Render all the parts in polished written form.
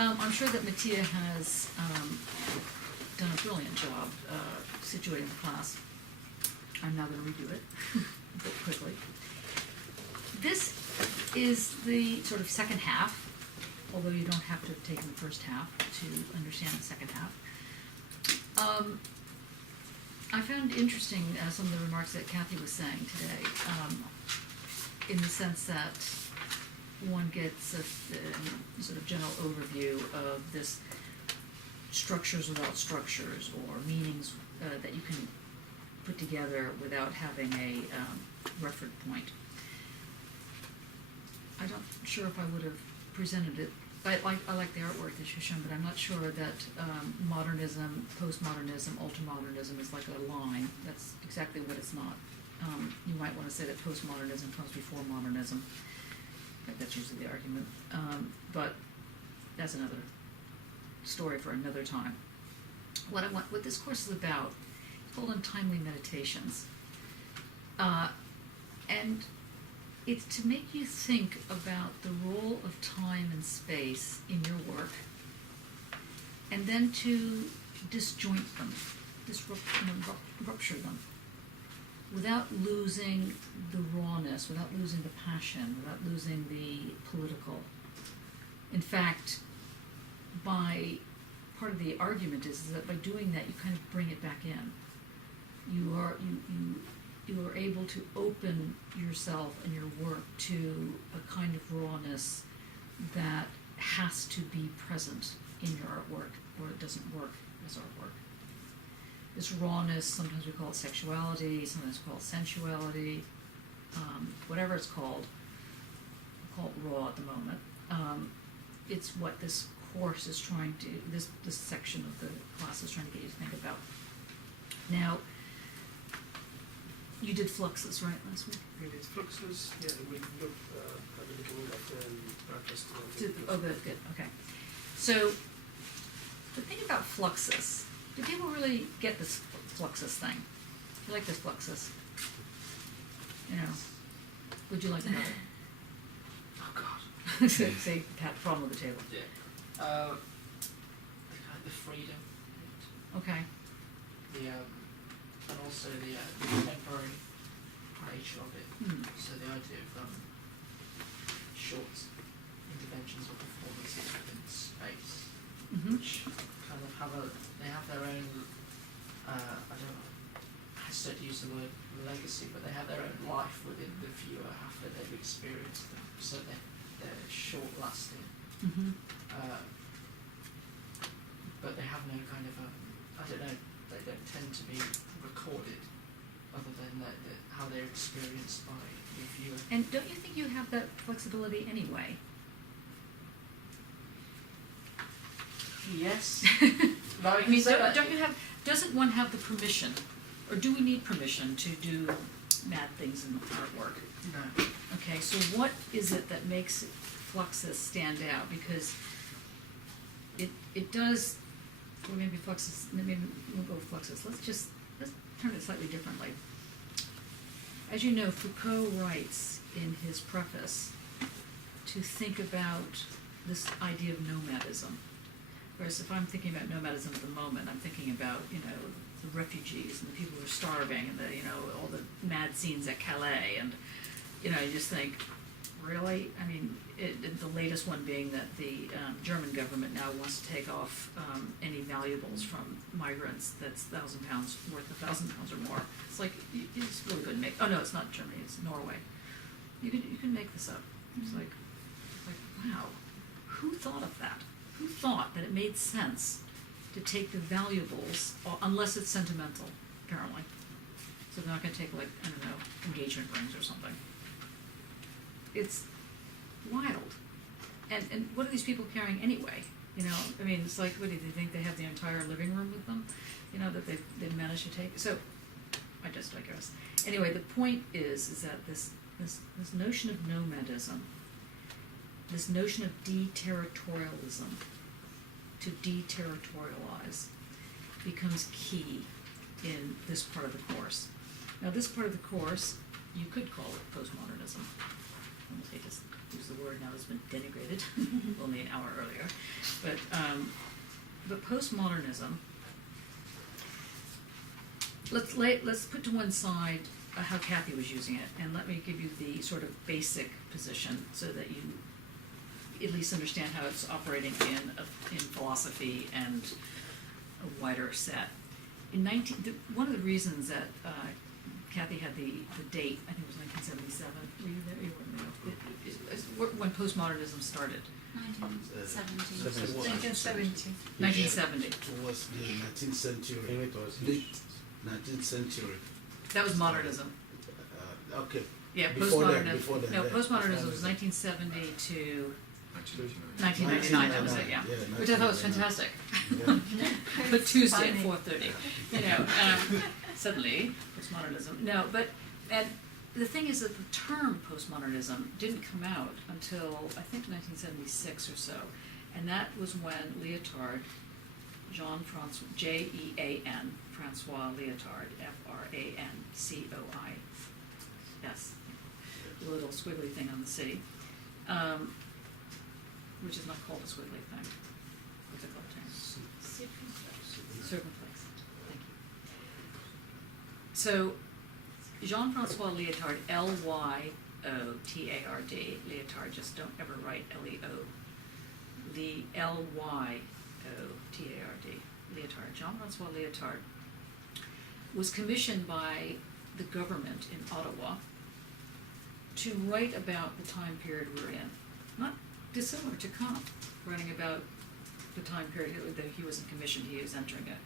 I'm sure that Mattia has done a brilliant job situating the class. I'm now going to redo it a bit quickly. This is the sort of second half, although you don't have to have taken the first half to understand the second half. I found interesting some of the remarks that Kathy was saying today, in the sense that one gets a sort of general overview of this structures without structures, or meanings that you can put together without having a reference point. I'm not sure if I would have presented it. I like the artwork that you've shown, but I'm not sure that modernism, postmodernism, ultramodernism is like a line. That's exactly what it's not. You might want to say that postmodernism comes before modernism. That's usually the argument. But that's another story for another time. What this course is about, it's called Untimely Meditations. And it's to make you think about the role of time and space in your work, and then to disjoint them, rupture them, without losing the rawness, without losing the passion, without losing the political. In fact, part of the argument is that by doing that, you kind of bring it back in. You are able to open yourself and your work to a kind of rawness that has to be present in your artwork, or it doesn't work as artwork. This rawness, sometimes we call it sexuality, sometimes we call it sensuality, whatever it's called. We call it raw at the moment. It's what this course is trying to, this section of the class is trying to get you to think about. Now, you did fluxus, right, last week? We did fluxus, yeah, we looked at a little at breakfast. Oh, good, okay. So, the thing about fluxus, do people really get this fluxus thing? You like this fluxus? You know, would you like another? Oh, God. Say, pat the problem with the table. Yeah. The freedom. Okay. And also the contemporary nature of it. So the idea of short interventions or performances within space, which kind of they have their own, I hesitate to use the word legacy, but they have their own life within the viewer after they've experienced them. So they're short lasting. But they have no kind of I don't know, they don't tend to be recorded other than how they're experienced by the viewer. And don't you think you have that flexibility anyway? Yes. I mean, don't you have, doesn't one have the permission, or do we need permission to do mad things in the artwork? No. Okay, so what is it that makes Fluxus stand out? Because it does, or maybe Fluxus, maybe we'll go with Fluxus. Let's turn it slightly differently. As you know, Foucault writes in his preface to think about this idea of nomadism. Whereas if I'm thinking about nomadism at the moment, I'm thinking about, the refugees and the people who are starving and all the mad scenes at Calais, and, you just think, really? I mean, the latest one being that the German government now wants to take off any valuables from migrants that's £1,000 worth, £1,000 or more. It's like, it's really good to make, oh no, it's not Germany, it's Norway. You can make this up. It's like, wow, who thought of that? Who thought that it made sense to take the valuables, unless it's sentimental, apparently. So they're not going to take, engagement rings or something. It's wild. And what are these people carrying anyway? It's like, what do they think? They have the entire living room with them? That they've managed to take? So, I just digress. Anyway, the point is that this notion of nomadism, this notion of deterritorialism, to deterritorialize, becomes key in this part of the course. Now, this part of the course, you could call it postmodernism. Let me take this use the word now that's been denigrated only an hour earlier. But postmodernism, let's put to one side how Kathy was using it, and let me give you the sort of basic position so that you at least understand how it's operating in philosophy and a wider set. One of the reasons that Kathy had the date, I think it was 1977. Were you there? You weren't there. When postmodernism started. 1970. 1970. Towards the 19th century. Late 19th century. That was modernism. Okay. Yeah, Before that, postmodernism. before that, No, yeah. postmodernism was 1970 to 1999. 1999. That was it. Yeah, Yeah, which I thought was fantastic. Yeah. But Tuesday at Funny. 4:30. You know, suddenly postmodernism. No, and the thing is that the term postmodernism didn't come out until I think 1976 or so, and that was when Lyotard, Jean-Francois, Jean, Francois Lyotard, Francois, the little squiggly thing on the C, which is not called a squiggly thing. What's it called, Terrence? Circumflex. Thank you. So, Jean-Francois Lyotard, Lyotard, Lyotard, just don't ever write Leo. The Lyotard, Lyotard, Jean-Francois Lyotard, was commissioned by the government in Ottawa to write about the time period we're in. Not dissimilar to Kant, writing about the time period that he wasn't commissioned, he was entering a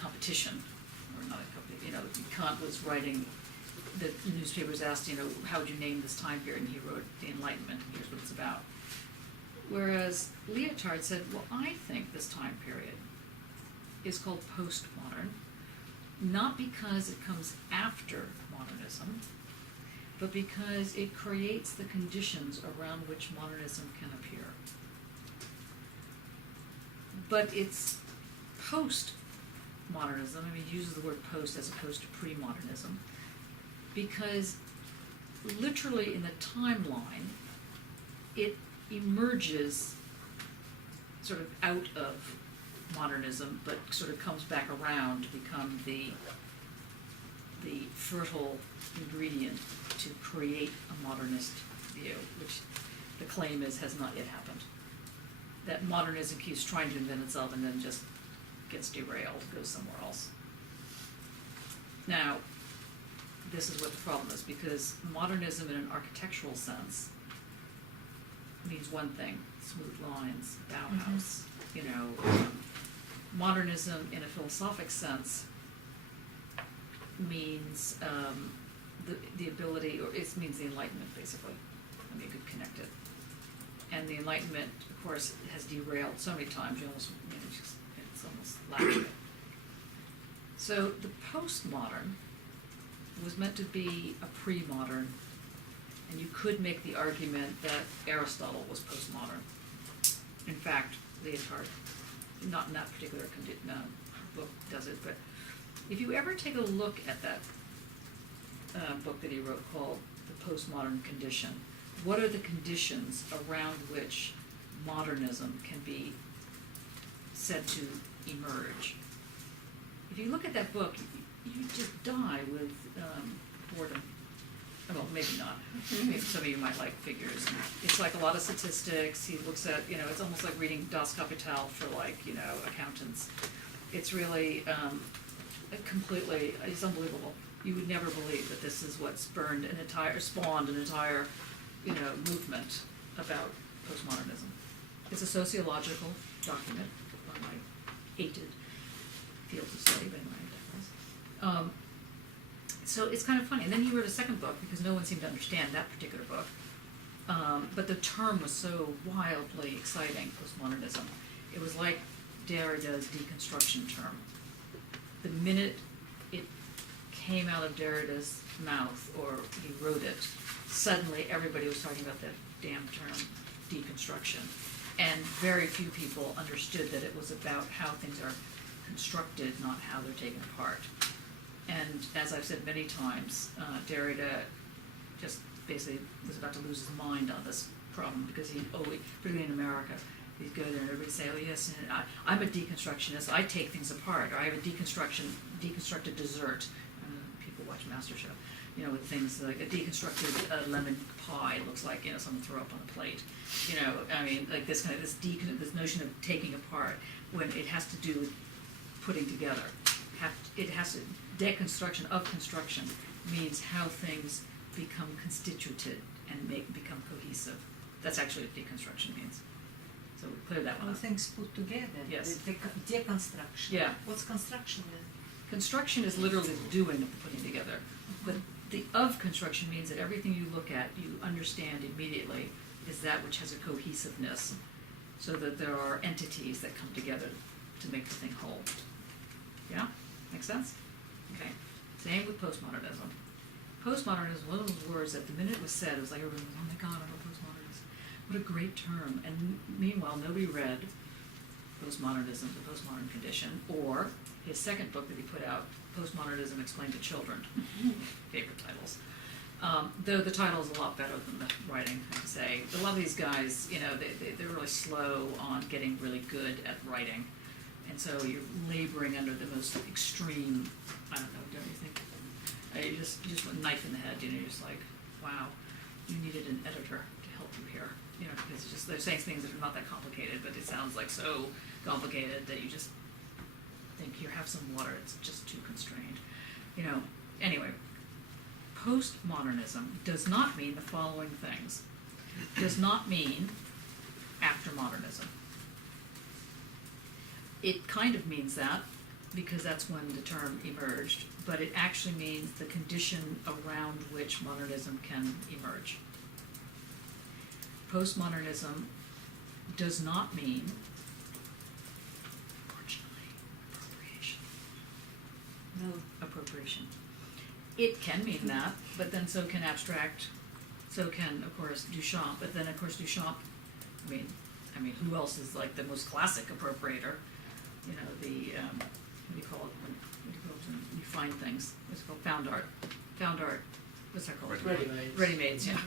competition, or not a competition, you know, Kant was writing, the newspapers asked, you know, how would you name this time period, and he wrote the Enlightenment, here's what it's about. Whereas Lyotard said, well, I think this time period is called postmodern, not because it comes after modernism, but because it creates the conditions around which modernism can appear. But it's post-modernism, I mean, he uses the word post as opposed to pre-modernism, because literally in the timeline, it emerges sort of out of modernism, but sort of comes back around to become the fertile ingredient to create a modernist view, which the claim is has not yet happened. That modernism keeps trying to invent itself and then just gets derailed, goes somewhere else. Now, this is what the problem is, because modernism in an architectural sense means one thing, smooth lines, Bauhaus, you know. Modernism in a philosophic sense means the ability, or it means the Enlightenment, basically. I mean, you could connect it. And the Enlightenment, of course, has derailed so many times, you almost, you know, it's almost laughable. So the postmodern was meant to be a pre-modern, and you could make the argument that Aristotle was postmodern. In fact, Lyotard, not in that particular book does it, but if you ever take a look at that book that he wrote called The Postmodern Condition, what are the conditions around which modernism can be said to emerge? If you look at that book, you just die with boredom. Well, maybe not. Maybe some of you might like figures. It's like a lot of statistics. He looks at, you know, it's almost like reading Das Kapital for, like, you know, accountants. It's really completely, it's unbelievable. You would never believe that this is what spawned an entire, you know, movement about postmodernism. It's a sociological document on my hated field of study, but anyway, I digress. So it's kind of funny. And then he wrote a second book because no one seemed to understand that particular book. But the term was so wildly exciting, postmodernism. It was like Derrida's deconstruction term. The minute it came out of Derrida's mouth, or he wrote it, suddenly everybody was talking about that damn term, deconstruction. And very few people understood that it was about how things are constructed, not how they're taken apart. And as I've said many times, Derrida just basically was about to lose his mind on this problem because he'd always, particularly in America, he'd go there and everybody'd say, oh yes, and I'm a deconstructionist, I take things apart, or I have a deconstructed dessert. People watch MasterChef, you know, with things like a deconstructed lemon pie looks like, you know, someone threw up on a plate. You know, I mean, like this kind of, this notion of taking apart when it has to do with putting together. It has to, deconstruction of construction means how things become constituted and become cohesive. That's actually what deconstruction means. So we cleared that one All up. things put together. Yes. The deconstruction. Yeah. What's construction then? Construction is literally the doing of the putting together. But the of construction means that everything you look at, you understand immediately is that which has a cohesiveness, so that there are entities that come together to make the thing whole. Yeah? Make sense? Okay. Same with postmodernism. Postmodernism is one of those words that the minute it was said, it was like everyone was, oh my God, I'm a postmodernist. What a great term. And meanwhile, nobody read Postmodernism, the Postmodern Condition, or his second book that he put out, Postmodernism Explained to Children. Favorite titles. Though the title is a lot better than the writing, I have to say. A lot of these guys, you know, they're really slow on getting really good at writing. And so you're laboring under the most extreme, I don't know, don't you think? You just went knife in the head, you know, you're just like, wow, you needed an editor to help you here. You know, because it's just, they're saying things that are not that complicated, but it sounds like so complicated that you just think you have some water, it's just too constrained. You know, anyway, postmodernism does not mean the following things. Does not mean aftermodernism. It kind of means that, because that's when the term emerged, but it actually means the condition around which modernism can emerge. Postmodernism does not mean, unfortunately, appropriation. It can mean that, but then so can abstract, so can, of course, Duchamp, but then, of course, Duchamp, I mean, who else is like the most classic appropriator? You know, the, what do you call it when you find things? What's it called? Found art. Found art. What's that called? Ready-mades. Ready-mades, yeah.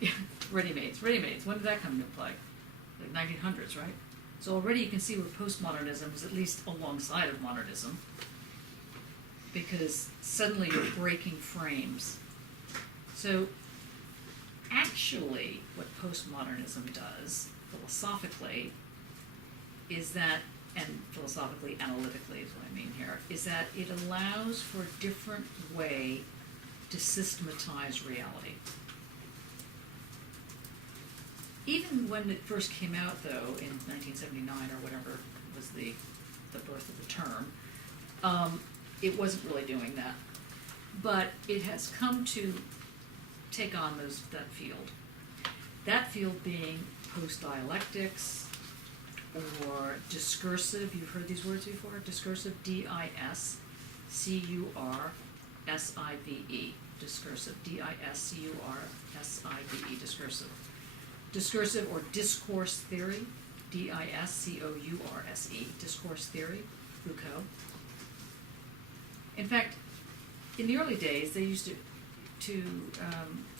Yeah. Ready-mades. Ready-mades. When did that come into play? Like 1900s, right? So already you can see where postmodernism is at least alongside of modernism, because suddenly you're breaking frames. So actually what postmodernism does, philosophically, is that, and philosophically, analytically is what I mean here, is that it allows for a different way to systematize reality. Even when it first came out, though, in 1979 or whatever was the birth of the term, it wasn't really doing that. But it has come to take on that field. That field being post-dialectics, or discursive. You've heard these words before? Discursive, D-I-S-C-U-R-S-I-V-E. Discursive, D-I-S-C-U-R-S-I-V-E, discursive. Discursive or discourse theory, D-I-S-C-O-U-R-S-E, discourse theory, Foucault. In fact, in the early days, they used to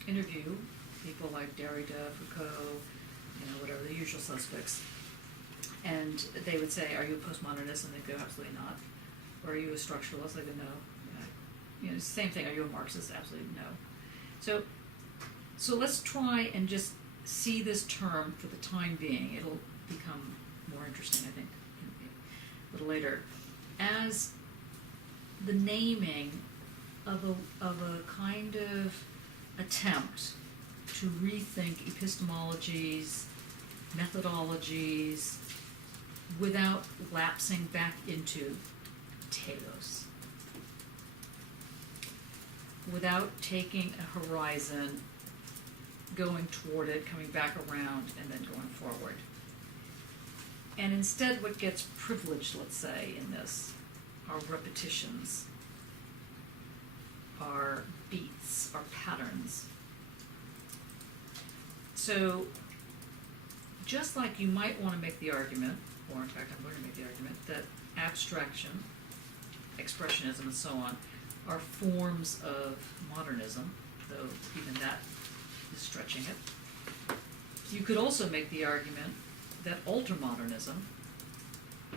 interview people like Derrida, Foucault, you know, whatever, the usual suspects. And they would say, are you a postmodernist? And they'd go, absolutely not. Or are you a structuralist? They go, no. You know, it's the same thing. Are you a Marxist? Absolutely no. So let's try and just see this term for the time being. It'll become more interesting, I think, a little later, as the naming of a kind of attempt to rethink epistemologies, methodologies, without lapsing back into telos, without taking a horizon, going toward it, coming back around, and then going forward. And instead what gets privileged, let's say, in this are repetitions, are beats, are patterns. So just like you might want to make the argument, or in fact I'm going to make the argument, that abstraction, expressionism, and so on are forms of modernism, though even that is stretching it. You could also make the argument that ultramodernism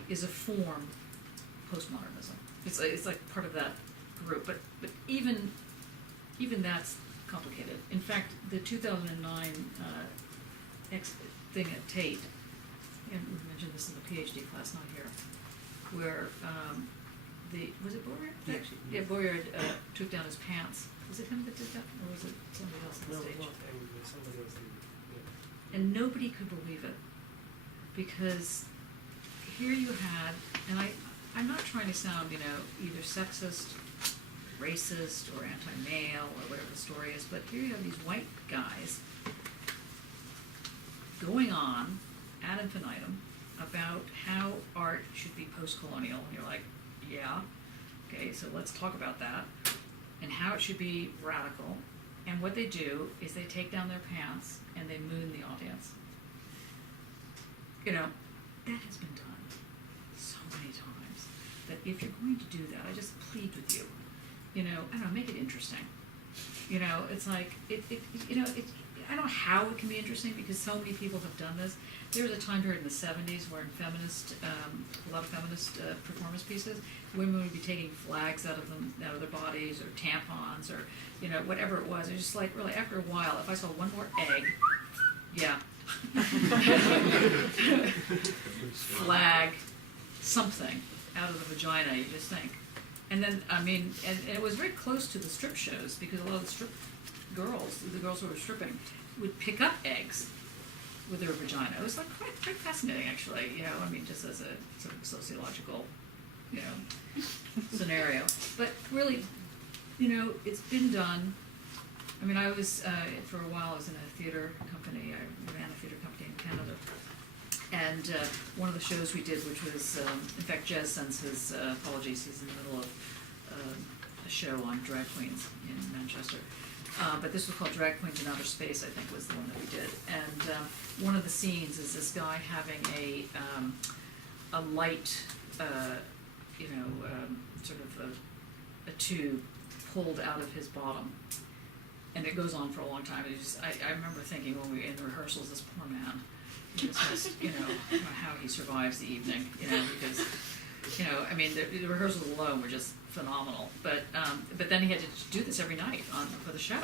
is a form postmodernism. It's like part of that group, but even that's complicated. In fact, the 2009 thing at Tate, and we mentioned this in the PhD class, not here, where was it Boyer? Yeah. Actually, yeah, Boyer took down his pants. Was it him that did that, or was it somebody else on No, stage? not him, somebody else. Yeah. And nobody could believe it, because here you had, and I'm not trying to sound, either sexist, racist, or anti-male, or whatever the story is, but here you have these white guys going on ad infinitum about how art should be post-colonial, and you're like, yeah, okay, so let's talk about that, and how it should be radical. And what they do is they take down their pants and they moon the audience. That has been done so many times that if you're going to do that, I just plead with you, I don't know, make it interesting. It's like, I don't know how it can be interesting because so many people have done this. There was a time period in the 70s where in a lot of feminist performance pieces, women would be taking flags out of their bodies, or tampons, or whatever it was. It was just like, really, after a while, if I saw one more egg, yeah, flag, something out of the vagina, you just think. And then, and it was very close to the strip shows, because a lot of the strip girls, the girls who were stripping, would pick up eggs with their vagina. It was like quite fascinating, actually, just as a sort of sociological, scenario. But really, it's been done. I was, for a while, I was in a theater company. I ran a theater company in Canada. And one of the shows we did, which was, in fact, Jez sends his apologies. He's in the middle of a show on drag queens in Manchester. But this was called Drag Queens in Outer Space, I think, was the one that we did. And one of the scenes is this guy having a light, sort of a tube pulled out of his bottom. And it goes on for a long time. I remember thinking when we were in the rehearsals, this poor man, just, how he survives the evening, because, the rehearsals alone were just phenomenal. But then he had to do this every night for the show.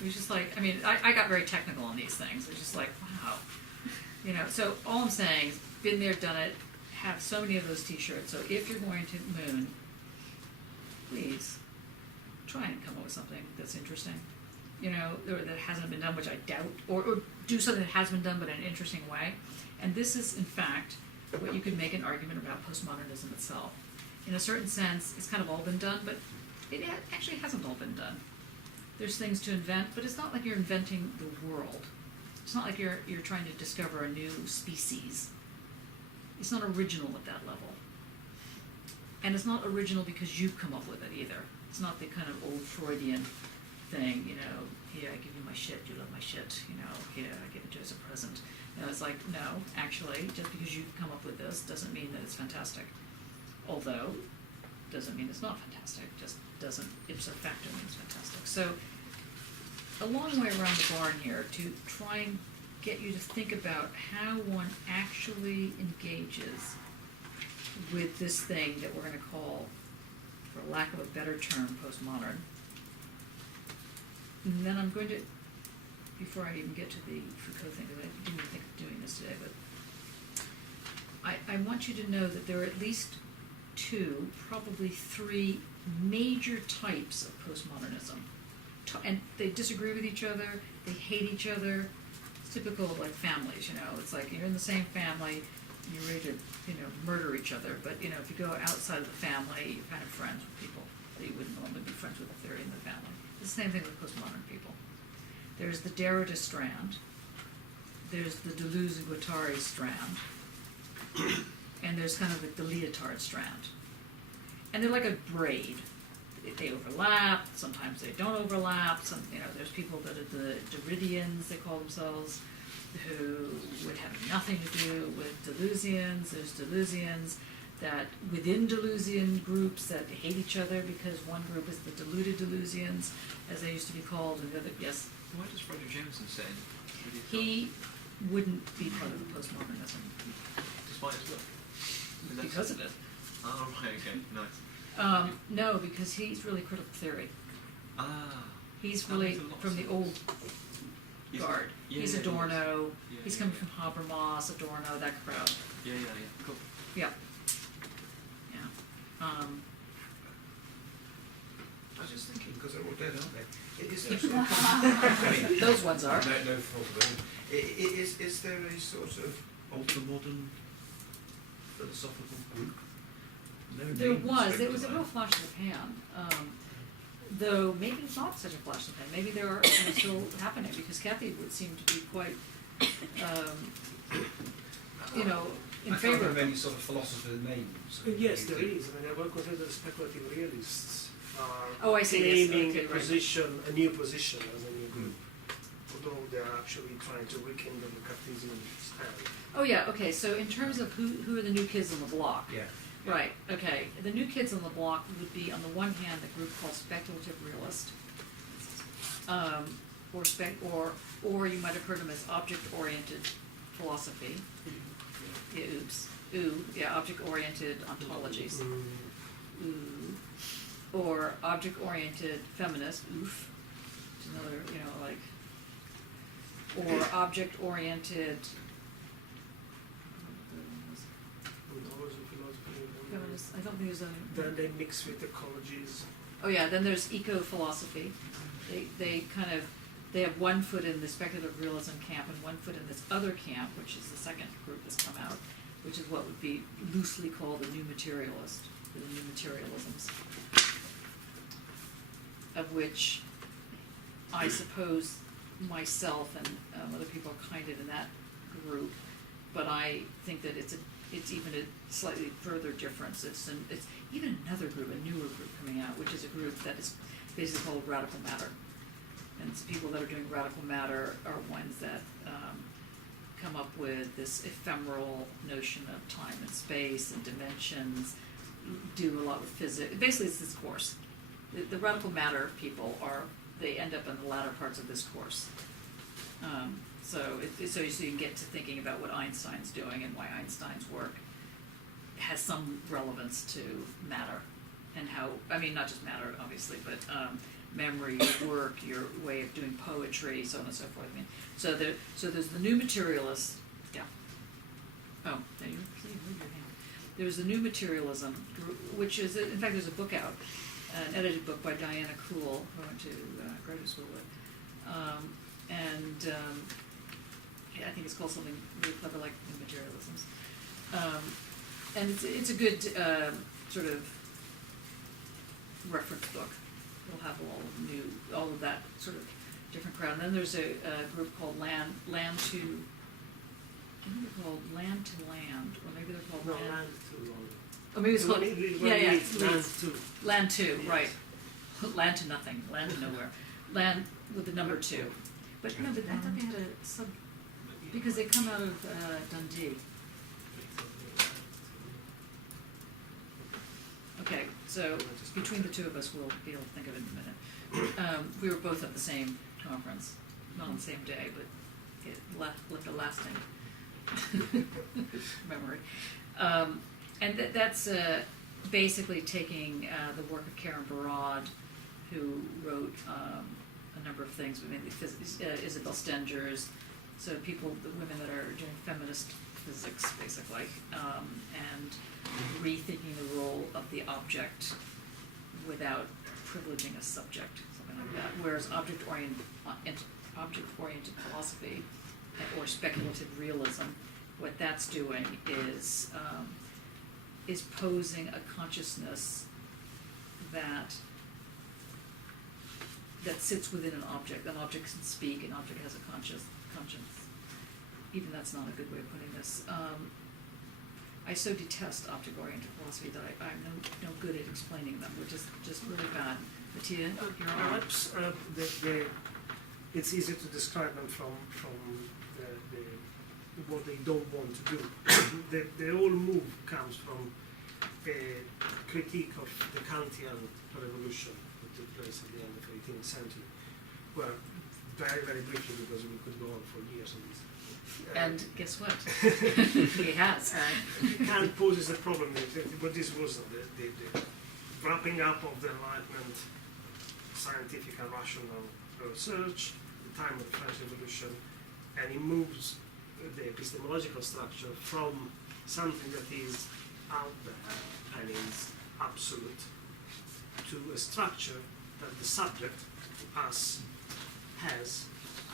It was just like, I got very technical on these things. It was just like, wow. So all I'm saying is, been there, done it, have so many of those t-shirts. So if you're going to moon, please try and come up with something that's interesting. That hasn't been done, which I doubt, or do something that has been done but in an interesting way. And this is, in fact, what you could make an argument about postmodernism itself. In a certain sense, it's kind of all been done, but it actually hasn't all been done. There's things to invent, but it's not like you're inventing the world. It's not like you're trying to discover a new species. It's not original at that level. And it's not original because you've come up with it either. It's not the kind of old Freudian thing, here, I give you my shit, you love my shit, here, I give it to you as a present. It's like, no, actually, just because you've come up with this doesn't mean that it's fantastic. Although, doesn't mean it's not fantastic, just doesn't, ipso facto mean it's fantastic. So, a long way around the barn here to try and get you to think about how one actually engages with this thing that we're going to call, for lack of a better term, postmodern. And then I'm going to, before I even get to the Foucault thing, because I didn't even think of doing this today, but I want you to know that there are at least 2, probably 3 major types of postmodernism. And they disagree with each other, they hate each other. It's typical of like families, it's like you're in the same family, you're ready to, murder each other, but if you go outside of the family, you're kind of friends with people that you wouldn't normally be friends with if they're in the family. It's the same thing with postmodern people. There's the Derrida strand, there's the Deleuze-Guattari strand, and there's kind of the leotard strand. And they're like a braid. They overlap, sometimes they don't overlap. There's people that are the Derridians, they call themselves, who would have nothing to do with Deleuzians. There's Deleuzians that within Deleuzian groups that hate each other because one group is the deluded Deleuzians, as they used to be called, and the other, yes, why does Frederick Jameson say He wouldn't be part of the postmodernism despite his book? Is that- because of it. Oh, right, okay, nice. No, because he's really critical theory. Ah. He's That really makes a lot of from the sense. old He's- guard. yeah, He's yeah, Adorno. Yeah, He's yeah, coming yeah. from Habermas, Adorno, that crowd. Yeah, cool. Yeah. Yeah. I was just thinking, because they're all dead, aren't they? Is there Those ones are. no fault of them. Is there a sort of ultra-modern philosophical group? No There names was. spent It was a on real that. flash in the pan. Though maybe it's not such a flash in the pan. Maybe there are still happening because Kathy would seem to be quite, in I favor can't of remember them. any sort of philosopher names. Yes, there is. I mean, I would consider speculative realists are Oh, I see, yes, claiming okay, a right. position, a new position as a new group, although they are actually trying to rekindle the capitalism stand. Oh yeah. Okay. So in terms of who are the new kids on the block? Yeah. Right, okay. The new kids on the block would be, on the one hand, the group called speculative realist, or you might have heard them as object-oriented philosophy. Yeah, object-oriented ontologies. Ooh. Or object-oriented feminist, oof. Which is another, or object-oriented feminist. I don't think there's a. Then they mix with ecologies. Oh yeah, then there's eco-philosophy. They have one foot in the speculative realism camp and one foot in this other camp, which is the second group that's come out, which is what would be loosely called the new materialist, the new materialisms, of which I suppose myself and other people are kind of in that group, but I think that it's even a slightly further difference. It's even another group, a newer group coming out, which is a group that is basically called radical matter. And it's people that are doing radical matter are ones that come up with this ephemeral notion of time and space and dimensions, do a lot with physics. Basically, it's this course. The radical matter people they end up in the latter parts of this course. So you can get to thinking about what Einstein's doing and why Einstein's work has some relevance to matter and how, not just matter, obviously, but memory, your work, your way of doing poetry, so on and so forth. So there's the new materialist, yeah. Oh, there you moved your hand. There's the new materialism, which is, in fact, there's a book out, an edited book by Diana Kuhl, who I went to graduate school with. I think it's called something really clever like New Materialisms. And it's a good sort of reference book. It'll have all of that sort of different crowd. And then there's a group called Land to, I think they're called Land to Land, or maybe they're called No, Land. land too long. Or maybe it's called, it's land Leeds. too. Land 2, Yes. right. Land to nothing, land to nowhere. Land with the number 2. But no, but I thought they had a sub, because they come out of Dundee. Okay, so between the two of us, we'll be able to think of it in a minute. We were both at the same conference, not on the same day, but it left a lasting memory. And that's basically taking the work of Karen Barad, who wrote a number of things, but mainly Isabel Stengers, so the women that are doing feminist physics, basically, and rethinking the role of the object without privileging a subject, something like that. Whereas object-oriented philosophy or speculative realism, what that's doing is posing a consciousness that sits within an object. An object can speak, an object has a conscience. Even that's not a good way of putting this. I so detest object-oriented philosophy that I'm no good at explaining them. We're just really bad. Mattia, you're on. Perhaps it's easy to describe them from what they don't want to do. The whole move comes from a critique of the Kantian revolution that took place at the end of the 18th century, where very, very briefly, because we could go on for years on this. And guess what? He has. Kant poses a problem, but this was the wrapping up of the Enlightenment, scientific and rational research, the time of the French Revolution, and he moves the epistemological structure from something that is out there and is absolute to a structure that the subject, us, has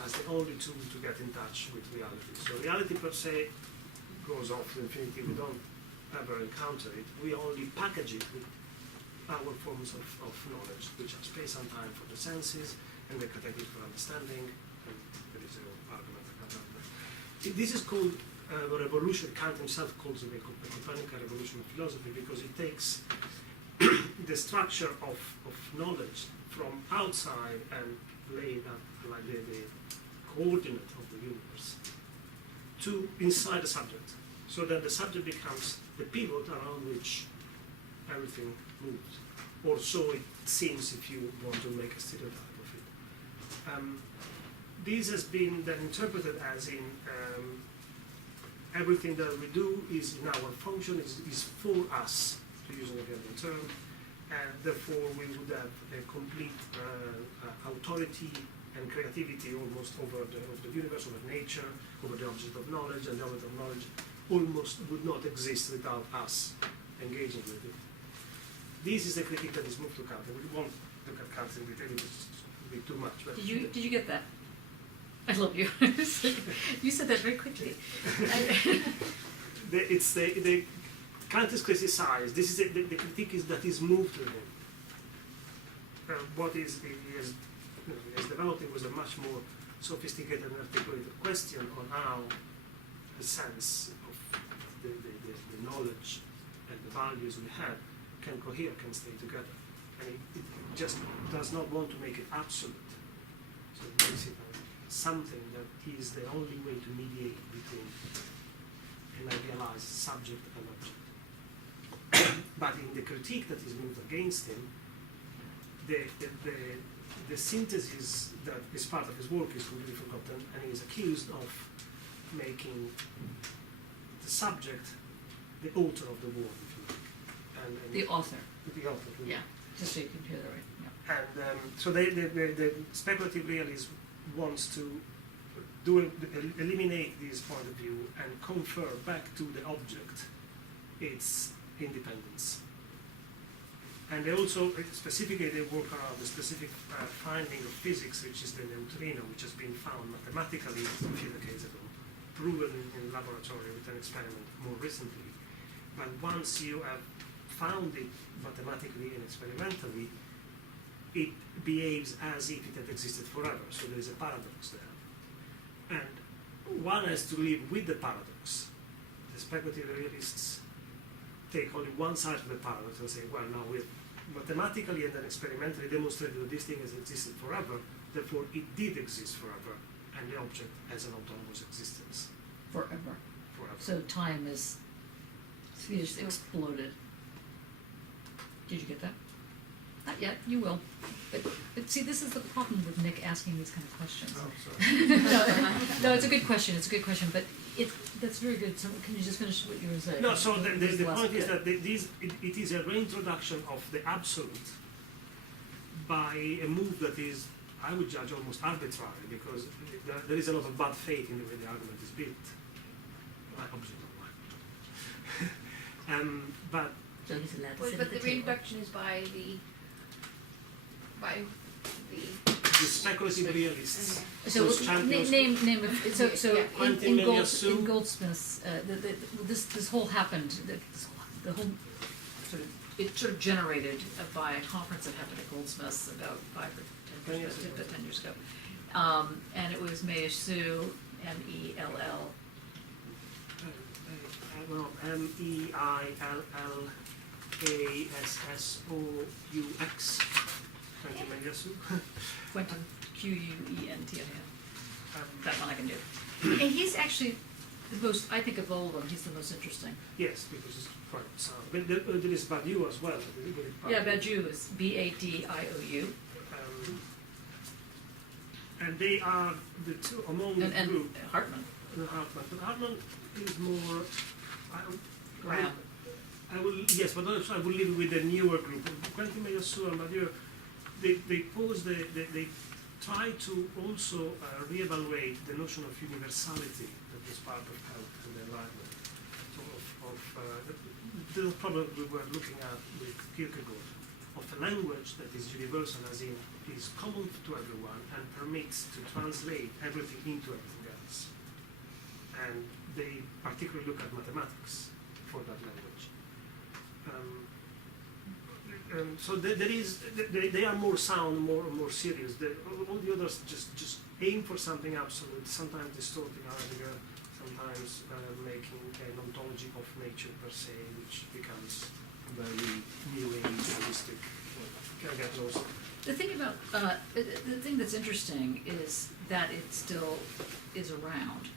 as the only tool to get in touch with reality. So reality per se goes off to infinity. We don't ever encounter it. We only package it with our forms of knowledge, which are space and time for the senses and the category for understanding. And there is an argument about that. This is called a revolution. Kant himself calls it a Copernican revolution of philosophy, because it takes the structure of knowledge from outside and laid up like the coordinate of the universe to inside the subject, so that the subject becomes the pivot around which everything moves, or so it seems if you want to make a stereotype of it. This has been then interpreted as in everything that we do is in our function, is for us, to use an Hegelian term, and therefore we would have a complete authority and creativity almost over the universe, over nature, over the object of knowledge, and the object of knowledge almost would not exist without us engaging with it. This is the critique that is moved to Kant. We won't look at Kant in detail, it would be too much. But Did you get that? I love you. You said that very quickly. it's the Kant is criticized. This is the critique is that is moved to him. What is he has developed, it was a much more sophisticated and articulated question on how the sense of the knowledge and the values we have can cohere, can stay together. And it just does not want to make it absolute. So it makes it something that is the only way to mediate between an idealized subject and object. But in the critique that is moved against him, the synthesis that is part of his work is completely forgotten, and he is accused of making the subject the author of the work, if you like. And The author. the author. Yeah. Just so you can hear that right. Yeah. And so the speculative realist wants to eliminate this point of view and confer back to the object its independence. And they also, specifically, they work around the specific finding of physics, which is the neutrino, which has been found mathematically a few decades ago, proven in laboratory with an experiment more recently. But once you have found it mathematically and experimentally, it behaves as if it had existed forever. So there is a paradox there. And one has to live with the paradox. The speculative realists take only one side of the paradox and say, well, now we've mathematically and then experimentally demonstrated that this thing has existed forever, therefore it did exist forever, and the object has an autonomous existence. Forever. Forever. So time is just exploded. Did you get that? Not yet. You will. But see, this is the problem with Nick asking these kind of questions. Oh, sorry. No, it's a good question. It's a good question, but that's very good. So can you just finish what you were saying? No, so the last point is bit. that it is a reintroduction of the absolute by a move that is, I would judge, almost arbitrary, because there is a lot of bad faith in the way the argument is built. Obviously not mine. But So he's allowed to Well, sit but at the the table. reintroduction is by the the speculative realists, So those champions, name of so Yeah. in Quentin Eliasou. in Goldsmith's this whole happened the whole sort of generated by a conference that happened at Goldsmith's about 10 years ago, and it was Eliasou, M-E-L-L. well, MEILLASSOUX. Quentin Eliasou. Quentin, Q-U-E-N-T-I-N. That one I can do. And he's actually the most, I think of all of them, he's the most interesting. Yes, because it's quite sound. But there is Badiou as well. Yeah, Badiou is B-A-D-I-O-U. and they are the two among the And group. Hartman. Hartman. But Hartman is more. Graham. I will yes, but also I will leave it with the newer group. Quentin Meillassoux and Badiou, they try to also reevaluate the notion of universality that is part of health and enlightenment. So the problem we were looking at with Kierkegaard, of a language that is universal, as in is common to everyone and permits to translate everything into everything else. And they particularly look at mathematics for that language. So they are more sound, more serious. All the others just aim for something absolute, sometimes distorting Heidegger, sometimes making an ontology of nature per se, which becomes very new age, holistic. The thing about the thing that's interesting is that it still is around.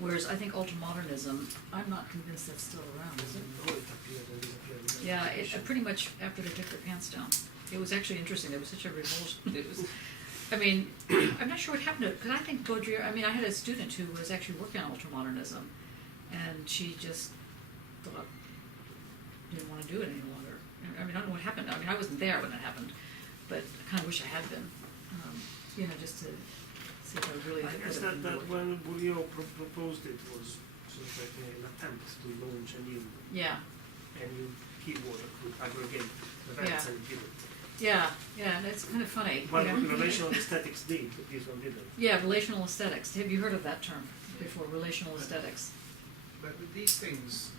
Whereas I think ultramodernism, I'm not convinced that's still around, is it? Oh, it appeared and disappeared. Yeah, pretty much after they took their pants down. It was actually interesting. There was such a revulsion. It was, I mean, I'm not sure what happened to it, because I think Baudrillard, I mean, I had a student who was actually working on ultramodernism, and she just thought, didn't want to do it any longer. I mean, I don't know what happened. I mean, I wasn't there when it happened, but I kind of wish I had been, just to see if I really I guess that when Bourdieu proposed it was sort of like an attempt to launch a new keyword that could aggregate events and give it. Yeah, and it's kind of funny. But relational aesthetics did, but this one didn't. Yeah, relational aesthetics. Have you heard of that term before, relational aesthetics? But with these things,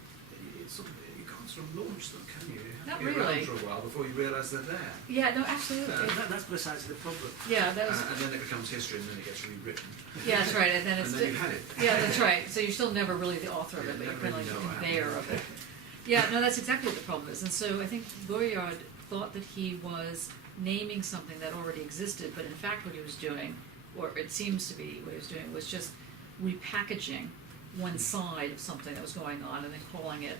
it's sort of, you can't sort of launch them, can you? You have Not to be really. around for a while before you realise they're there. Yeah, no, absolutely. That's precisely the problem. Yeah, that was. And then it becomes history, and then it gets rewritten. Yeah, that's right. And then And it's. then you've had it. Yeah, that's right. So you're still never really the author of it, but you're kind of like the conveyor of it. Yeah, no, that's exactly what the problem is. And so I think Baudrillard thought that he was naming something that already existed, but in fact what he was doing, or it seems to be what he was doing, was just repackaging one side of something that was going on and then calling it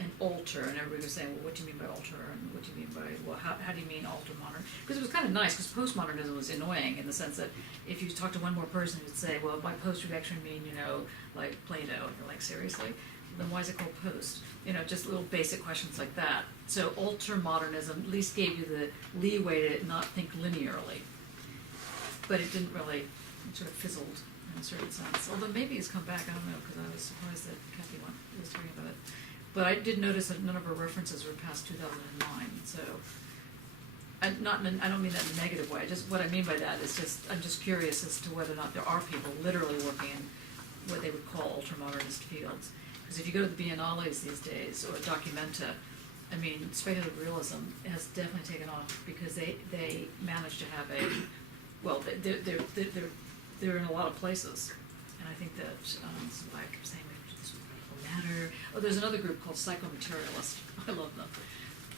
an alter, and everybody was saying, well, what do you mean by alter, and what do you mean by, well, how do you mean alter modern? Because it was kind of nice, because postmodernism was annoying in the sense that if you talk to one more person who'd say, well, by post would actually mean, like Plato, and you're like, seriously? Then why is it called post? Just little basic questions like that. So ultramodernism at least gave you the leeway to not think linearly. But it didn't really, it sort of fizzled in a certain sense. Although maybe it's come back, I don't know, because I was surprised that Kathy was talking about it. But I did notice that none of her references were past 2009, so I don't mean that in a negative way. What I mean by that is I'm just curious as to whether or not there are people literally working in what they would call ultramodernist fields. Because if you go to the biennales these days, or Documenta, I mean, speculative realism has definitely taken off because they managed to have they're in a lot of places, and I think that like I'm saying, this matter. Oh, there's another group called Psychomaterialist. I love them.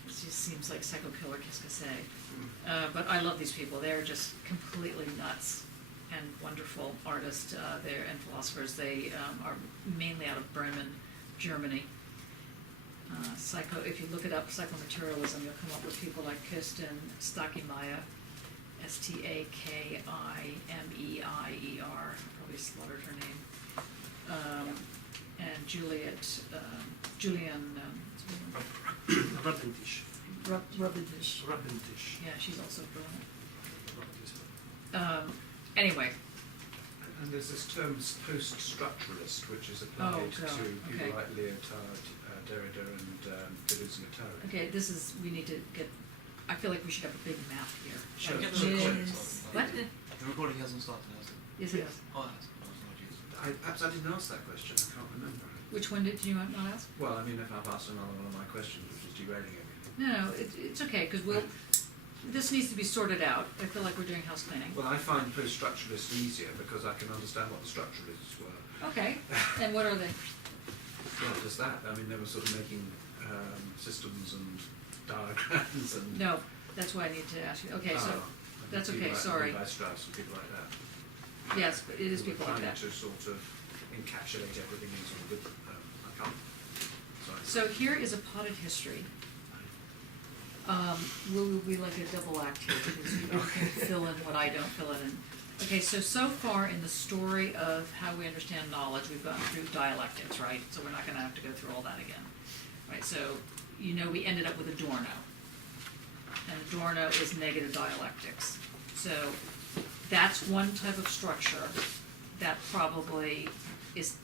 It just seems like psycho-killer, qu'est-ce que c'est? But I love these people. They're just completely nuts and wonderful artists and philosophers. They are mainly out of Bremen, Germany. If you look it up, psychomaterialism, you'll come up with people like Kirsten Stakimeier, Stakimeier, probably slaughtered her name, and Julian Rabintish. Rabintish. Yeah, she's also brilliant. Anyway. And there's this term post-structuralist, which is applied to people like Lyotard, Derrida, and Deleuze-Guattari. Okay, we need to get. I feel like we should have a big map here. Should I get Yes. the recording started? What? The recording hasn't started, has it? Yes, it is. Oh, it has. I was not using it. Perhaps I didn't ask that question, I can't remember. Which one did you not ask? Well, I mean, if I've asked another one of my questions, which is derailing everything. No, it's okay, because this needs to be sorted out. I feel like we're doing house cleaning. Well, I find post-structuralist easier because I can understand what the structuralists were. Okay, and what are they? Well, just that. I mean, they were sort of making systems and diagrams and... No, that's why I need to ask you. Okay, so, that's okay, sorry. Levi Strauss and people like that. Yes, but it is people like Trying that. to sort of encapsulate everything in sort of good... I can't... Sorry. So here is a potted history. Will we like a double act here, because you don't fill in what I don't fill in, and Okay, so far in the story of how we understand knowledge, we've gone through dialectics, right? So we're not gonna have to go through all that again. Right, so, we ended up with Adorno. And Adorno is negative dialectics. So that's one type of structure that probably is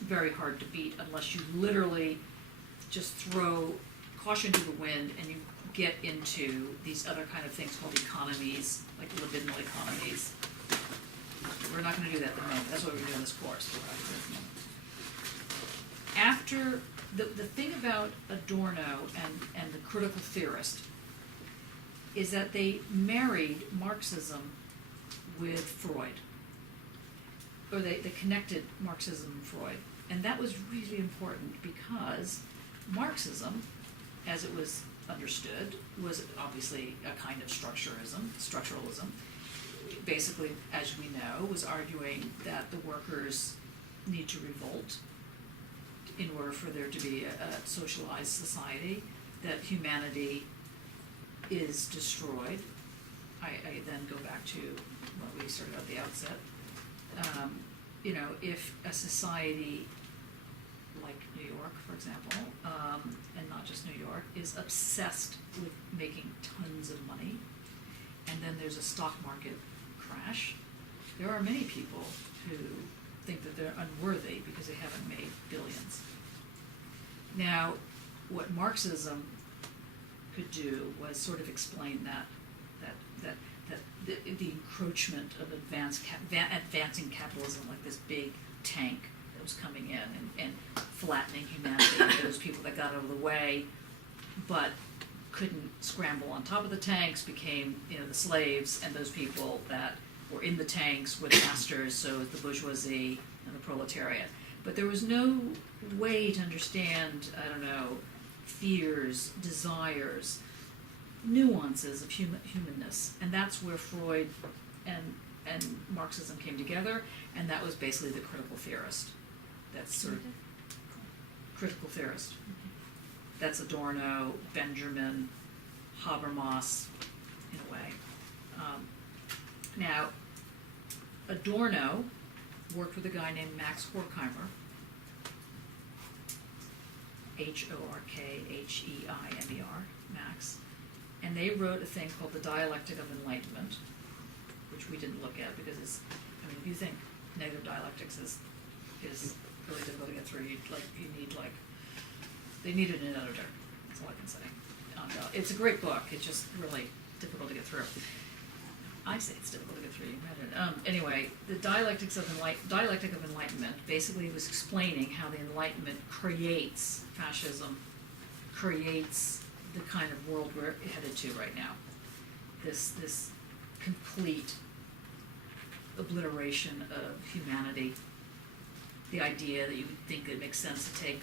very hard to beat unless you literally just throw caution to the wind and you get into these other kind of things called economies, like libidinal economies. We're not going to do that at the moment. That's what we're doing in this course. We're not gonna do that at the moment. After the thing about Adorno and the critical theorist is that they married Marxism with Freud, or they connected Marxism and Freud, and that was really important because Marxism, as it was understood, was obviously a kind of structuralism. Basically, as we know, was arguing that the workers need to revolt in order for there to be a socialized society, that humanity is destroyed. I then go back to what we started at the outset. If a society like New York, for example, and not just New York, is obsessed with making tons of money, and then there's a stock market crash, there are many people who think that they're unworthy because they haven't made billions. Now, what Marxism could do was sort of explain that the encroachment of advancing capitalism, like this big tank that was coming in and flattening humanity. Those people that got out of the way but couldn't scramble on top of the tanks became the slaves, and those people that were in the tanks were the masters, so the bourgeoisie and the proletariat. But there was no way to understand, fears, desires, nuances of humanness, and that's where Freud and Marxism came together, and that was basically the critical theorist. That's sort of critical theorist. That's Adorno, Benjamin, Habermas, in a way. Now, Adorno worked with a guy named Max Horkheimer, Horkheimer, Max, and they wrote a thing called the Dialectic of Enlightenment, which we didn't look at because if you think negative dialectics is really difficult to get through, they needed an editor. That's all I can say. It's a great book. It's just really difficult to get through. I say it's difficult to get through. You read it. Anyway, the Dialectic of Enlightenment basically was explaining how the Enlightenment creates fascism, creates the kind of world we're headed to right now. This complete obliteration of humanity. The idea that you would think it makes sense to take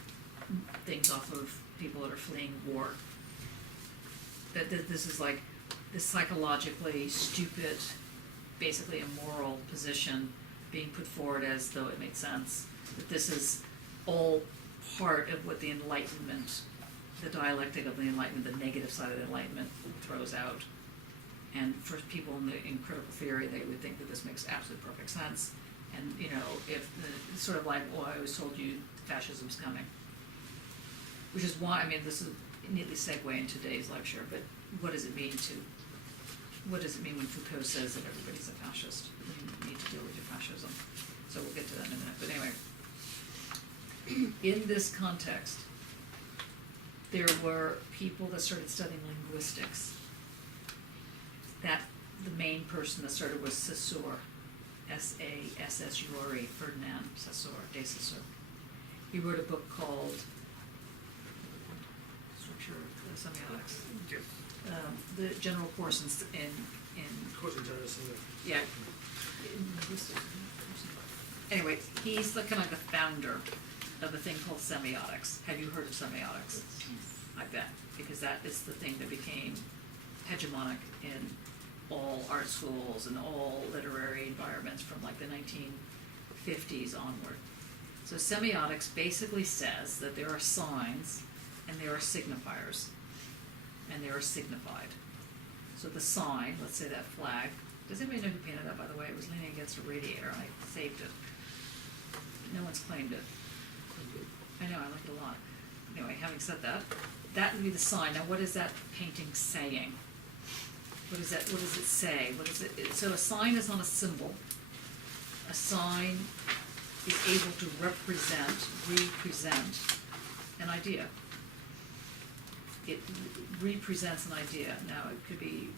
things off of people that are fleeing war. That this is like this psychologically stupid, basically immoral position being put forward as though it made sense. That this is all part of what the Enlightenment, the dialectic of the Enlightenment, the negative side of the Enlightenment throws out. And for people in critical theory, they would think that this makes absolute perfect sense. And if it's sort of like, I always told you fascism's coming. Which is why, this is a neatly segue into today's lecture, but what does it mean when Foucault says that everybody's a fascist? You need to deal with your fascism. So we'll get to that in a minute. But anyway, in this context, there were people that started studying linguistics. That the main person that started was Saussure, S-A-S-S-U-R-E, Ferdinand de Saussure. He wrote a book called Structure of Semiotics. Yes. The general course in Course of journalism. yeah. Anyway, he's kind of like the founder of a thing called semiotics. Have you heard of semiotics? I bet, because that is the thing that became hegemonic in all art schools and all literary environments from like the 1950s onward. So semiotics basically says that there are signs and there are signifiers and they are signified. So the sign, let's say that flag, Does anybody know who painted that, by the way? It was leaning against a radiator, and I saved it. No one's claimed it. I know, I like it a lot. Anyway, having said that, that would be the sign. Now, what is that painting saying? What does it say? What is it? So a sign is not a symbol. A sign is able to represent an idea. It represents an idea. Now, it could be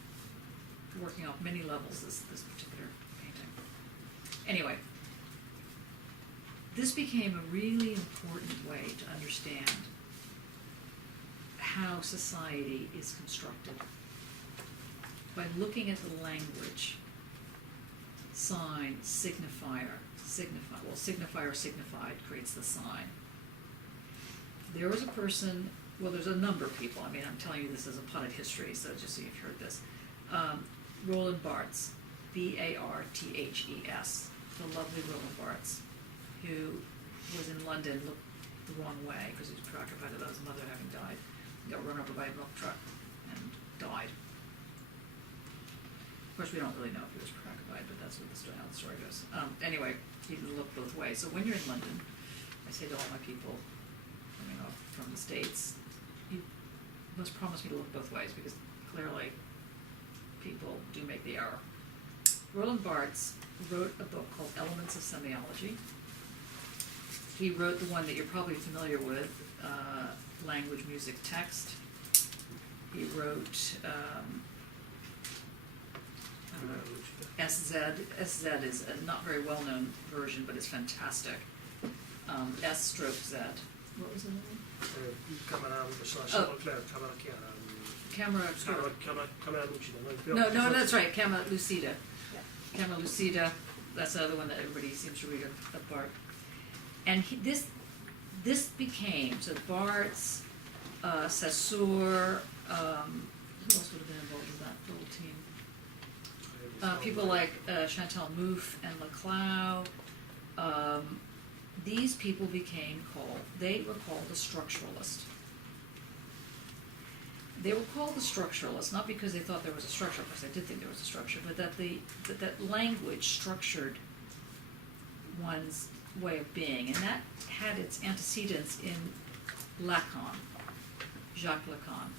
working off many levels, this particular painting. Anyway, this became a really important way to understand how society is constructed. By looking at the language, sign, signifier, signified creates the sign. There was a person, well, there's a number of people, I mean, I'm telling you this as a potted history, so just so you've heard this. Roland Barthes, Barthes, the lovely Roland Barthes, who was in London, looked the wrong way because he was preoccupied about his mother having died. He got run over by a milk truck and died. Of course, we don't really know if he was preoccupied, but that's what how the story goes. Anyway, he didn't look both ways. So when you're in London, I say to all my people coming off from the States, you must promise me to look both ways, because clearly people do make the error. Roland Barthes wrote a book called Elements of Semiology. He wrote the one that you're probably familiar with, Language, Music, Text. He wrote SZ. SZ is a not very well-known version, but it's fantastic. S/Z. What was the name? Camera lucida. No, that's right. Camera lucida. Camera lucida. That's the other one that everybody seems to read of Barthes. And this became, so Barthes, Saussure, who else would have been involved in that little team? People like Chantal Mouffe and Laclau. These people they were called the structuralists. They were called the structuralists, not because they thought there was a structure, because they did think there was a structure, but that that language structured one's way of being, and that had its antecedents in Lacan, Jacques Lacan,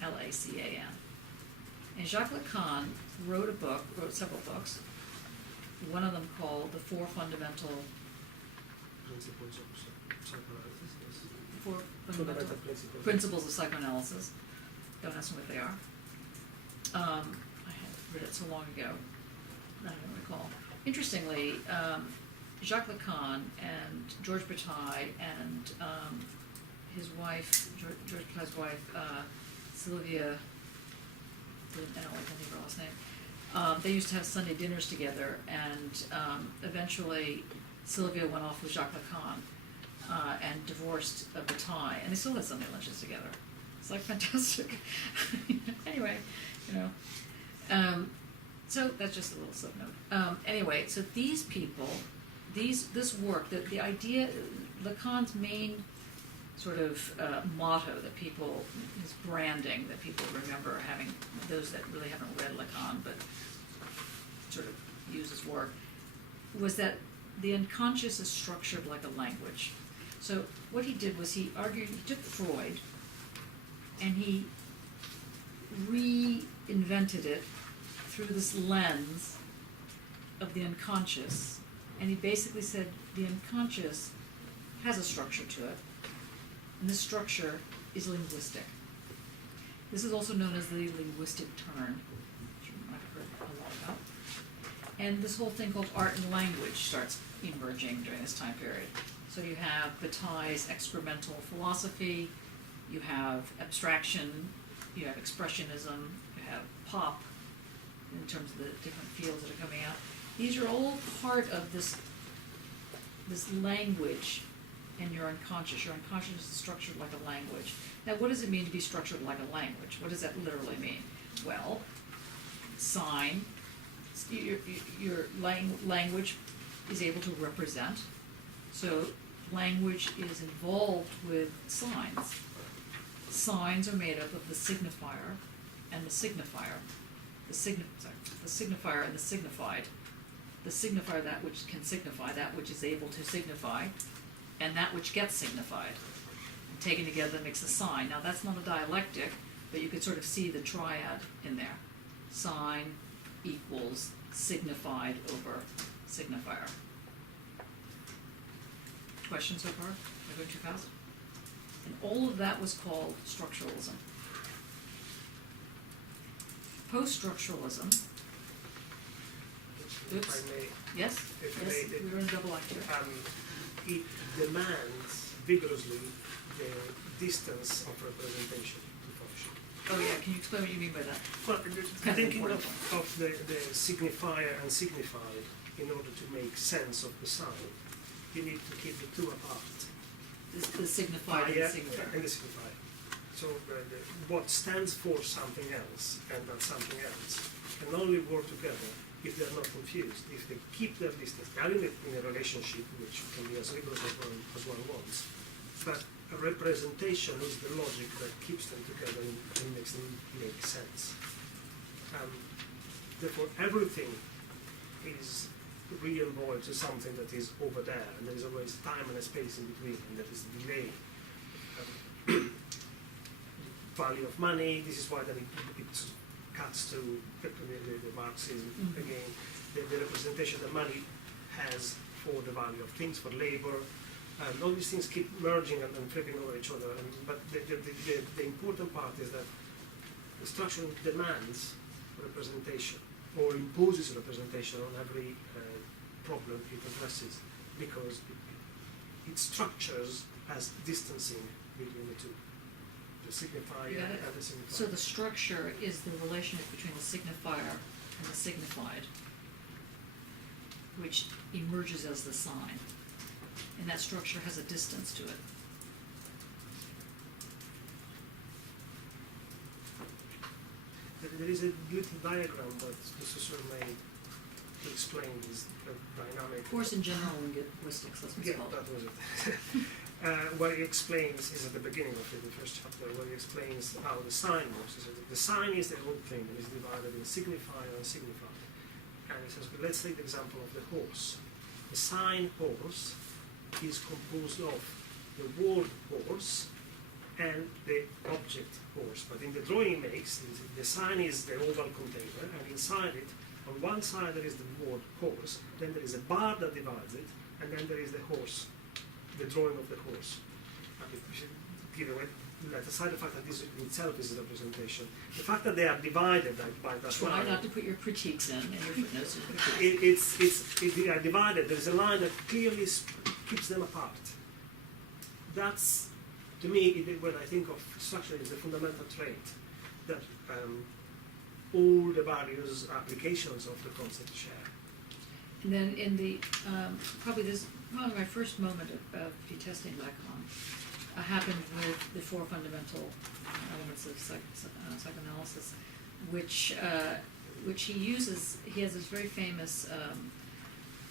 Lacan. And Jacques Lacan wrote several books, one of them called The Four Fundamental Principles of Psychoanalysis. Don't ask me what they are. I had read it so long ago, I don't recall. Interestingly, Jacques Lacan and Georges Bataille and his wife, Georges Bataille's wife, Sylvia, I don't think her last name, they used to have Sunday dinners together, and eventually Sylvia went off with Jacques Lacan and divorced Bataille, and they still had Sunday lunches together. It's like fantastic. Anyway, so that's just a little footnote. Anyway, so these people, this work, the idea, Lacan's main sort of motto that people, his branding that people remember having, those that really haven't read Lacan but sort of use his work, was that the unconscious is structured like a language. So what he did was he took Freud and he reinvented it through this lens of the unconscious, and he basically said the unconscious has a structure to it, and this structure is linguistic. This is also known as the linguistic turn, which you might have heard a lot about. And this whole thing called art and language starts emerging during this time period. So you have Bataille's experimental philosophy, you have abstraction, you have expressionism, you have pop, in terms of the different fields that are coming out. These are all part of this language and your unconscious. Your unconscious is structured like a language. Now, what does it mean to be structured like a language? What does that literally mean? Well, sign, your language is able to represent. So language is involved with signs. Signs are made up of the signifier and the signifier. the signifier and the signified. The signifier, that which can signify, that which is able to signify, and that which gets signified. Taken together makes a sign. Now that's not a dialectic, but you could sort of see the triad in there. Sign equals signified over signifier. Questions so far? Am I going too fast? And all of that was called structuralism. Post-structuralism, If Oops. I may, yes, if I yes, may, we were in double act here. it demands vigorously the distance of representation to function. Oh yeah, can you explain what you mean by that? Well, Kind of thinking important of the signifier and signified, in order to make sense of the sign, you need to keep the two apart. The signified and the signifier. And the signifier. So what stands for something else and that something else can only work together if they're not confused, if they keep their distance. They are in a relationship which can be as rigorous as one wants, but a representation is the logic that keeps them together and makes them make sense. Therefore, everything is re-involved to something that is over there, and there is always time and a space in between, and there is a delay. Value of money, this is why then it cuts to the Marxism again, the representation that money has for the value of things, for labor. All these things keep merging and flipping over each other, but the important part is that the structure demands representation, or imposes representation on every problem it addresses, because it structures as distancing between the two, the signifier Yeah. and the signifier. So the structure is the relationship between the signifier and the signified, which emerges as the sign. And that structure has a distance to it. There is a little diagram that Mr. made to explain this dynamic. Course in general linguistics, that's what Yeah, it's called. that was it. What he explains is at the beginning of the first chapter, where he explains how the sign works. He says that the sign is the whole thing, and is divided in signifier and signified. And he says, but let's take the example of the horse. The sign horse is composed of the word horse and the object horse. But in the drawing he makes, the sign is the oval container, and inside it, on one side there is the word horse, then there is a bar that divides it, and then there is the horse, the drawing of the horse. And we should give away, let aside the fact that this in itself is a representation, the fact that they are divided by that Try line, not to put your critiques in and your footnotes. they are divided. There is a line that clearly keeps them apart. That's, to me, when I think of structure, is a fundamental trait that all the various applications of the concept share. And then in the, probably my first moment of detesting Lacan happened with the four fundamental elements of psychoanalysis, which he uses. He has this very famous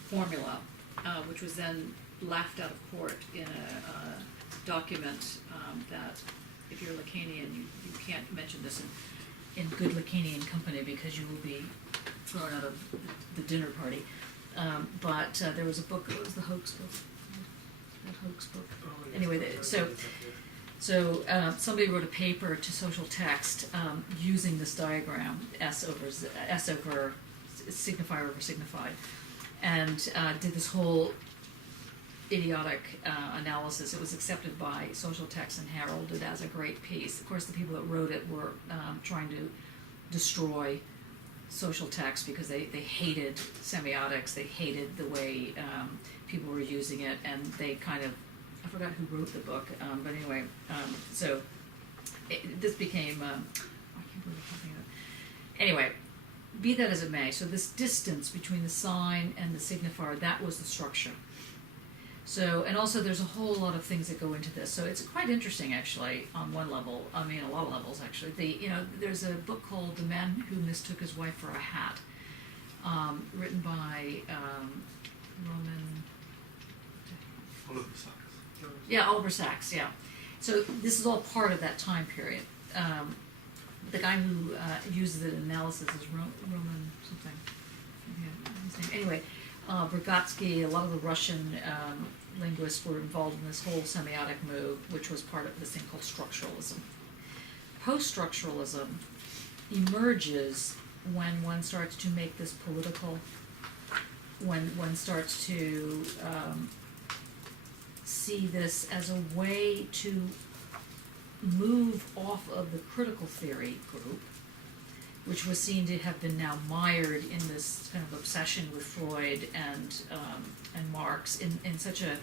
formula, which was then laughed out of court in a document that, if you're Lacanian, you can't mention this in good Lacanian company because you will be thrown out of the dinner party. But there was a book. What was the hoax book? That hoax book. Oh, yes, Anyway, so somebody wrote a paper to social text using this diagram, S over signifier over signified, and did this whole idiotic analysis. It was accepted by social text and heralded as a great piece. Of course, the people that wrote it were trying to destroy social text because they hated semiotics, they hated the way people were using it, and they kind of, I forgot who wrote the book, but anyway, so this became, I can't believe I can't think of it. Anyway, be that as it may, so this distance between the sign and the signifier, that was the structure. So, and also there's a whole lot of things that go into this. So it's quite interesting, actually, on one level. I mean, a lot of levels, actually. There's a book called "The Man Who Mistook His Wife for a Hat," written by Roman. Yeah, Oliver Sacks. Yeah. So this is all part of that time period. the guy who uses it in analysis is Roman something. Yeah, his name. Anyway, Vygotsky, a lot of the Russian linguists were involved in this whole semiotic move, which was part of this thing called structuralism. Post-structuralism emerges when one starts to make this political, when one starts to see this as a way to move off of the critical theory group, which was seen to have been now mired in this kind of obsession with Freud and Marx in such a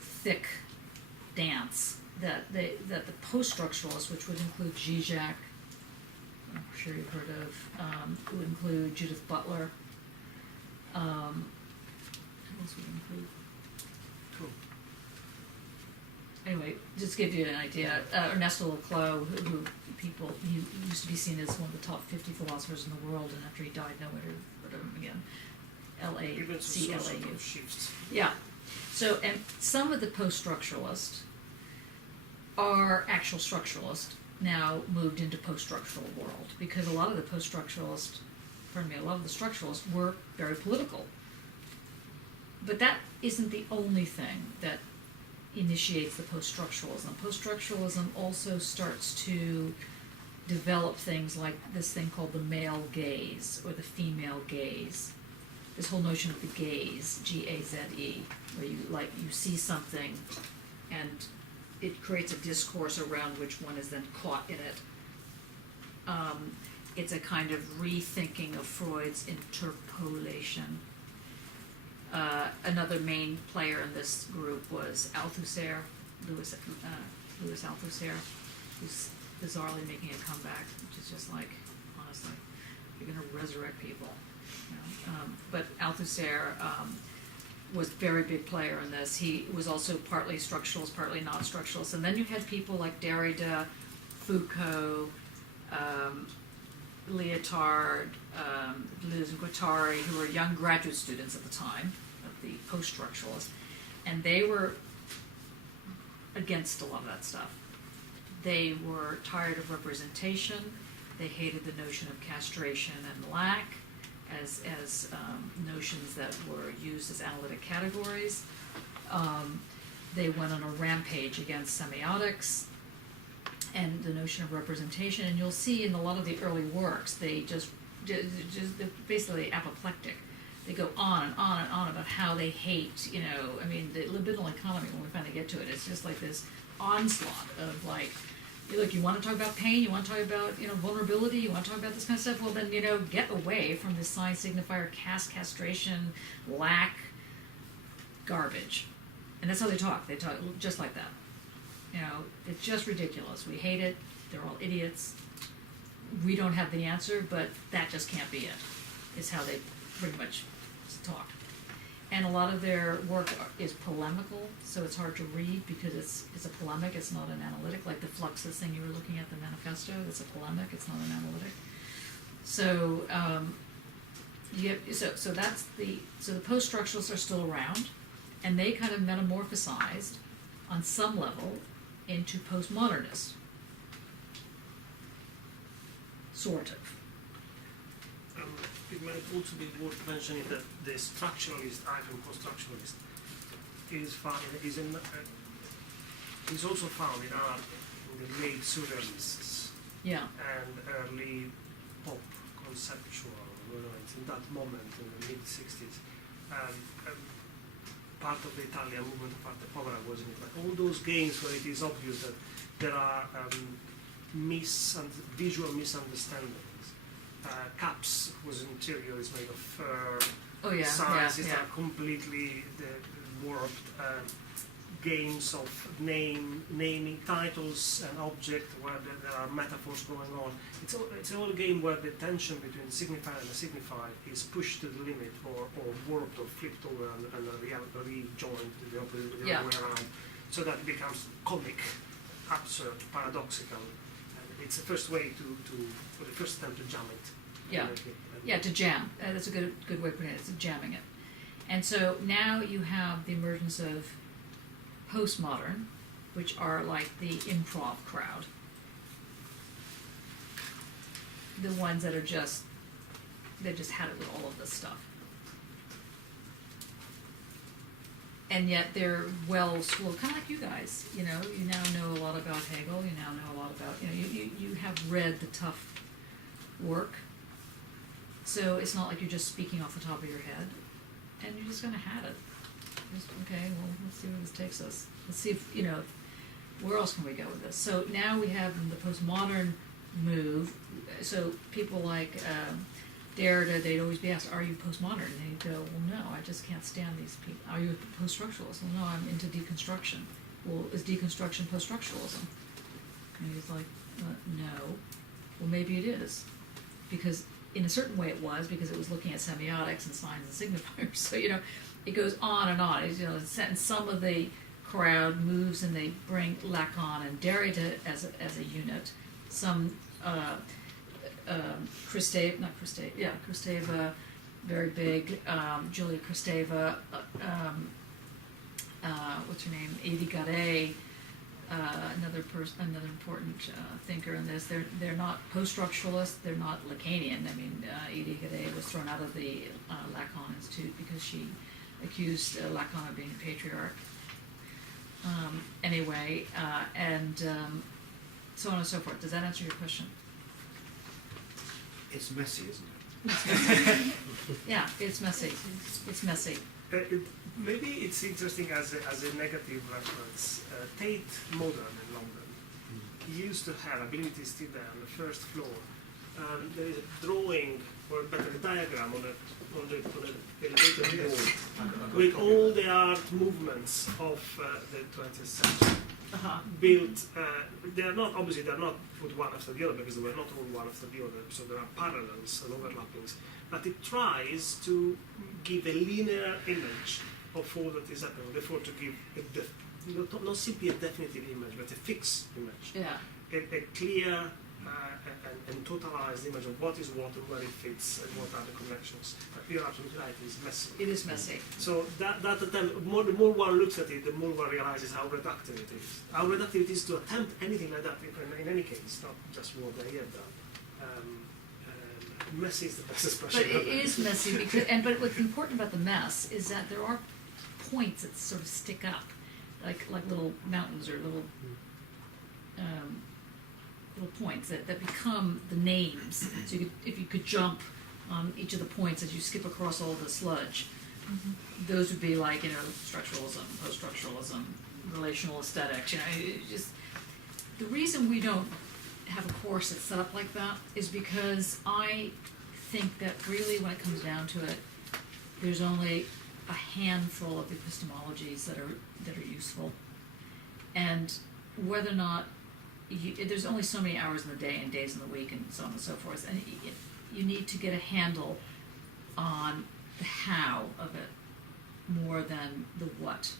thick dance that the post-structuralists, which would include Zizek, I'm sure you've heard of, would include Judith Butler. Who else would include? Cool. Anyway, just to give you an idea, Ernesto Laclau, who he used to be seen as one of the top 50 philosophers in the world, and after he died, nobody heard of him again. Even some sort LACLAU. of shifts. Yeah. So, and some of the post-structuralists are actual structuralists now moved into post-structural world, because a lot of the post-structuralists, a lot of the structuralists were very political. But that isn't the only thing that initiates the post-structuralism. Post-structuralism also starts to develop things like this thing called the male gaze or the female gaze. This whole notion of the gaze, G-A-Z-E, where you see something and it creates a discourse around which one is then caught in it. It's a kind of rethinking of Freud's interpolation. Another main player in this group was Althusser, Louis Althusser, who's bizarrely making a comeback, which is just like, honestly, you're going to resurrect people. You know? But Althusser was a very big player in this. He was also partly structuralist, partly not structuralist. And then you had people like Derrida, Foucault, Lyotard, Deleuze and Guattari, who were young graduate students at the time of the post-structuralists, and they were against a lot of that stuff. They were tired of representation. They hated the notion of castration and lack as notions that were used as analytic categories. They went on a rampage against semiotics and the notion of representation, and you'll see in a lot of the early works, they're basically apoplectic. They go on and on and on about how they hate, the libidinal economy, when we finally get to it, it's just like this onslaught of like, look, you want to talk about pain, you want to talk about, vulnerability, you want to talk about this kind of stuff, well then, get away from this sign signifier, castration, lack, garbage. And that's how they talk just like that. It's just ridiculous. We hate it. They're all idiots. We don't have the answer, but that just can't be it, is how they pretty much talk. And a lot of their work is polemical, so it's hard to read because it's a polemic, it's not an analytic, like the Fluxus thing you were looking at, the manifesto, it's a polemic, it's not an analytic. So, so the post-structuralists are still around, and they kind of metamorphosized on some level into postmodernists, sort of. It might also be worth mentioning that the structuralist, post-structuralist, is also found in art in the late surrealists and early pop conceptual movements in that moment in the mid-60s. Part of the Italian movement of arte povera was in it. Like all those games where it is obvious that there are visual misunderstandings. Caps whose interior is made of fur. Sizes that are completely warped. Games of naming titles and objects where there are metaphors going on. It's all a game where the tension between the signifier and the signified is pushed to the limit, or warped or flipped over and rejoined the opposite way around. So that it becomes comic, absurd, paradoxical. And it's the first way or the first attempt to jam it. To jam. That's a good way of putting it. It's jamming it. And so now you have the emergence of postmodern, which are like the improv crowd. The ones that are just, they just had it with all of this stuff. And yet they're well schooled, kind of like you guys, you know, you now know a lot about Hegel, you now know a lot about, you know, you have read the tough work. So it's not like you're just speaking off the top of your head, and you're just gonna have it. Just, okay, well, let's see where this takes us. Let's see if, you know, where else can we go with this? So now we have the postmodern move, so people like Derrida, they'd always be asked, are you postmodern? And he'd go, well, no, I just can't stand these people. Are you a post-structuralist? Well, no, I'm into deconstruction. Well, is deconstruction post-structuralism? And he's like, no. Well, maybe it is. Because in a certain way it was, because it was looking at semiotics and signs and signifiers. So, you know, it goes on and on. It's, you know, and some of the crowd moves and they bring Lacan and Derrida as a unit. Some Kristeva, very big, Julia Kristeva, what's her name, Evi Garay, another important thinker in this. They're not post-structuralists, they're not Lacanian. I mean, Evi Garay was thrown out of the Lacan Institute because she accused Lacan of being a patriarch. Anyway, and so on and so forth. Does that answer your question? It's messy, isn't it? Yeah, it's messy. It's messy. Maybe it's interesting as a negative reference. Tate Modern in London used to have, I believe it is still there, on the first floor. There is a drawing, or better, a diagram on the elevator board with all the art movements of the 20th century. Built, they're not put one after the other because they were not all one after the other, so there are parallels and overlappings, but it tries to give a linear image of all that is happening, therefore to give not simply a definitive image, but a fixed image, Yeah. a clear and totalized image of what is what and where it fits and what are the connections. But you're absolutely right, it's messy. It is messy. So the more one looks at it, the more one realizes how reductive it is. How reductive it is to attempt anything like that in any case, not just what they have done. Messy is the best expression. But it is messy because, but what's important about the mess is that there are points that sort of stick up, like little mountains or little points that become the names. So if you could jump on each of the points as you skip across all the sludge, those would be like, you know, structuralism, post-structuralism, relational aesthetics. You know, it just the reason we don't have a course that's set up like that is because I think that really, when it comes down to it, there's only a handful of epistemologies that are useful, and whether or not there's only so many hours in the day and days in the week and so on and so forth, and you need to get a handle on the how of it more than the what.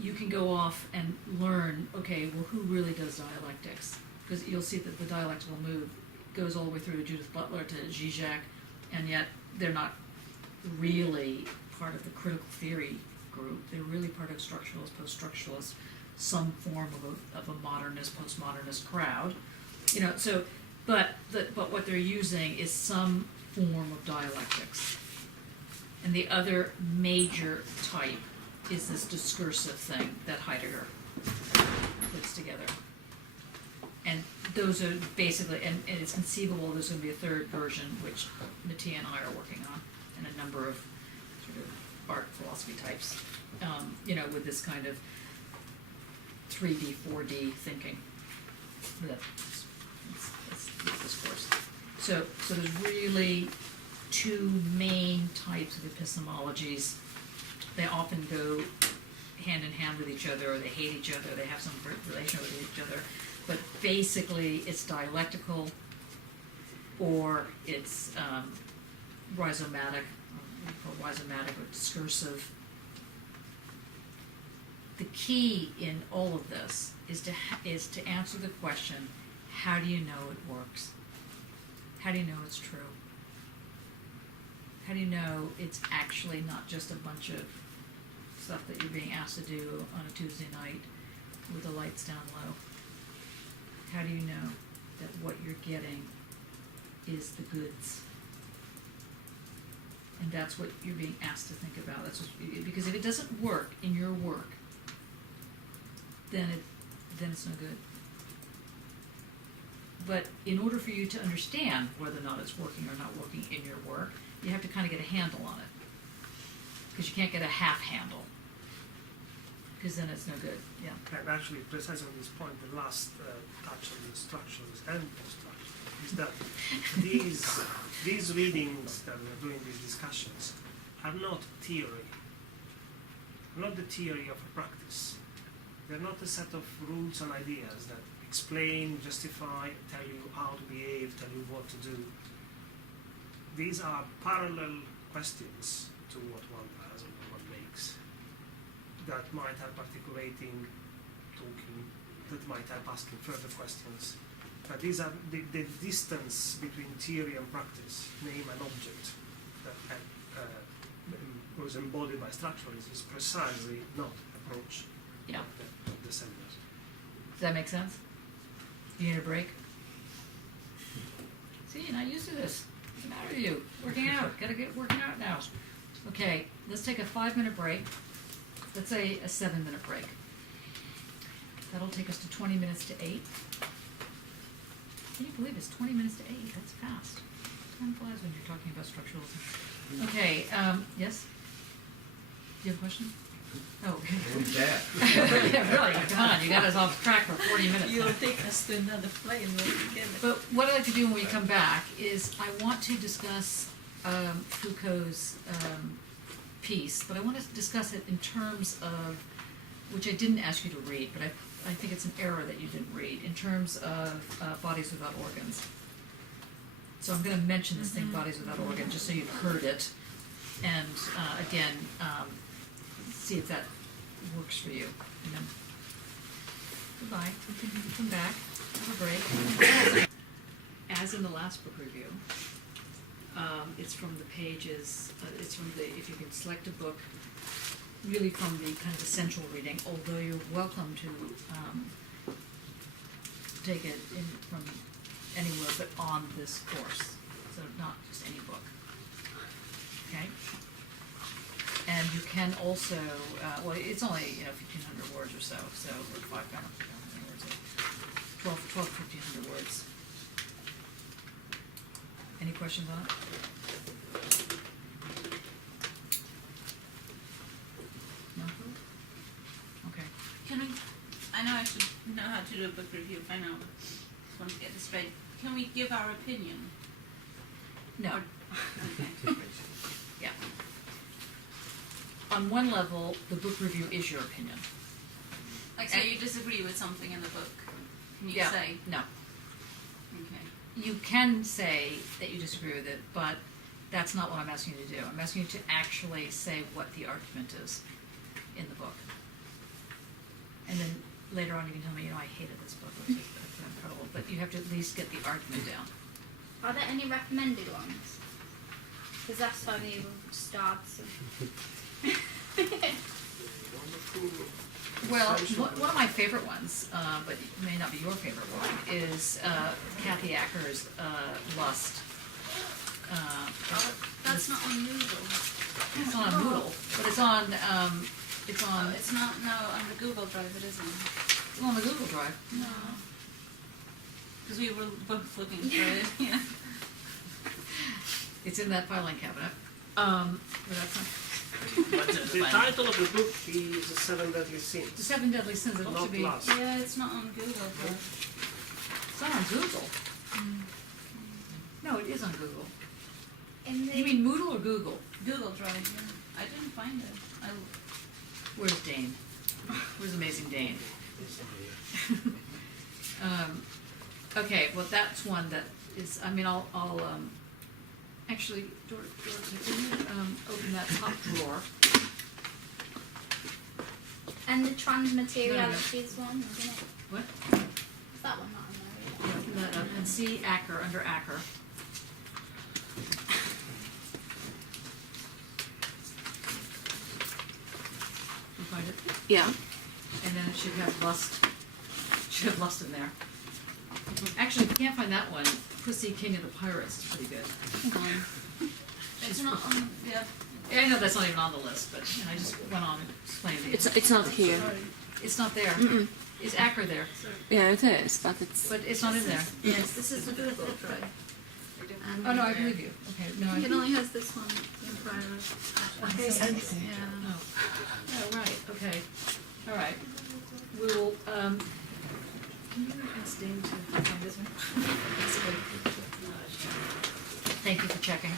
You can go off and learn, okay, well, who really does dialectics? Because you'll see that the dialectical move goes all the way through to Judith Butler to Zizek, and yet they're not really part of the critical theory group. They're really part of structuralist, post-structuralist, some form of a modernist, postmodernist crowd. You know, so, but what they're using is some form of dialectics. And the other major type is this discursive thing that Heidegger puts together. And those are basically, and it's conceivable there's going to be a third version, which Mattia and I are working on, and a number of sort of art philosophy types, you know, with this kind of 3D, 4D thinking. That's this course. So there's really two main types of epistemologies. They often go hand in hand with each other, or they hate each other, they have some relation with each other. But basically, it's dialectical, or it's rhizomatic, or discursive. The key in all of this is to answer the question: how do you know it works? How do you know it's true? How do you know it's actually not just a bunch of stuff that you're being asked to do on a Tuesday night with the lights down low, how do you know that what you're getting is the goods? And that's what you're being asked to think about. That's what, because if it doesn't work in your work, then it's no good. But in order for you to understand whether or not it's working or not working in your work, you have to kind of get a handle on it. Because you can't get a half handle. Because then it's no good. Yeah. And actually, precisely on this point, the last touch on the structuralist and post-structuralist is that these readings that we're doing, these discussions, are not theory, not the theory of a practice. They're not a set of rules and ideas that explain, justify, tell you how to behave, tell you what to do. These are parallel questions to what one does and what one makes that might help articulating, talking, that might help asking further questions. But these are the distance between theory and practice, name and object, that was embodied by structuralism is precisely not approach Yeah. of the seminars. Does that make sense? You need a break? See, you're not used to this. What's the matter with you? Working out. Gotta get working out now. Okay, let's take a 5-minute break. Let's say a 7-minute break. That'll take us to 20 minutes to 8. Can you believe it's 20 minutes to 8? That's fast. Time flies when you're talking about structuralism. Okay, yes? Do you have a question? Oh, okay. Yeah, really, come on, you got us off track for 40 minutes. You will take us to another plane altogether. But what I'd like to do when we come back is I want to discuss Foucault's piece, but I want to discuss it in terms of, which I didn't ask you to read, but I think it's an error that you didn't read, in terms of bodies without organs. So I'm going to mention this thing, bodies without organs, just so you've heard it, and again, see if that works for you. And then, goodbye. Come back. Have a break. As in the last book review, it's from the pages. It's from the. If you can select a book, really from the kind of essential reading. Although you're welcome to take it in from anywhere, but on this course. So not just any book. Okay. And you can also, well, it's only 1,500 words or so, or 5,000 words, 1,200 words. Any questions on it? No? Okay. I know I should know how to do a book review by now. Just want to get this straight. Can we give our opinion? No. Okay. Yeah. On one level, the book review is your opinion. Like, so you disagree with something in the book? Can you Yeah. say? No. Okay. You can say that you disagree with it, but that's not what I'm asking you to do. I'm asking you to actually say what the argument is in the book. And then later on you can tell me, I hated this book, which is incredible, but you have to at least get the argument down. Are there any recommended ones? Because that's how you start. So. Well, one of my favorite ones, but it may not be your favorite one, is Kathy Acker's Lust. That's not on Google. It's not on Moodle, but it's on. Oh, it's not, no, on the Google Drive it isn't. It's on the Google Drive. No. Because we were both looking for it, yeah. It's in that filing cabinet. But that's not. The title of the book is The 7 Deadly Sins. The 7 Deadly Sins. It ought to Not be. Lust. Yeah, it's not on Google Drive. It's not on Google. No, it is on Google. In the You mean Moodle or Google? Google Drive, yeah. I didn't find it. Where's Dane? Where's Amazing Dane? Okay, well that's one that is. I mean, I'll actually, Dorothy, can you open that top drawer? and the transmaterialities one, isn't it? What? Is that one not in there? Yeah, open that up and see Acker under Acker. You find it? Yeah. and then it should have lust in there. Actually, if you can't find that one, Pussy King of the Pirates is pretty good. Hang on. It's not on, yeah. Yeah, I know that's not even on the list, but you know, I just went on and explained it. It's not here. It's not there. Mm-mm. Is Acker there? Yeah, it is, but it's. But it's not in there. Yes, this is the Google, right? And Oh, no, I believe you. Okay, no, It I... only has this one in private. Yeah. Oh, oh, right, okay. All right. We will, can you ask Dave to find this one? That's good. Thank you for checking.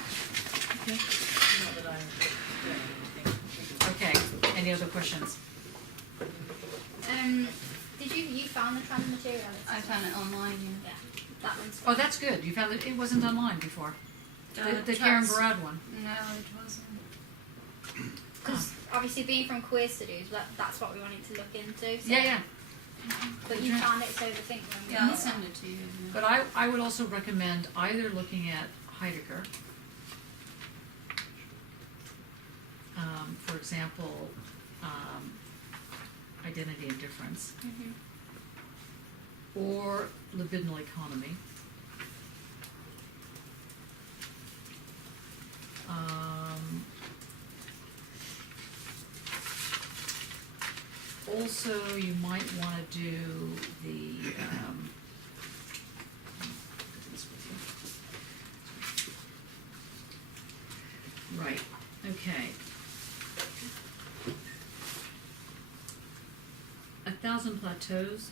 Okay, any other questions? Did you found the trans materiality? I found it online, Yeah, that one's. Oh, that's good. You found it, it wasn't online before. yeah. The Karen Barad one. No, it wasn't. Because obviously being from queer studies, that's what we wanted to look into. So. Yeah, yeah. But you found it, so the thing. Yeah, I'll send it to you. Yeah. But I would also recommend either looking at Heidegger, for example, identity and difference, Mhm. or libidinal economy. Also, you might want to do the right. Okay. 1,000 Plateaus,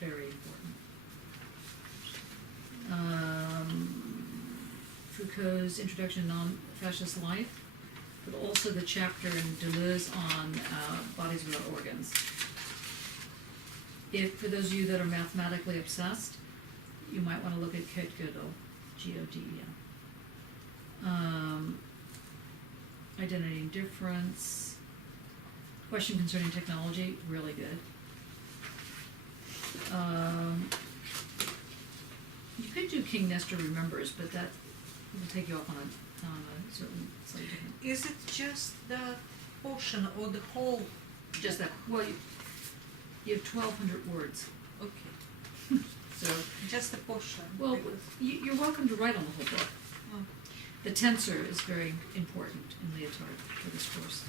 very important. Foucault's Introduction to Non-Fascist Life, but also the chapter in Deleuze on bodies without organs. If, for those of you that are mathematically obsessed, you might want to look at Kurt Gödel, G-O-D-E-L. Identity and difference. Question concerning technology, really good. You could do King Nestor Remembers, but that will take you off on a certain slightly different. Is it just the portion or the whole? Just that. Well, you have 1,200 words, Okay, so just the portion. well, because- you're welcome to write on the whole book. Oh. The tensor is very important in Leotard for this course.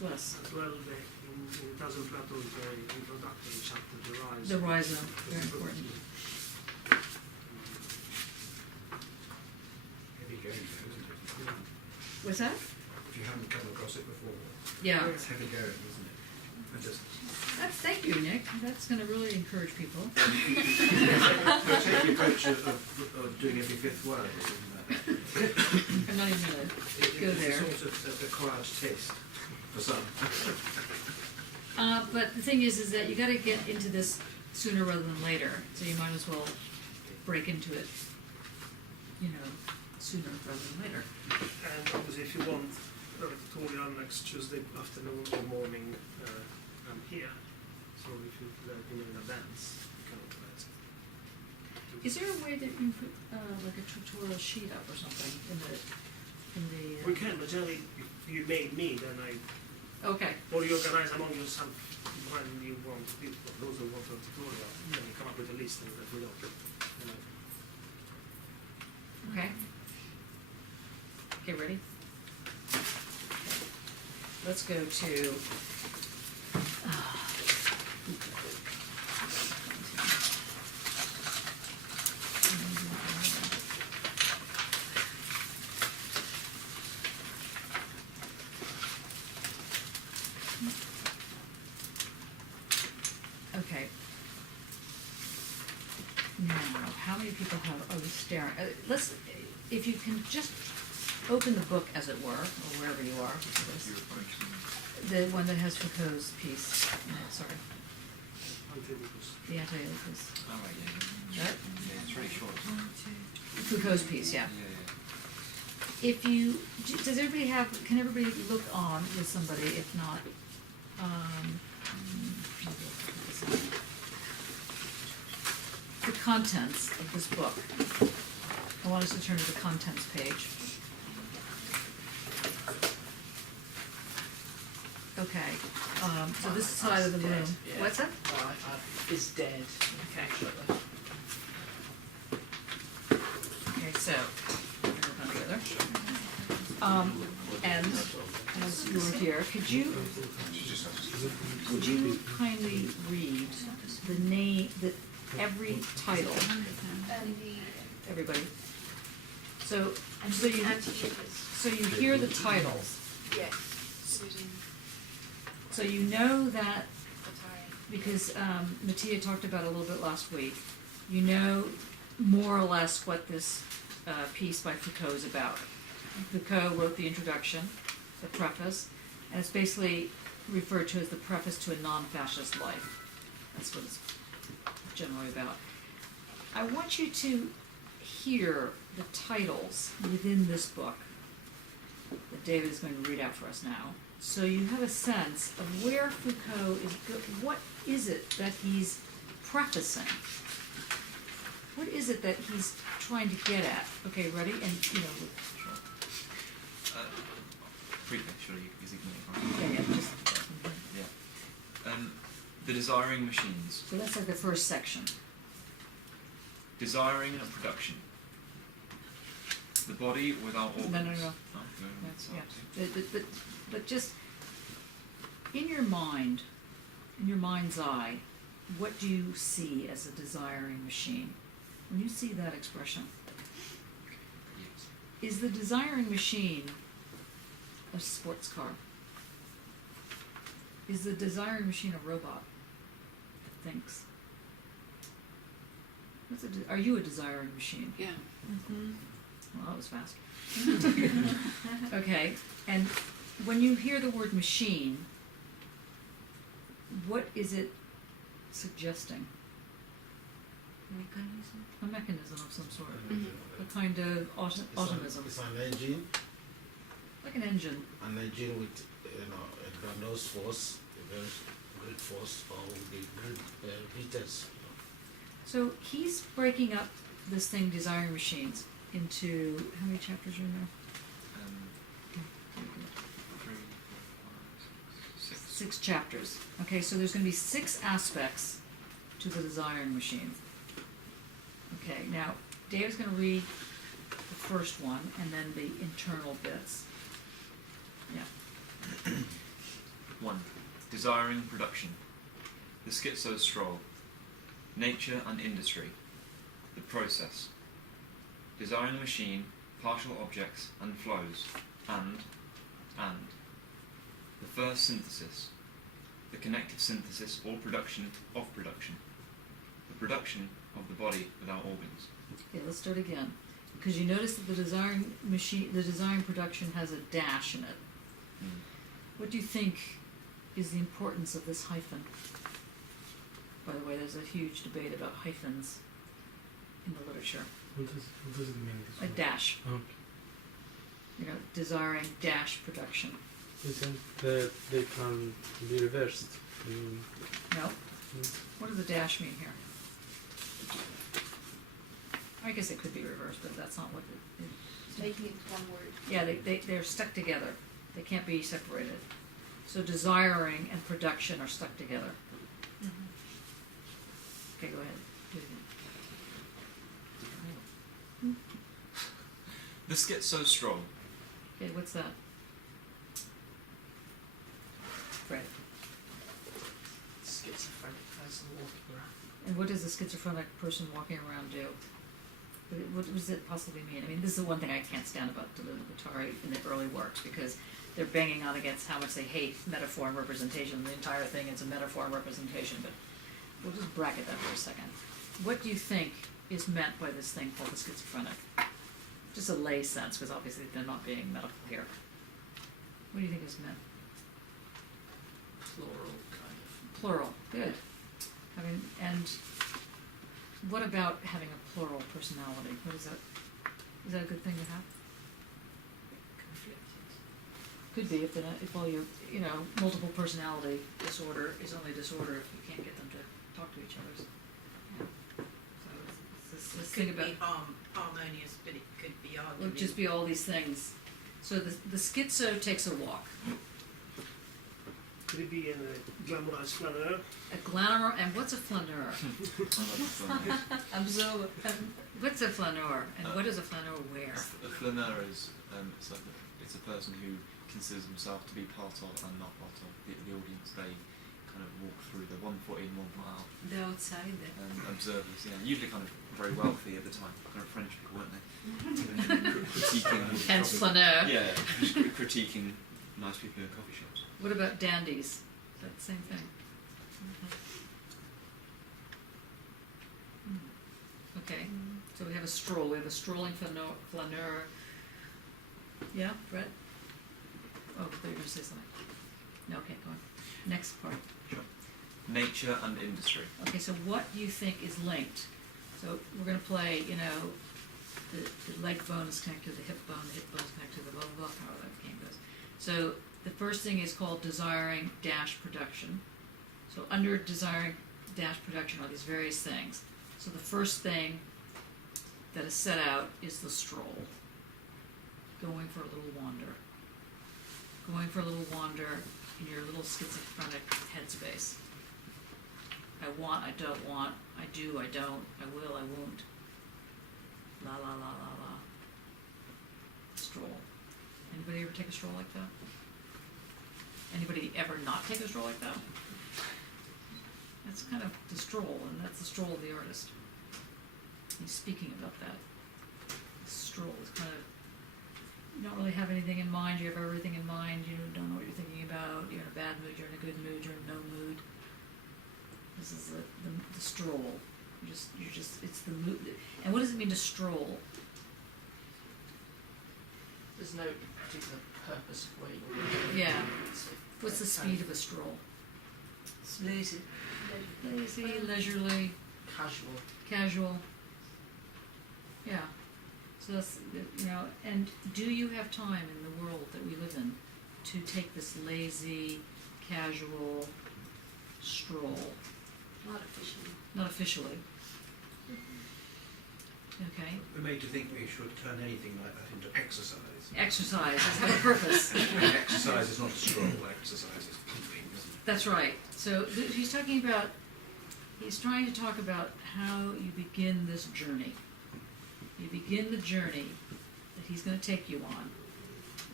Bless. As well, in 1,000 Plateaus, the introductory chapter, the rise. The rhizome, very important. Heavy going, though, isn't it? What's that? If you haven't come across it before, Yeah. it's heavy going, isn't it? I just Thank you, Nick. That's going to really encourage people. You'll take the approach of doing every fifth word, isn't that? I'm not even going to go It's there. a sort of acquired taste for some. But the thing is that you got to get into this sooner rather than later. So you might as well break into it, sooner rather than later. And obviously, if you want a tutorial next Tuesday afternoon or morning, I'm here. So if you let me know in advance, you can organize it. Is there a way that you can put like a tutorial sheet up or something in the? We can, but generally, if you made me, then Okay. or you organize among yourself when you want people, those who want a tutorial, then you come up with a list and let me know. Okay. Okay, ready? Let's go to. Okay. Now, how many people have, staring, let's, if you can just open the book, as it were, or wherever you are, the one that has Foucault's piece, sorry, Anti-Oedipus. the Anti-Oedipus. Oh, right, yeah. Right? Yeah, it's really short. Foucault's piece, yeah. If you, does everybody have, can everybody look on with somebody, if not, the contents of this book. I want us to turn to the contents page. Okay, so this side of the room, Yeah. what's that? Is dead. Okay. Actually. Okay, so, we're gonna come together. And as you were here, would you kindly read the name, every title, everybody? So you, so you hear the titles, Yes. so you know that, because Mattia talked about it a little bit last week, you know more or less what this piece by Foucault is about. Foucault wrote the introduction, the preface, and it's basically referred to as the preface to a non-fascist life. That's what it's generally about. I want you to hear the titles within this book that David is going to read out for us now, so you have a sense of where Foucault is, what is it that he's prefacing? What is it that he's trying to get at? Okay, ready? And, you know, Prefix, surely, is it yeah, just, Yeah. The desiring machines. so that's like the first section. Desiring and production. The body without organs. No. Oh, That's, yeah, but just, in your mind, in your mind's eye, what do you see as a desiring machine? When you see that expression, Yes. is the desiring machine a sports car? Is the desiring machine a robot that thinks? Are you a desiring machine? Yeah. Well, that was fast. Okay, and when you hear the word machine, what is it suggesting? Mechanism. A mechanism of some sort, Mhm. a kind of automism, It's an engine, like an engine. with a grandiose force, a very great force, or the great heaters. So he's breaking up this thing, desiring machines, into how many chapters are in there? 3, 4, 5, 6. 6 chapters. Okay, so there's going to be 6 aspects to the desiring machine. Okay, now Dave's going to read the first one and then the internal bits. Yeah. 1. Desiring production. The schizo stroll. Nature and industry. The process. Desiring the machine, partial objects and flows, and. The first synthesis. The connected synthesis or production of production. The production of the body without organs. Okay, let's start again. Because you notice that the desiring machine, the desiring production has a dash in it. Mm. What do you think is the importance of this hyphen? By the way, there's a huge debate about hyphens in the literature. What does it mean? A dash. Okay. You know, desiring dash production. Isn't that they can be reversed? No? What does the dash mean here? I guess it could be reversed, but that's not what it Making it one word. yeah, they're stuck together. They can't be separated. So desiring and production are stuck together. Okay, go ahead. Do it again. The schizo stroll. Okay, what's that? Fred. Schizophrenic person walking around. And what does a schizophrenic person walking around do? What does it possibly mean? I mean, this is the one thing I can't stand about the Guattari in the early works, because they're banging on against how much they hate metaphor and representation. The entire thing is a metaphor and representation, but we'll just bracket that for a second. What do you think is meant by this thing called the schizophrenic? Just a lay sense, because obviously they're not being medical here. What do you think is meant? Plural, kind of. Plural, good. Having, and what about having a plural personality? What is that? Is that a good thing to have? Conflicted. Could be if all your, you know, multiple personality disorder is only disorder if you can't get them to talk to each other. Yeah. So let's It think could about. be harmonious, but it could be It arguing. would just be all these things. So the schizo takes a walk. actually be in a glamorized flaneur. A glamour, and what's a flaneur? Observer. What's a flaneur, and what does a flaneur wear? A flaneur is it's a person who considers himself to be part of and not part of the audience. They kind of walk through the 1 foot in, 1 foot out. The outsider. Observers, yeah, usually kind of very wealthy at the time, kind of French people, weren't they? Critiquing. Hence flaneur. Yeah, critiquing nice people in coffee shops. What about dandies? Is that the same thing? Okay, so we have a stroll. We have a strolling flaneur. Yeah, Brett? Oh, they're going to say something. No, okay, go on. Next part. Sure. Nature and industry. Okay, so what do you think is linked? So we're going to play, you know, the leg bone is connected to the hip bone is connected to the blah, blah, blah, how that game goes. So the first thing is called desiring dash production. So under desiring dash production are these various things. So the first thing that is set out is the stroll. Going for a little wander. Going for a little wander in your little schizophrenic headspace. I want, I don't want, I do, I don't, I will, I won't. La la la la la. Stroll. Anybody ever take a stroll like that? Anybody ever not take a stroll like that? That's kind of the stroll, and that's the stroll of the artist. He's speaking about that. The stroll is kind of, you don't really have anything in mind, you have everything in mind, you don't know what you're thinking about, you're in a bad mood, you're in a good mood, you're in no mood. This is the stroll. You're just, it's the mood. And what does it mean to stroll? There's no particular purpose of where you're going. Yeah. So What's the speed of a stroll? It's lazy. Lazy, leisurely, Casual. casual. Yeah. So that's, you know, and do you have time in the world that we live in to take this lazy, casual stroll? Not officially. Not officially. Okay. We're made to think we should turn anything like that into exercise. Exercise. Does have a purpose. And exercise is not a stroll, exercise is pumping, isn't it? That's right. So he's talking about, he's trying to talk about how you begin this journey. You begin the journey that he's going to take you on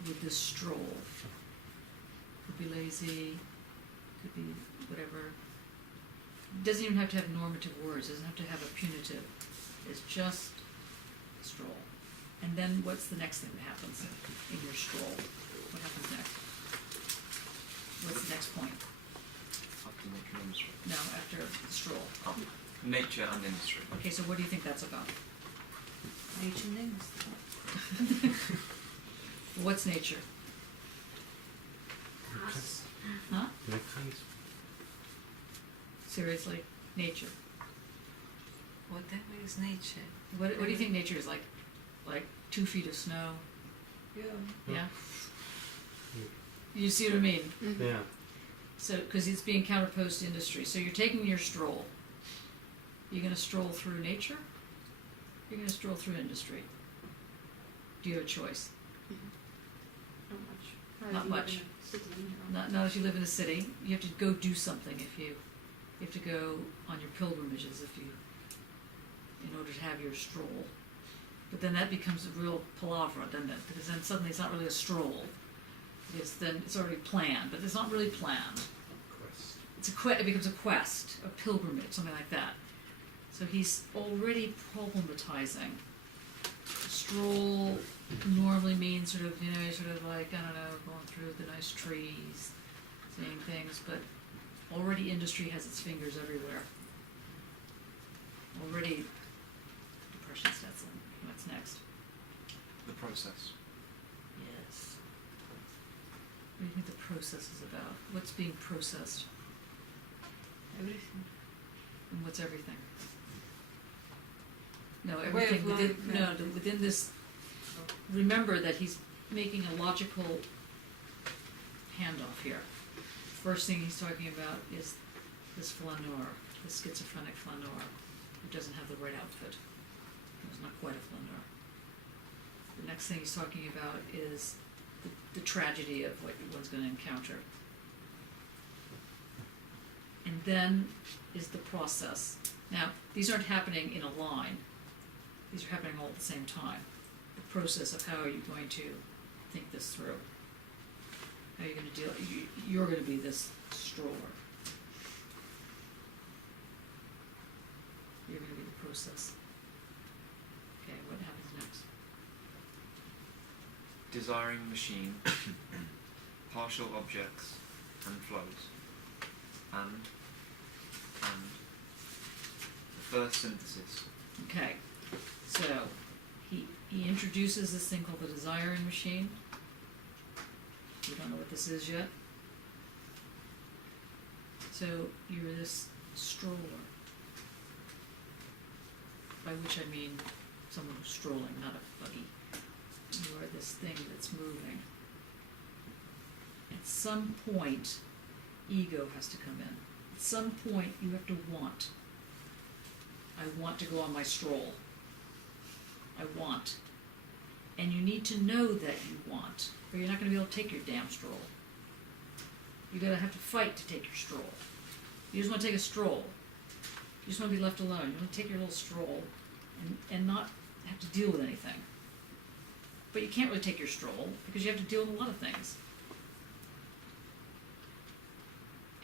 with this stroll. Could be lazy, could be whatever. Doesn't even have to have normative words, doesn't have to have a punitive. It's just a stroll. And then what's the next thing that happens in your stroll? What happens next? What's the next point? After nature and industry. No, after the stroll. Oh, nature and industry. Okay, so what do you think that's about? Nature names. What's nature? Us. Huh? Seriously? Nature. Whatever is nature. What do you think nature is like? Like 2 feet of snow? Yeah. Yeah? You see what I mean? Yeah. So, because it's being counterposed to industry. So you're taking your stroll. You're going to stroll through nature? You're going to stroll through industry. Do you have a choice? Not much. Not much. Not if you live in a city. You have to go do something if you have to go on your pilgrimages in order to have your stroll. But then that becomes a real palavra, doesn't it? Because then suddenly it's not really a stroll. Then it's already planned, but it's not really planned. Quest. It becomes a quest, a pilgrimage, something like that. So he's already problematizing. Stroll normally means sort of, sort of like, I don't know, going through the nice trees, seeing things, but already industry has its fingers everywhere. Already, depression sets in. What's next? The process. Yes. What do you think the process is about? What's being processed? Everything. And what's everything? No, The way everything of within, life, no, yeah. within this, remember that he's making a logical handoff here. First thing he's talking about is this flaneur, this schizophrenic flaneur, who doesn't have the right outfit. He's not quite a flaneur. The next thing he's talking about is the tragedy of what one's going to encounter. then is the process. Now, these aren't happening in a line. These are happening all at the same time. The process of how are you going to think this through? How are you going to deal? You're going to be this stroller. You're going to be the process. Okay, what happens next? Desiring machine, partial objects and flows, and the first synthesis. Okay, so he introduces this thing called the desiring machine. We don't know what this is yet. So you're this stroller, by which I mean someone who's strolling, not a buggy. You are this thing that's moving. At some point, ego has to come in. At some point, you have to want. I want to go on my stroll. I want. And you need to know that you want, or you're not going to be able to take your damn stroll. You're going to have to fight to take your stroll. You just want to take a stroll. You just want to be left alone. You want to take your little stroll and not have to deal with anything. But you can't really take your stroll because you have to deal with a lot of things.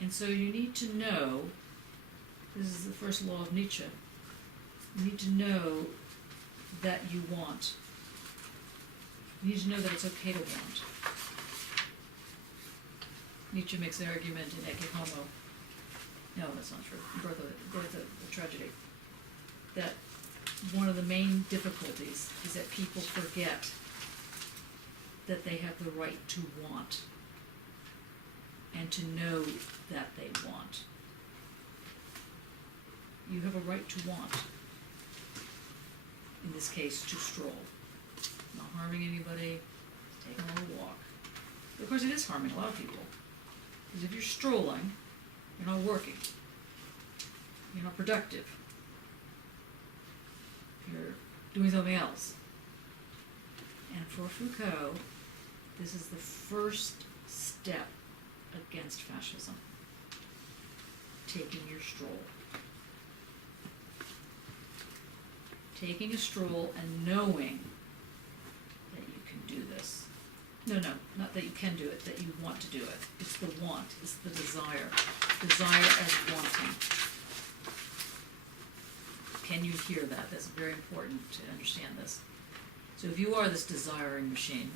And so you need to know, this is the first law of Nietzsche, you need to know that you want. You need to know that it's okay to want. Nietzsche makes the argument in Ecce Homo, no, that's not true, Birth of the Tragedy, that one of the main difficulties is that people forget that they have the right to want and to know that they want. You have a right to want. In this case, to stroll. Not harming anybody, taking a little walk. But of course it is harming a lot of people. Because if you're strolling, you're not working. You're not productive. You're doing something else. And for Foucault, this is the first step against fascism. Taking your stroll. Taking a stroll and knowing that you can do this. No, not that you can do it, that you want to do it. It's the want, it's the desire. Desire as wanting. Can you hear that? That's very important to understand this. So if you are this desiring machine,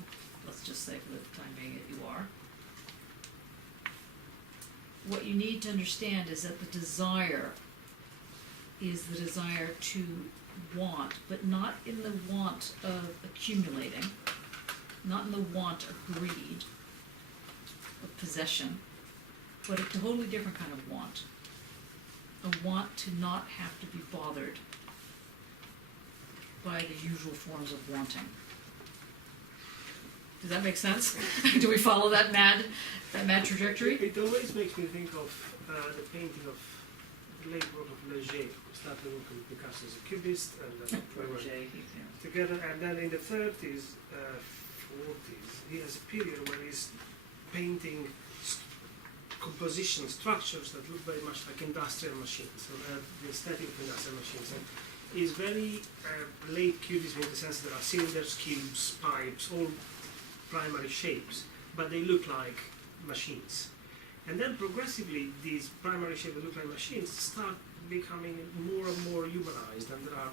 let's just say for the time being that you are, what you need to understand is that the desire is the desire to want, but not in the want of accumulating, not in the want of greed, of possession, but a totally different kind of want. A want to not have to be bothered by the usual forms of wanting. Does that make sense? Do we follow that mad trajectory? It always makes me think of the painting of the late work of Leger, who started working with Picasso as a cubist, and then we were together. And then in the 30s, 40s, he has a period where he's painting composition structures that look very much like industrial machines, so the aesthetic of industrial machines. And he's very late cubism in the sense that there are cylinders, cubes, pipes, all primary shapes, but they look like machines. And then progressively, these primary shapes that look like machines start becoming more and more humanized, and there are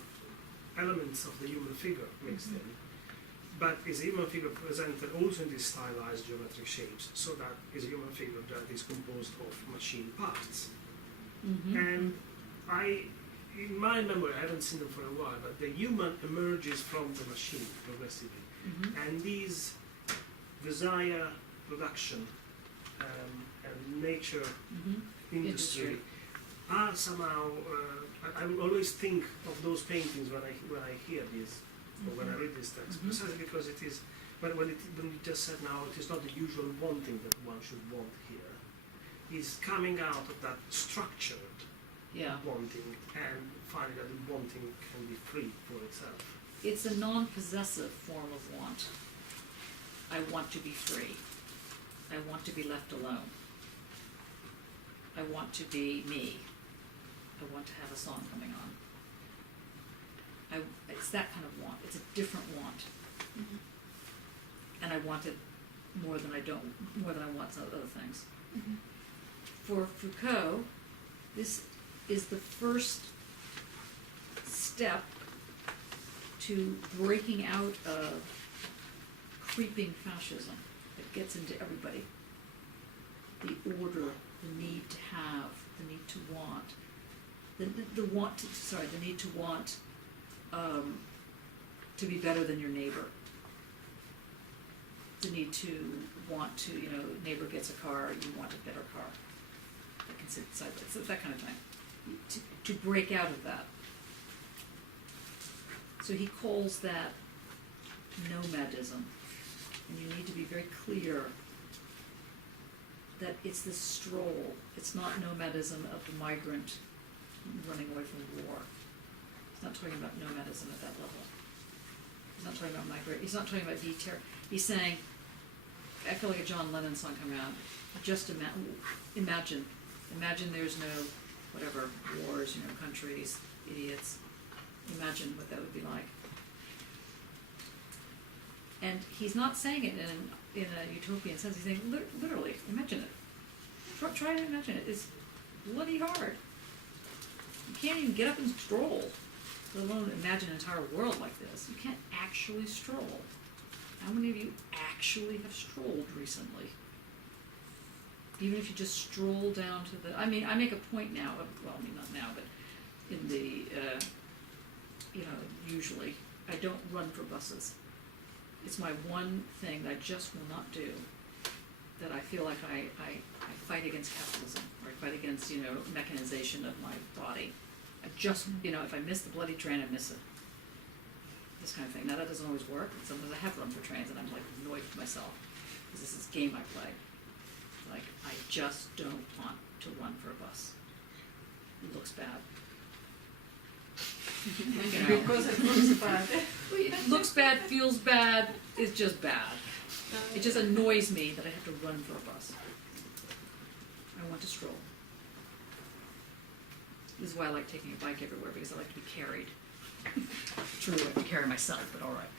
elements of the human figure mixed in. But is a human figure presented also in these stylized geometric shapes, so that is a human figure that is composed of machine parts. And in my memory, I haven't seen them for a while, but the human emerges from the machine progressively. And these desire, production, and nature industry are somehow, I will always think of those paintings when I hear this, or when I read this text, precisely because it is, when you just said now, it is not the usual wanting that one should want here. It's coming out of that structured wanting and finding that the wanting can be free for itself. It's a non-possessive form of want. I want to be free. I want to be left alone. I want to be me. I want to have a song coming on. It's that kind of want. It's a different want. Mhm. And I want it more than I want some other things. Mhm. For Foucault, this is the first step to breaking out of creeping fascism that gets into everybody. The order, the need to have, the need to want, the need to want to be better than your neighbor. The need to want to, neighbor gets a car, you want a better car. That can sit side by side, so that kind of thing. To break out of that. So he calls that nomadism. And you need to be very clear that it's this stroll. It's not nomadism of the migrant running away from war. He's not talking about nomadism at that level. He's not talking about he's not talking about detour. He's saying, I feel like a John Lennon song coming out. Just imagine there's no, whatever, wars, countries, idiots. Imagine what that would be like. And he's not saying it in a utopian sense. He's saying, literally, imagine it. Try to imagine it. It's bloody hard. You can't even get up and stroll, let alone imagine an entire world like this. You can't actually stroll. How many of you actually have strolled recently? Even if you just stroll down to the, I make a point now, not now, but in the, usually, I don't run for buses. It's my one thing that I just will not do, that I feel like I fight against capitalism, or I fight against, mechanization of my body. I just, if I miss the bloody train, I miss it. This kind of thing. Now that doesn't always work. Sometimes I have run for trains and I'm like annoyed with myself, because this is a game I play. Like, I just don't want to run for a bus. It looks bad. Because it looks bad. It looks bad, feels bad, it's just bad. It just annoys me that I have to run for a bus. I want to stroll. This is why I like taking a bike everywhere, because I like to be carried. True, I have to carry myself, but all right.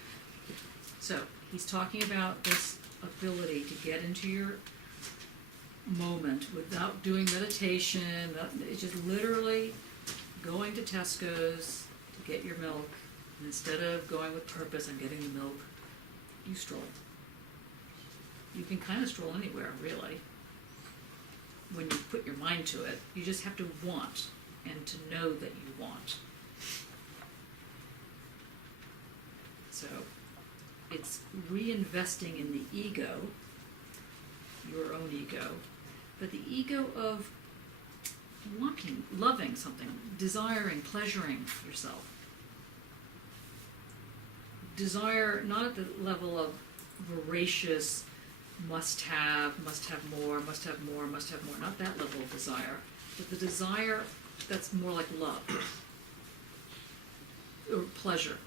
So, he's talking about this ability to get into your moment without doing meditation. It's just literally going to Tesco's to get your milk, and instead of going with purpose and getting the milk, you stroll. You can kind of stroll anywhere, really. When you put your mind to it, you just have to want and to know that you want. So, it's reinvesting in the ego, your own ego, but the ego of wanting, loving something, desiring, pleasuring yourself. Desire not at the level of voracious must have more, not that level of desire, but the desire that's more like love or pleasure.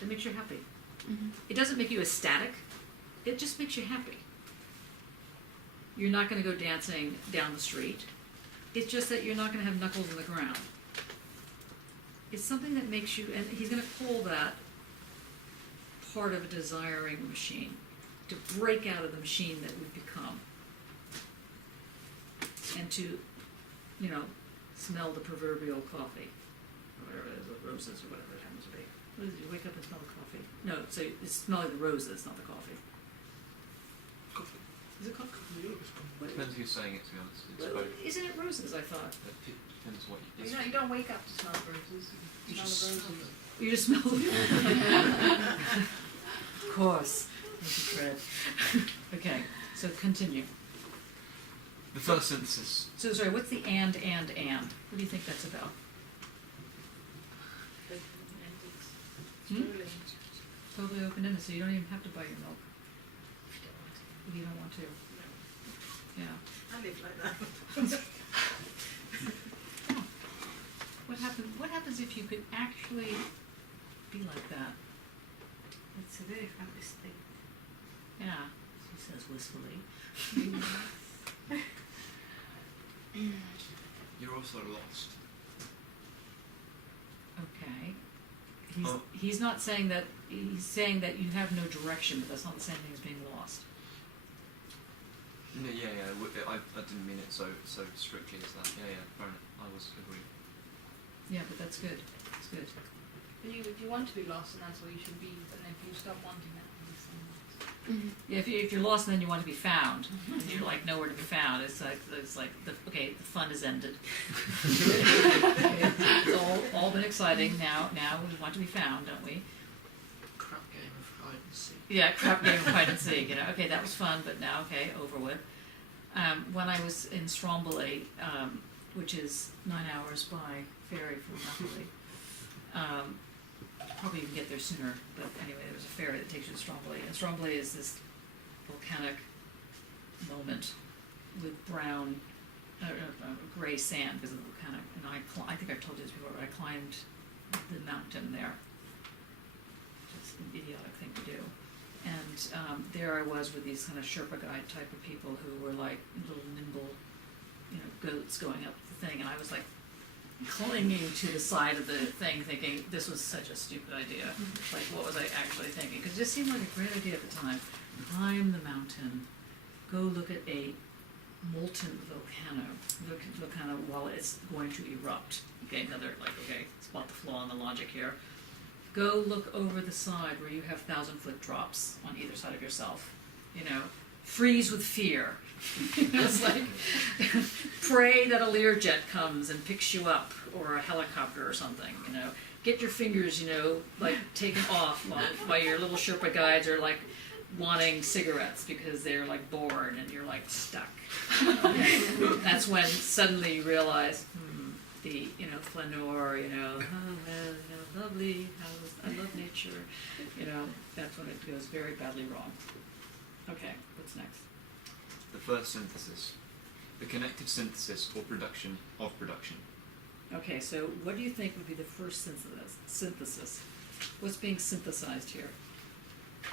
It makes you happy. Mhm. It doesn't make you ecstatic, it just makes you happy. You're not going to go dancing down the street. It's just that you're not going to have knuckles in the ground. It's something that makes you, and he's going to call that part of a desiring machine, to break out of the machine that we've become. And to, smell the proverbial coffee, or whatever it is, or roses, or whatever it happens to be. What is it, you wake up and smell the coffee? No, so it's smelling the roses, not the coffee. Coffee. Is it coffee? What is Depends who's saying it, to be honest. It's Well, both. isn't it roses, I thought? It depends what you. You don't wake up to smell roses. You Smell just the smell roses. You just smell them. Of course. Thank you, Fred. Okay, so continue. The first synthesis. So sorry, what's the and? What do you think that's about? Totally open-ended, so you don't even have to buy your milk. If you don't want to. Yeah. I live like that. What happens if you could actually be like that? It's a very friendly state. Yeah, she says wistfully. You're also lost. Okay. Oh. He's not saying that, he's saying that you have no direction, but that's not the same thing as being lost. No, I didn't mean it so strictly as that. Yeah, fair enough. I was agreeing. Yeah, but that's good. It's good. But if you want to be lost, and that's where you should be, but if you stop wanting that, then it's Yeah, if you're lost and then you want to be found, and you're like nowhere to be found, it's like the fun has ended. It's all been exciting. Now we want to be found, don't we? Crap game of hide and seek. Yeah, crap game of hide and seek. You know, okay, that was fun, but now okay, over with. When I was in Stromboli, which is 9 hours by ferry from Napoli. Probably even get there sooner, but anyway, there was a ferry that takes you to Stromboli, and Stromboli is this volcanic moment with brown, gray sand because of the volcanic. And I think I've told you this before, but I climbed the mountain there, which is an idiotic thing to do. And there I was with these kind of Sherpa guide type of people who were like little nimble, goats going up the thing, and I was like clinging to the side of the thing thinking this was such a stupid idea. Like, what was I actually thinking? Because it just seemed like a great idea at the time. Climb the mountain, go look at a molten volcano while it's going to erupt. Okay, spot the flaw in the logic here. Go look over the side where you have 1,000-foot drops on either side of yourself. Freeze with fear. It's like pray that a Learjet comes and picks you up, or a helicopter or something. Get your fingers, like taken off while your little Sherpa guides are like wanting cigarettes because they're like bored and you're like stuck. Okay? That's when suddenly you realize, the flaneur, lovely, I love nature. That's when it goes very badly wrong. Okay, what's next? The first synthesis. The connected synthesis or production of production. Okay, so what do you think would be the first synthesis? What's being synthesized here?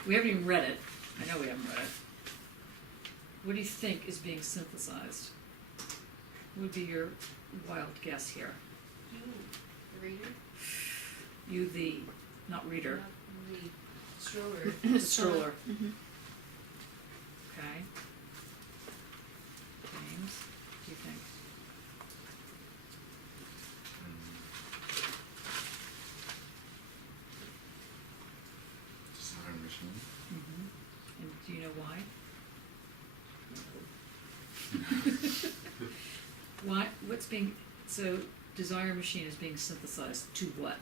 We haven't even read it. I know we haven't read it. What do you think is being synthesized? What would be your wild guess here? You, the reader. You, the, not reader, Not the stroller. the stroller. Mm-hmm. Okay. James, what do you think? Desire machine. Mm-hmm. And do you know why? Why? What's being, so desire machine is being synthesized to what?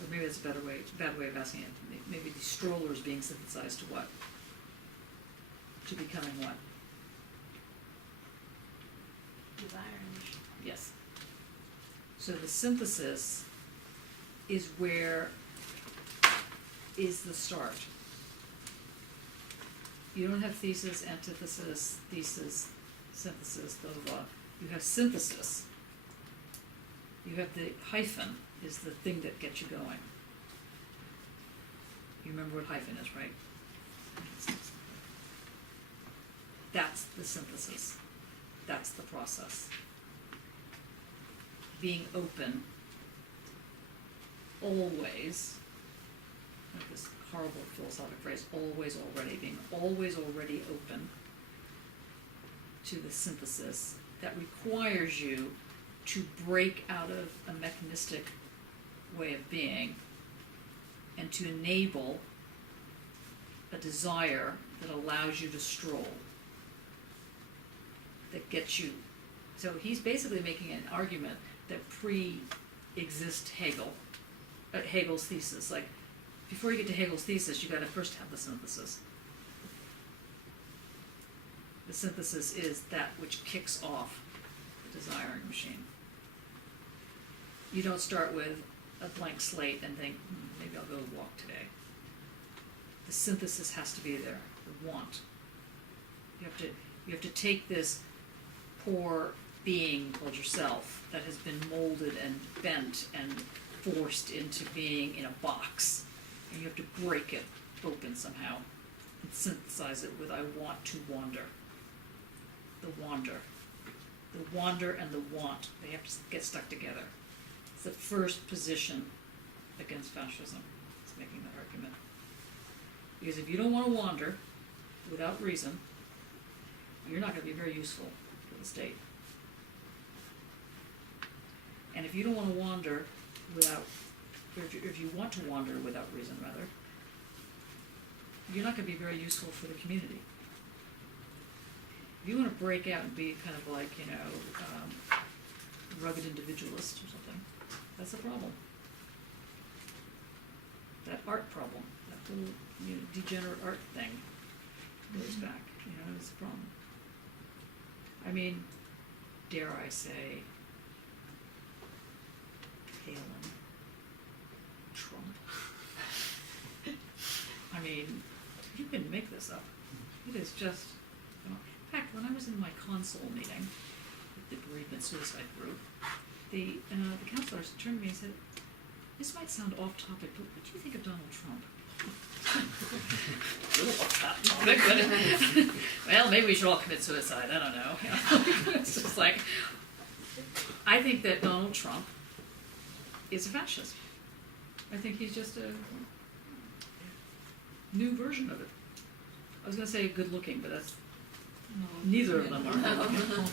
Or maybe that's a bad way of asking it. Maybe the stroller is being synthesized to what? To becoming what? Desire. Yes. So the synthesis is where is the start. You don't have thesis, antithesis, thesis, synthesis, blah, blah, blah. You have synthesis. You have the hyphen is the thing that gets you going. You remember what hyphen is, right? That's the synthesis. That's the process. Being open, always, like this horrible philosophic phrase, always already, being always already open to the synthesis that requires you to break out of a mechanistic way of being and to enable a desire that allows you to stroll, that gets you. So he's basically making an argument that pre-exists Hegel's thesis. Like, before you get to Hegel's thesis, you got to first have the synthesis. The synthesis is that which kicks off the desiring machine. You don't start with a blank slate and think, maybe I'll go walk today. The synthesis has to be there, the want. You have to take this poor being called yourself that has been molded and bent and forced into being in a box, and you have to break it open somehow and synthesize it with I want to wander. wander. The wander and the want, they have to get stuck together. It's the first position against fascism. It's making that argument. Because if you don't want to wander without reason, you're not going to be very useful to the state. And if you don't want to wander without, or if you want to wander without reason, rather, you're not going to be very useful for the community. If you want to break out and be kind of like, rugged individualist or something, that's a problem. That art problem, that whole degenerate art thing goes back, it's a problem. I mean, dare I say, Palin, Trump. I mean, you can make this up. It is just, in fact, when I was in my console meeting with the bereavement suicide group, the counselors turned to me and said, "This might sound off topic, but what do you think of Donald Trump?" Well, maybe we should all commit suicide. I don't know. It's just like, I think that Donald Trump is a fascist. I think he's just a new version of it. I was going to say good looking, but that's neither of them are good looking.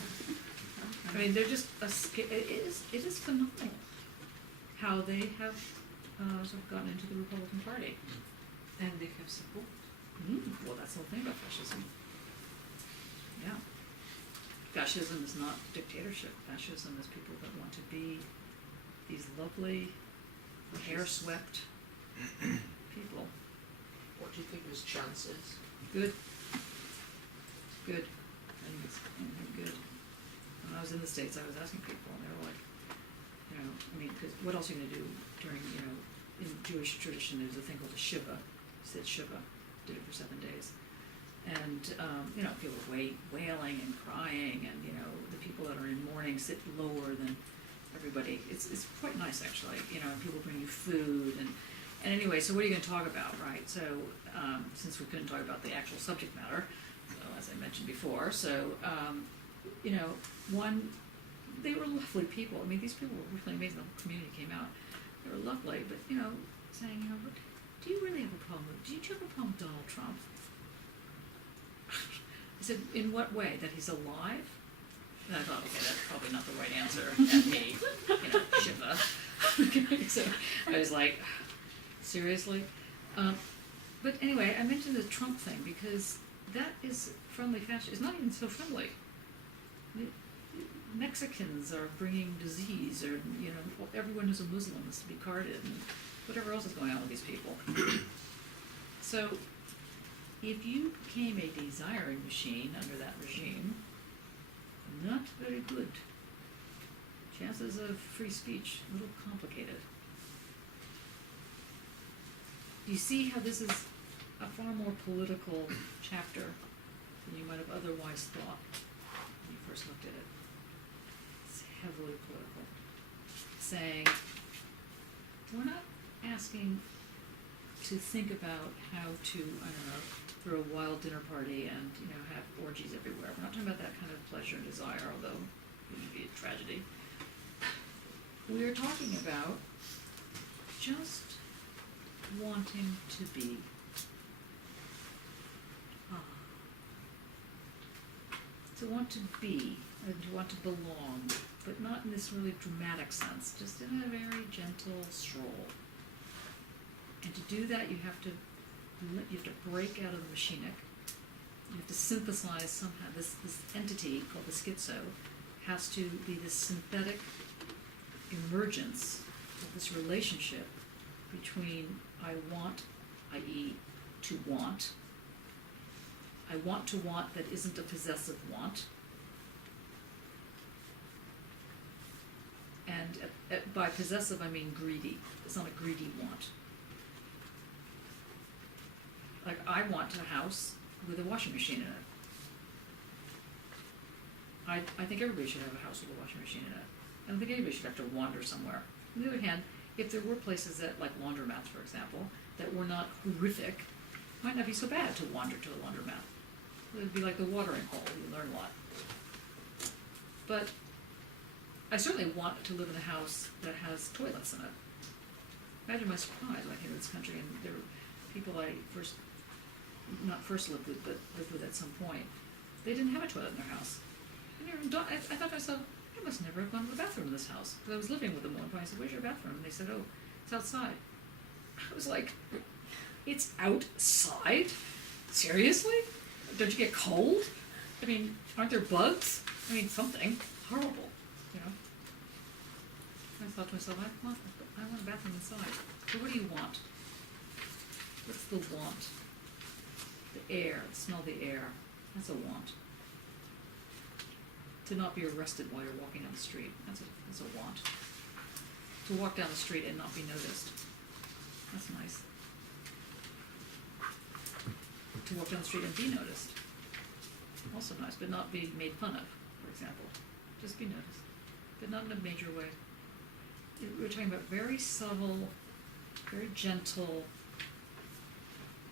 I mean, they're just it is phenomenal how they have sort of gotten into the Republican Party. And they have support. Well, that's the whole thing about fascism. Yeah. Fascism is not dictatorship. Fascism is people that want to be these lovely, hair-swept people. What do you think his chances? Good. Good. I think it's good. When I was in the States, I was asking people, and they were like, because what else are you going to do during, in Jewish tradition, there's a thing called a Shiva. Said Shiva, did it for 7 days. And, people are wailing and crying, and, the people that are in mourning sit lower than everybody. It's quite nice, actually. People bring you food, and anyway, so what are you going to talk about, right? So, since we couldn't talk about the actual subject matter, so as I mentioned before, so, they were lovely people. I mean, these people were really amazing. The whole community came out. They were lovely, but, saying, do you really have a problem with, do you have a problem with Donald Trump? I said, in what way? That he's alive? And I thought, okay, that's probably not the right answer. And me, Shiva. So I was like, seriously? But anyway, I mentioned the Trump thing because that is friendly fashion. It's not even so friendly. Mexicans are bringing disease, or everyone who's a Muslim is to be carded, and whatever else is going on with these people. So, if you became a desiring machine under that regime, not very good. Chances of free speech, a little complicated. You see how this is a far more political chapter than you might have otherwise thought when you first looked at it. It's heavily political. Saying, we're not asking to think about how to, throw a wild dinner party and, have orgies everywhere. We're not talking about that kind of pleasure and desire, although it would be a tragedy. We are talking about just wanting to be. To want to be, and to want to belong, but not in this really dramatic sense, just in a very gentle stroll. And to do that, you have to break out of the machinic. You have to synthesize somehow. This entity called the schizo has to be this synthetic emergence of this relationship between I want, i.e., to want. I want to want that isn't a possessive want. And by possessive, I mean greedy. It's not a greedy want. Like, I want a house with a washing machine in it. I think everybody should have a house with a washing machine in it. I don't think anybody should have to wander somewhere. On the other hand, if there were places that, like laundromats, for example, that were not horrific, it might not be so bad to wander to a laundromat. It would be like the watering hole. You learn a lot. But I certainly want to live in a house that has toilets in it. Imagine my surprise when I came to this country and there were people I not first lived with, but lived with at some point. They didn't have a toilet in their house. And I thought to myself, I must never have gone to the bathroom in this house. Because I was living with them one point. I said, where's your bathroom? And they said, oh, it's outside. I was like, it's outside? Seriously? Don't you get cold? I mean, aren't there bugs? I mean, something horrible, you know? I thought to myself, I want a bathroom inside. So what do you want? What's the want? The air, smell the air. That's a want. To not be arrested while you're walking down the street. That's a want. To walk down the street and not be noticed. That's nice. To walk down the street and be noticed. Also nice, but not be made fun of, for example. Just be noticed. But not in a major way. We're talking about very subtle, very gentle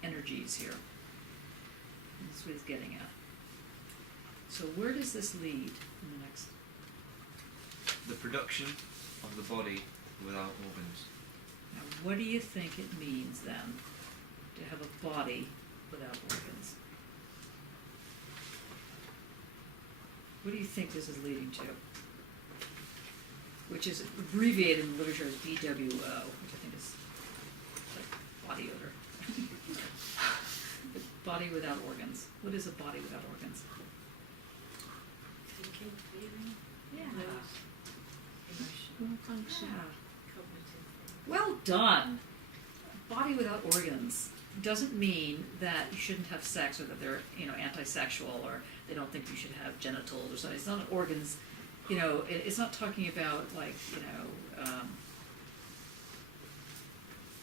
energies here. And that's what he's getting at. So where does this lead in the next? The production of the body without organs. Now, what do you think it means then to have a body without organs? What do you think this is leading to? Which is abbreviated in the literature as BWO, which I think is like body odor. But body without organs. What is a body without organs? Thinking, feeling, Yeah. emotion, function. cognitive. Well done. Body without organs doesn't mean that you shouldn't have sex or that they're, anti-sexual or they don't think you should have genitals or something. It's not organs, it's not talking about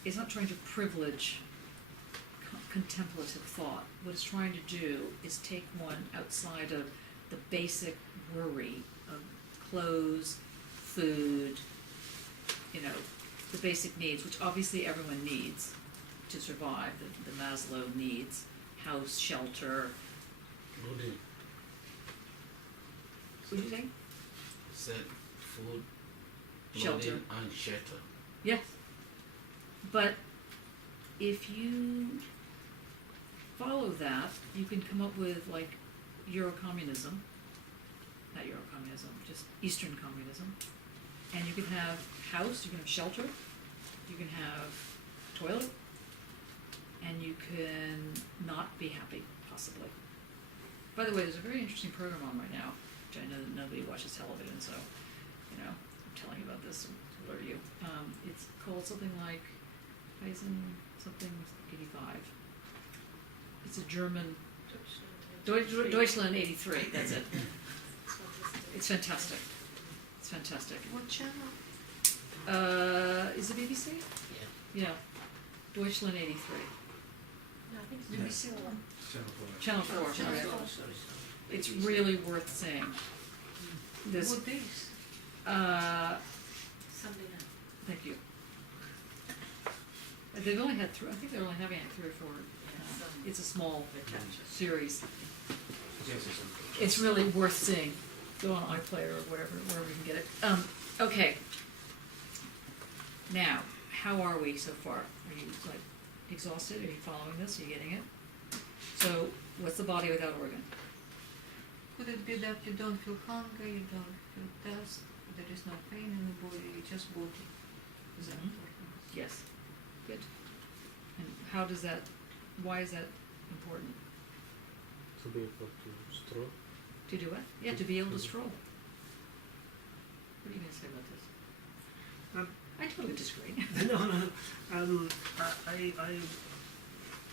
it's not trying to privilege contemplative thought. What it's trying to do is take one outside of the basic worry of clothes, food, the basic needs, which obviously everyone needs to survive, the Maslow needs, house, shelter. Loading. What did you say? Said food, Shelter. clothing, and shelter. Yes. But if you follow that, you can come up with like Eurocommunism, not Eurocommunism, just Eastern communism. And you can have house, you can have shelter, you can have toilet, and you can not be happy, possibly. By the way, there's a very interesting program on right now, which I know that nobody watches television, so, I'm telling you about this, what are you? It's called something like Eisen something 85. It's a German, Deutschland 83, that's it. It's fantastic. It's fantastic. What channel? Is it BBC? Yeah. Yeah. Deutschland 83. No, I think it's Yes. BBC One. Channel 4. Channel Right. 4, sorry. It's really worth seeing. This, What days? Sunday night. thank you. They've only had I think they're only having it 3 or 4. It's a small series. Yes, it's It's really worth seeing. Go on iPlayer or wherever you can get it. Okay. Now, how are we so far? Are you exhausted? Are you following this? Are you getting it? So, what's the body without organ? Could it be that you don't feel hunger, you don't feel thirst, there is no pain in the body, you just body? Is that Mhm. important? Yes. Good. And why is that important? To be able to stroll. To do what? Yeah, to be able to stroll. What are you going to say about this? I totally disagree. No.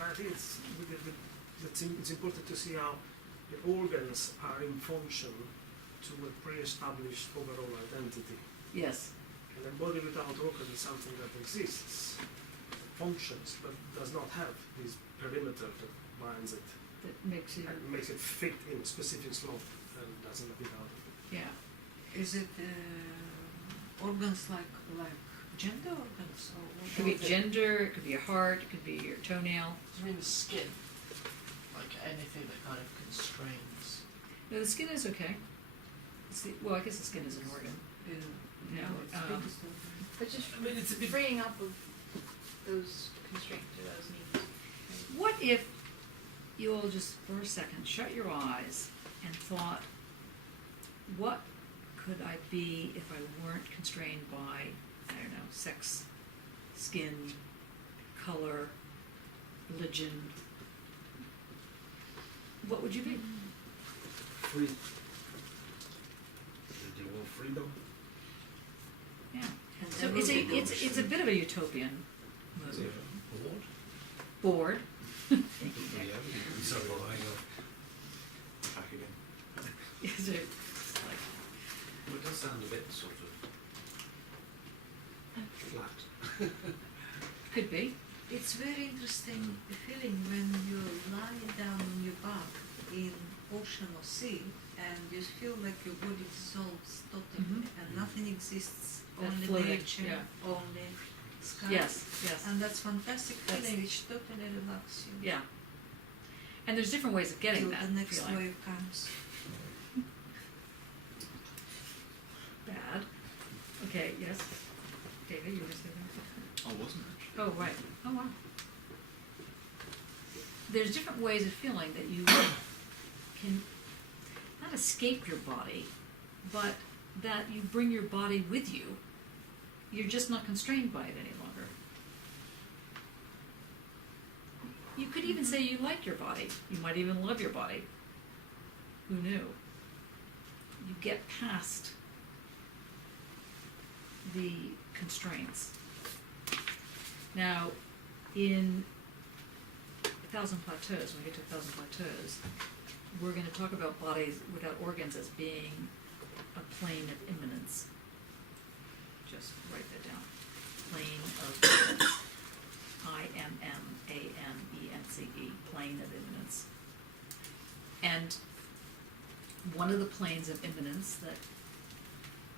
I think it's important to see how the organs are in function to a pre-established overall identity. Yes. And the body without organ is something that exists, functions, but does not have this perimeter that binds it That makes you. and makes it fit in a specific slot and doesn't appear out of it. Yeah. Is it organs like gender organs? Or It could be gender, it could be your heart, it could be your toenail. I mean the skin, like anything that kind of constrains. No, the skin is okay. well, I guess the skin is an organ. You know, But just I mean, it's a bit. freeing up of those constraints or those needs. what if you all just for a second shut your eyes and thought, what could I be if I weren't constrained by, I don't know, sex, skin, color, religion? What would you be? Free. Did you want freedom? Yeah. And So then it's we'll a it's a bit of a utopian movie. Bored? Bored. Reality. Sorry, hang on. Back again. Is it like Well, it does sound a bit sort of flat. could be? It's very interesting feeling when you lie down on your back in ocean or sea and you feel like your body dissolves totally and nothing exists, That only floating, nature, yeah. only sky. Yes, yes. And that's fantastic That's- feeling which totally relaxes you. Yeah. And there's different ways of getting Till that the next feeling. wave comes. Bad. Okay, yes. David, you were just thinking. I wasn't actually. Oh, right. Oh, wow. There's different ways of feeling that you can not escape your body, but that you bring your body with you. You're just not constrained by it any longer. You could even say you like your body. You might even love your body. Who knew? You get past the constraints. Now, in 1,000 Plateaus, when we get to 1,000 Plateaus, we're going to talk about bodies without organs as being a plane of immanence. Just write that down. Plane of immanence. I-M-M-A-N-E-N-C-E. Plane of immanence. And one of the planes of immanence that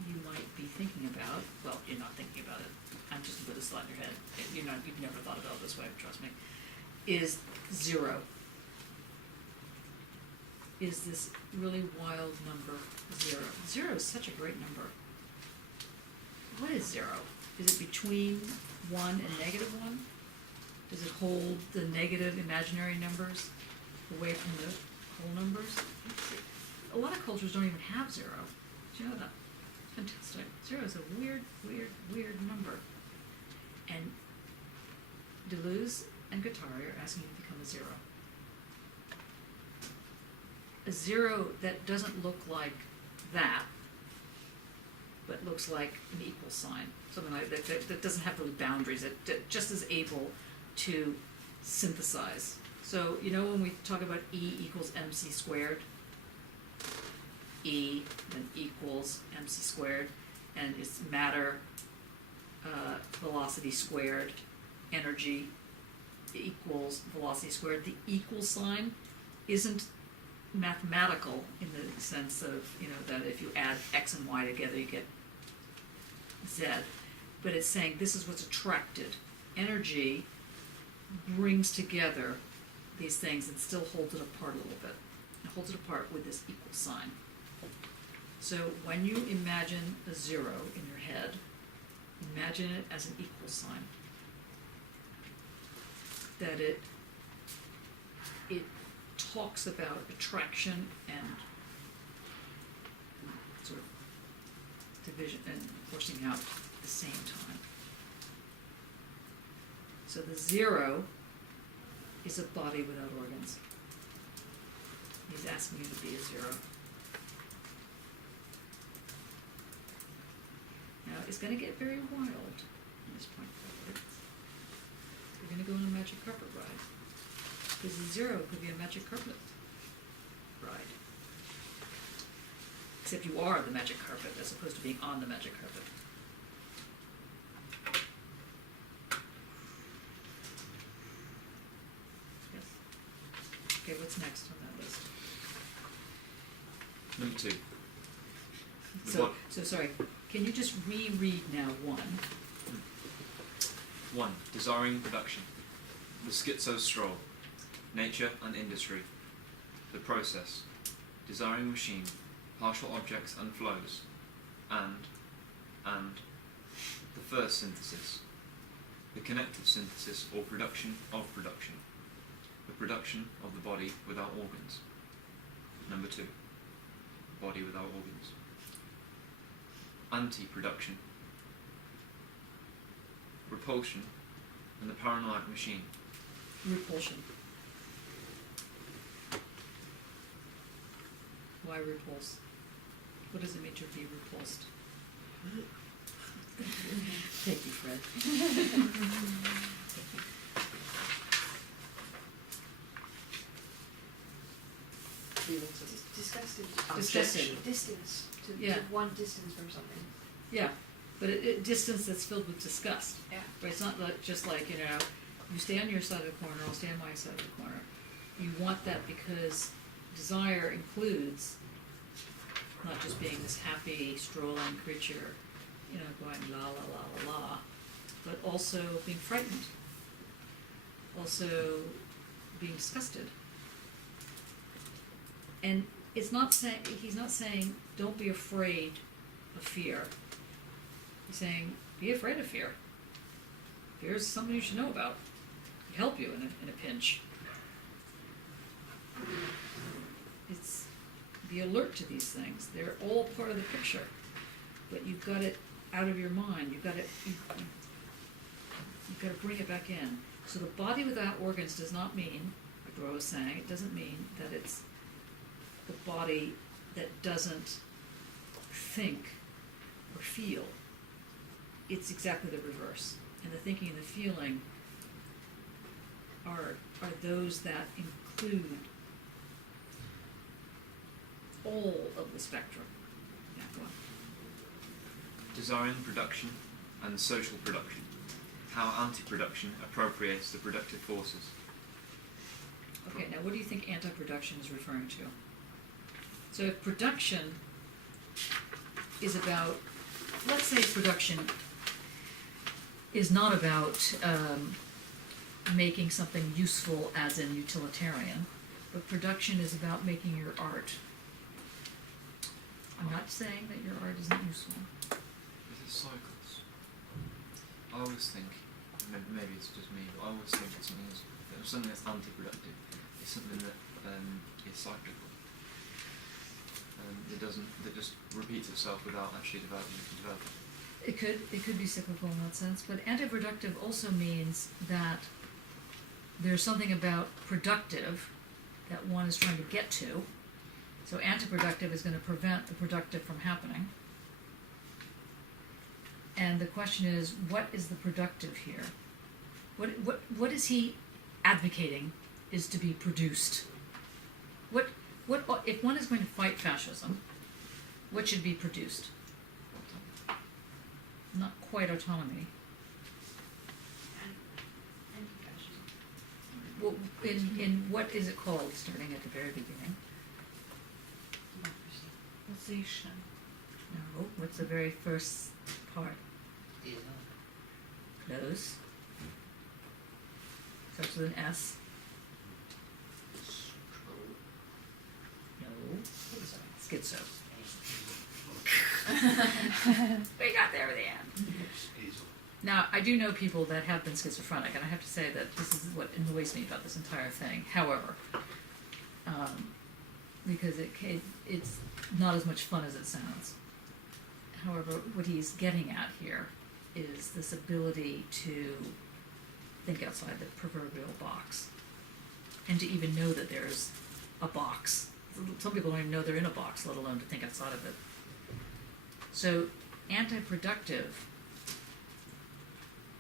you might be thinking about, well, you're not thinking about it, I'm just gonna put this thought in your head, you've never thought about it this way, trust me, is 0. Is this really wild number 0. 0 is such a great number. What is 0? Is it between 1 and -1? Does it hold the negative imaginary numbers away from the whole numbers? A lot of cultures don't even have 0. Do you know that? Fantastic. 0 is a weird, weird, weird number. And Deleuze and Guattari are asking you to become a 0. A 0 that doesn't look like that, but looks like an equal sign. Something like that doesn't have really boundaries, that just is able to synthesize. So, you know when we talk about E equals mc squared? E then equals mc squared, and it's matter, velocity squared, energy equals velocity squared. The equal sign isn't mathematical in the sense of, that if you add x and y together you get z, but it's saying this is what's attracted. Energy brings together these things and still holds it apart a little bit. It holds it apart with this equal sign. So when you imagine a 0 in your head, imagine it as an equal sign. That it talks about attraction and sort of division and forcing out at the same time. So the 0 is a body without organs. He's asking you to be a 0. Now it's going to get very wild at this point forward. We're going to go on a magic carpet ride. Because the 0 could be a magic carpet ride. Except you are the magic carpet as opposed to being on the magic carpet. Yes. Okay, what's next on that list? Number 2. So sorry, can you just reread now 1? 1. Desiring production. The schizo stroll. Nature and industry. The process. Desiring machine. partial objects and flows, and the first synthesis, the connective synthesis or production of production, the production of the body without organs. Number 2, body without organs. Anti-production, repulsion, and the paranoid machine. Repulsion. Why repulse? What does it mean to be repulsed? Thank you, Fred. Disgusted. Disgusted. Distance. To Yeah. want distance from something. Yeah, but distance that's filled with disgust. Yeah. Right? It's not like, just like, you know, you stay on your side of the corner, I'll stay on my side of the corner. You want that because desire includes not just being this happy, strolling creature, you know, going la la la la la, but also being frightened, also being disgusted. And it's not saying, he's not saying don't be afraid of fear. He's saying be afraid of fear. Fear is something you should know about. It help you in a pinch. It's be alert to these things. They're all part of the picture, but you've got it out of your mind. You've got to bring it back in. So the body without organs does not mean, like Ro was saying, it doesn't mean that it's the body that doesn't think or feel. It's exactly the reverse. And the thinking and the feeling are those that include all of the spectrum. Yeah, go on. Desiring production and social production. How anti-production appropriates the productive forces. Okay, now what do you think anti-production is referring to? So if production is about, let's say production is not about making something useful as in utilitarian, but production is about making your art. I'm not saying that your art isn't useful. Is it cycles? I always think, maybe it's just me, but I always think that something that's anti-productive is something that is cyclical. That just repeats itself without actually developing. It could be cyclical in that sense, but anti-productive also means that there's something about productive that one is trying to get to. So anti-productive is going to prevent the productive from happening. And the question is, what is the productive here? What is he advocating is to be produced? What if one is going to fight fascism, what should be produced? Not quite autonomy. Well, in what is it called, starting at the very beginning? Position. No, what's the very first part? Close. Starts with an S. No. Schizo. We got there at the end. Now, I do know people that have been schizophrenic, and I have to say that this is what annoys me about this entire thing. However, because it's not as much fun as it sounds. However, what he's getting at here is this ability to think outside the proverbial box, and to even know that there's a box. Some people don't even know they're in a box, let alone to think outside of it. So, anti-productive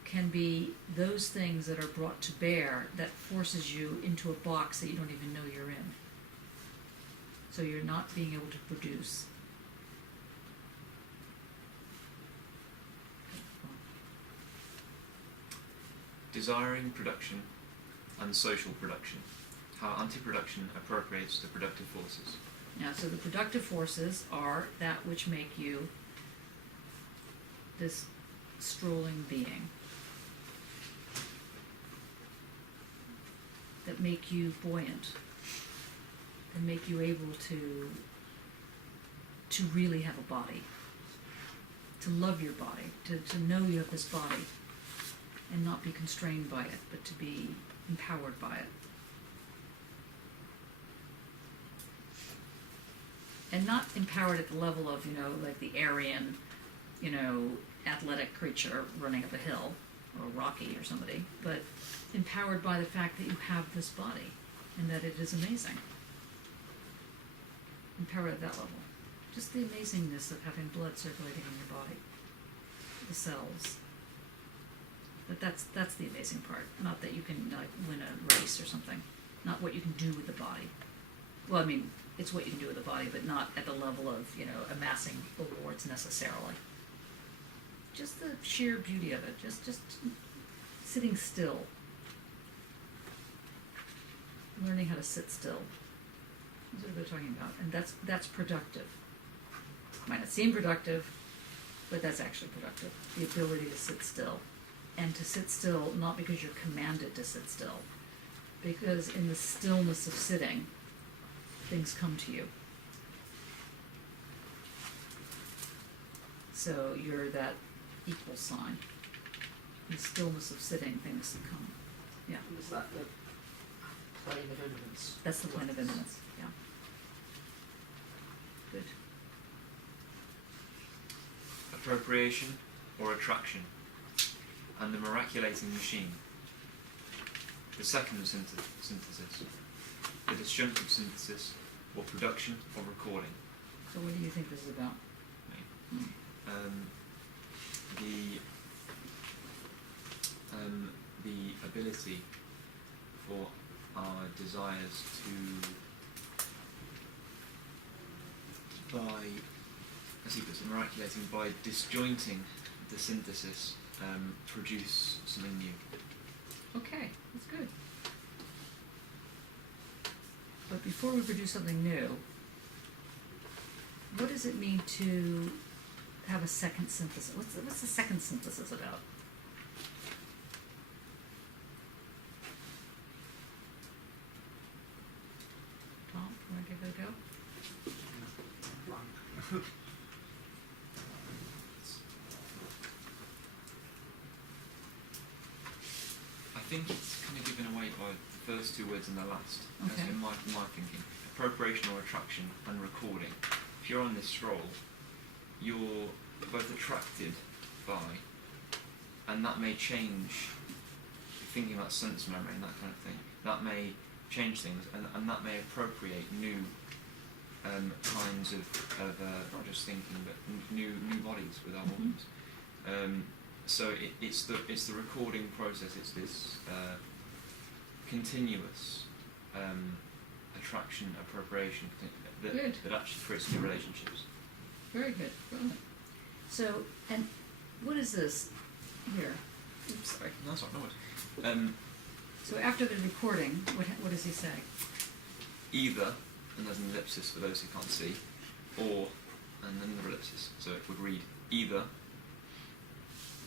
can be those things that are brought to bear that forces you into a box that you don't even know you're in. So you're not being able to produce. Desiring production and social production. How anti-production appropriates the productive forces. Now, so the productive forces are that which make you this strolling being, that make you buoyant, that make you able to to really have a body, to love your body, to know you have this body, and not be constrained by it, but to be empowered by it. And not empowered at the level of, like the Aryan, athletic creature running up a hill, or Rocky or somebody, but empowered by the fact that you have this body and that it is amazing. Empowered at that level. Just the amazingness of having blood circulating in your body, the cells. But that's the amazing part. Not that you can win a race or something. Not what you can do with the body. Well, I mean, it's what you can do with the body, but not at the level of amassing awards necessarily. Just the sheer beauty of it. Just sitting still. Learning how to sit still. That's what they're talking about, and that's productive. Might not seem productive, but that's actually productive. The ability to sit still. And to sit still, not because you're commanded to sit still, because in the stillness of sitting, things come to you. So you're that equal sign. In the stillness of sitting, things come. Yeah. Is that the plane of imminence? That's the plane of imminence, yeah. Good. Appropriation or attraction, and the miraculating machine. The second synthesis, the disjunctive synthesis, or production or recording. So what do you think this is about? The ability for our desires as he puts it, miraculating, by disjointing the synthesis, produce something new. Okay, that's good. But before we produce something new, what does it mean to have a second synthesis? What's the second synthesis about? Tom, want to give it a go? I think it's kind of given away by the first two words and the last. Okay. That's in my thinking. Appropriation or attraction and recording. If you're on this role, you're both attracted by, and that may change, thinking about sense memory and that kind of thing, that may change things, and that may appropriate new kinds of not just thinking, but new bodies with our organs. So it's the recording process. It's this continuous attraction, appropriation that actually creates new relationships. Very good. Brilliant. So, and what is this here? Oops, sorry. No, that's not no. So after the recording, what does he say? Either, and there's an ellipsis for those who can't see, or, and then the ellipsis. So it would read either,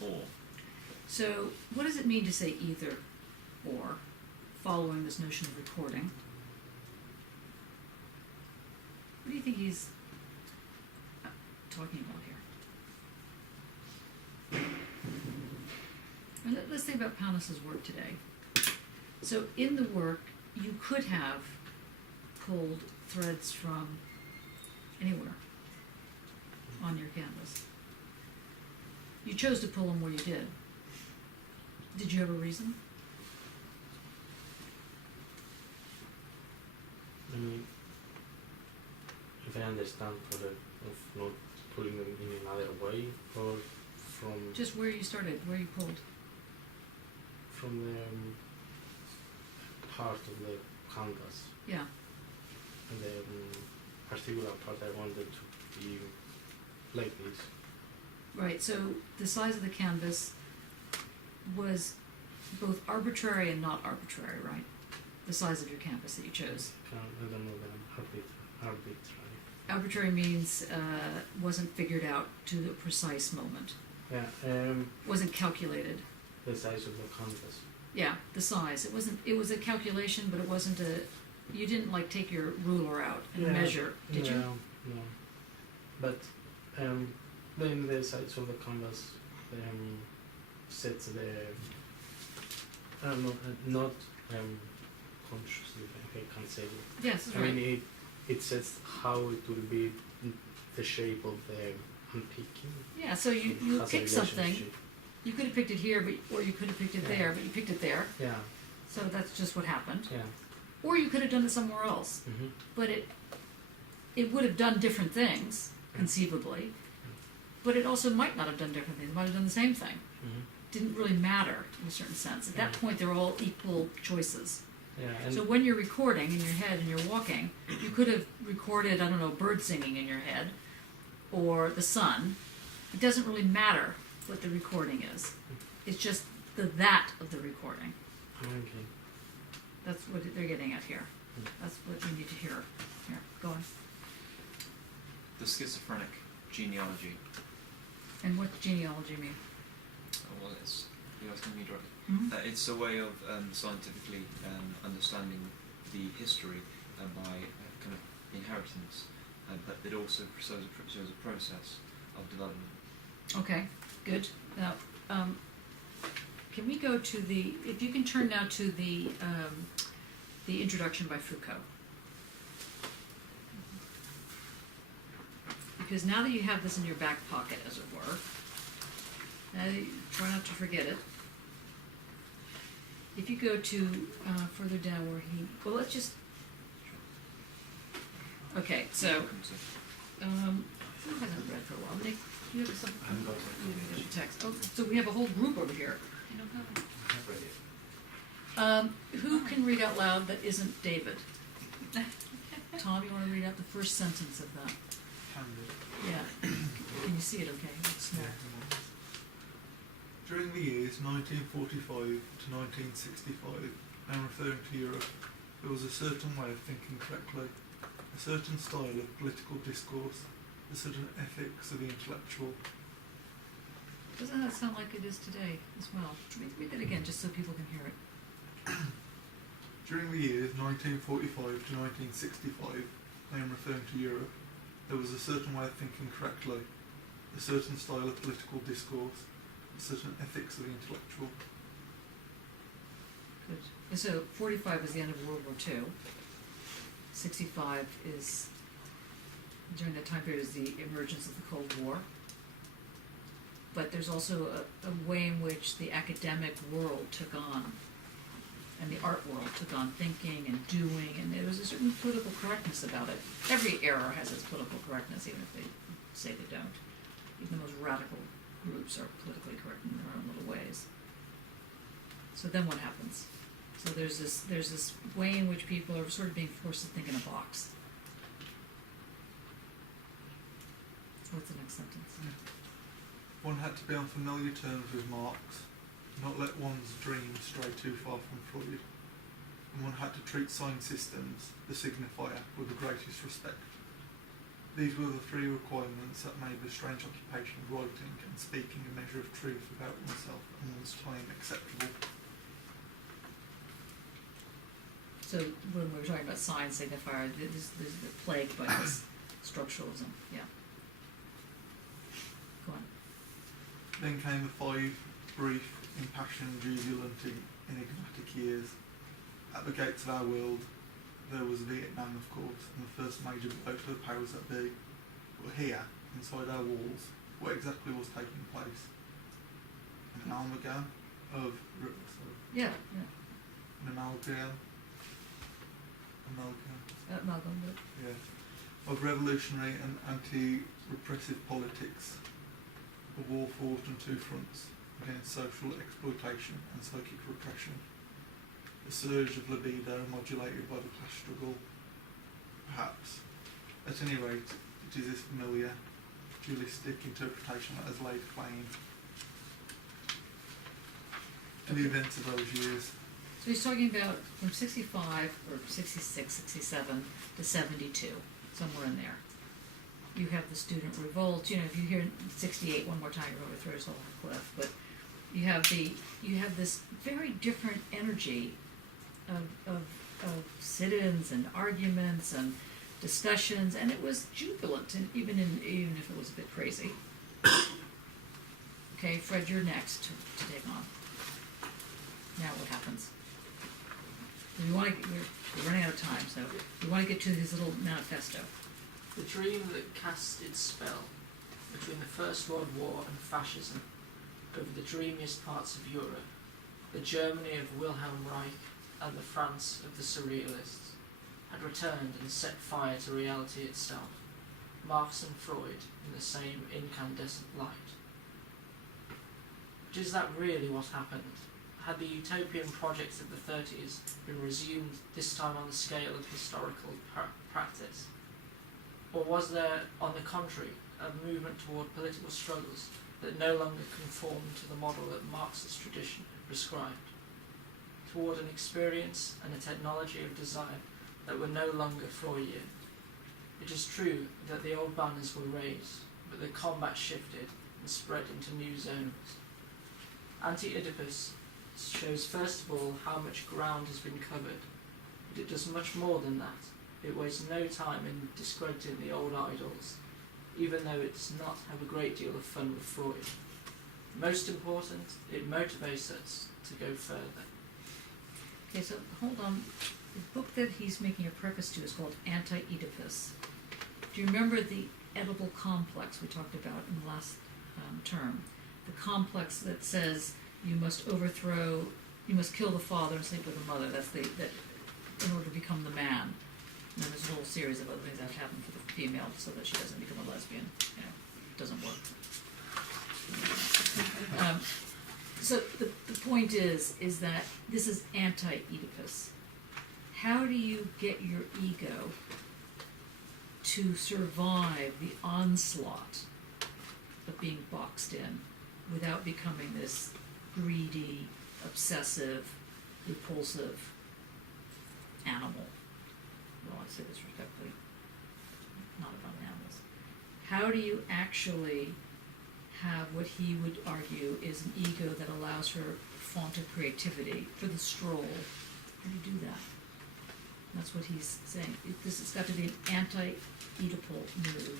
or. So what does it mean to say either, or, following this notion of recording? What do you think he's talking about here? And let's think about Panis's work today. So in the work, you could have pulled threads from anywhere on your canvas. You chose to pull them where you did. Did you have a reason? If I understand correct, of not pulling them in another way, or from Just where you started, where you pulled. from the part of the canvas, Yeah. and the particular part I wanted to be like this. Right, so the size of the canvas was both arbitrary and not arbitrary, right? The size of your canvas that you chose. I don't know the arbitrary. Arbitrary means wasn't figured out to the precise moment. Yeah, Wasn't calculated. the size of the canvas. Yeah, the size. It was a calculation, but it wasn't you didn't like take your ruler out and measure, did you? No. but then the sides of the canvas sets the not consciously, I can't say it. Yes, that's I right. mean, it sets how it will be the shape of the unpicking. Yeah, so you Has a pick something. relationship. You could have picked it here, or you could have picked it Yeah. there, but you picked it there. Yeah, So that's just what happened. yeah. Or you could have done it somewhere else. Mm-hmm. But it would have done different things, conceivably. But it also might not have done different things. It might have done the same thing. Mm-hmm. Didn't really matter in a certain sense. At that Yeah. point, they're all equal choices. Yeah, and So when you're recording in your head and you're walking, you could have recorded, I don't know, birds singing in your head, or the sun. It doesn't really matter what the recording is. It's just the that of the recording. okay. That's what they're getting at here. That's what you need to hear. Here, go on. The schizophrenic genealogy. And what genealogy mean? Well, it's, you're asking me directly. Mhm. It's a way of scientifically understanding the history by kind of inheritance, but it also shows a process of development. Okay, good. Now, can we go to if you can turn now to the introduction by Foucault. Because now that you have this in your back pocket, as it were, try not to forget it. If you go to further down where well, let's just, okay, so, who hasn't read for a while? Nick, you have something? I haven't got it. You haven't got the text. Oh, so we have a whole group over here. I don't have it. I have read it. Who can read out loud that isn't David? Tom, you want to read out the first sentence of that? Yeah. Can you see it okay? It's small. During the years 1945 to 1965, and referring to Europe, there was a certain way of thinking correctly, a certain style of political discourse, a certain ethics of the intellectual. Doesn't that sound like it is today as well? Read that again, just so people can hear it. During the years 1945 to 1965, I am referring to Europe, there was a certain way of thinking correctly, a certain style of political discourse, a certain ethics of the intellectual. Good. And so 45 is the end of World War II. 65 is, during that time period, is the emergence of the Cold War. But there's also a way in which the academic world took on, and the art world took on thinking and doing, and there was a certain political correctness about it. Every era has its political correctness, even if they say they don't. Even the most radical groups are politically correct in their own little ways. So then what happens? So there's this way in which people are sort of being forced to think in a box. What's the next sentence? One had to be on familiar terms with Marx, not let one's dreams stray too far from Freud, and one had to treat sign systems, the signifier, with the greatest respect. These were the three requirements that made the strange occupation of writing and speaking a measure of truth about oneself and one's time acceptable. So when we were talking about sign signifier, this is plagued by this structuralism. Yeah. Go on. Then came the 5 brief, impassioned, jubilant, enigmatic years. At the gates of our world, there was Vietnam, of course, and the first major blow to the powers that be. But here, inside our walls, what exactly was taking place? An amalgam of... Yeah. An amalgam? Malcolm, but Yeah. Of revolutionary and anti-repressive politics. A war fought on 2 fronts, against social exploitation and psychic repression. A surge of libido modulated by the class struggle. Perhaps. At any rate, it is this familiar, dualistic interpretation that has laid claim to the events of those years. so he's talking about from 65 or 66, 67 to 72, somewhere in there. You have the student revolt. You know, if you hear 68 one more time, you're going to throw yourself off a cliff. But you have this very different energy of sit-ins and arguments and discussions, and it was jubilant, and even if it was a bit crazy. Okay, Fred, you're next to take on. Now what happens? We're running out of time, so we want to get to his little manifesto. The dream that cast its spell between the First World War and fascism over the dreamiest parts of Europe, the Germany of Wilhelm Reich and the France of the Surrealists, had returned and set fire to reality itself, Marx and Freud in the same incandescent light. But is that really what happened? Had the utopian projects of the 30s been resumed, this time on the scale of historical practice? Or was there, on the contrary, a movement toward political struggles that no longer conformed to the model that Marxist tradition had prescribed, toward an experience and a technology of design that were no longer Freudian? It is true that the old banners were raised, but the combat shifted and spread into new zones. Anti-Oedipus shows first of all how much ground has been covered, but it does much more than that. It wastes no time in discrediting the old idols, even though it does not have a great deal of fun with Freud. Most important, it motivates us to go further. Okay, so hold on. The book that he's making a preface to is called Anti-Oedipus. Do you remember the edible complex we talked about in the last term? The complex that says you must kill the father and sleep with the mother. That's in order to become the man. And then there's a whole series of other things that happen for the female so that she doesn't become a lesbian. It doesn't work. So the point is that this is anti-Oedipus. How do you get your ego to survive the onslaught of being boxed in without becoming this greedy, obsessive, repulsive animal? Well, I say this respectfully, not about animals. How do you actually have what he would argue is an ego that allows for font of creativity, for the stroll? How do you do that? That's what he's saying. This has got to be an anti-Oedipal move.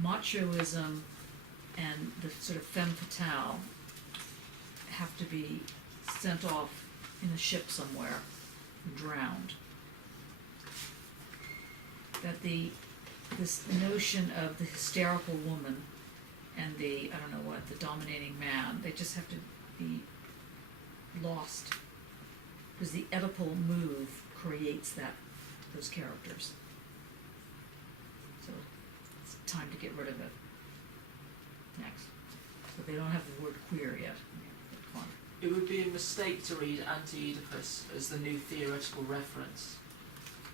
Machoism and the sort of femme fatale have to be sent off in a ship somewhere, drowned. That this notion of the hysterical woman and the dominating man, they just have to be lost, because the Oedipal move creates those characters. So it's time to get rid of it. Next. So they don't have the word queer yet. Come on. It would be a mistake to read Anti-Oedipus as the new theoretical reference.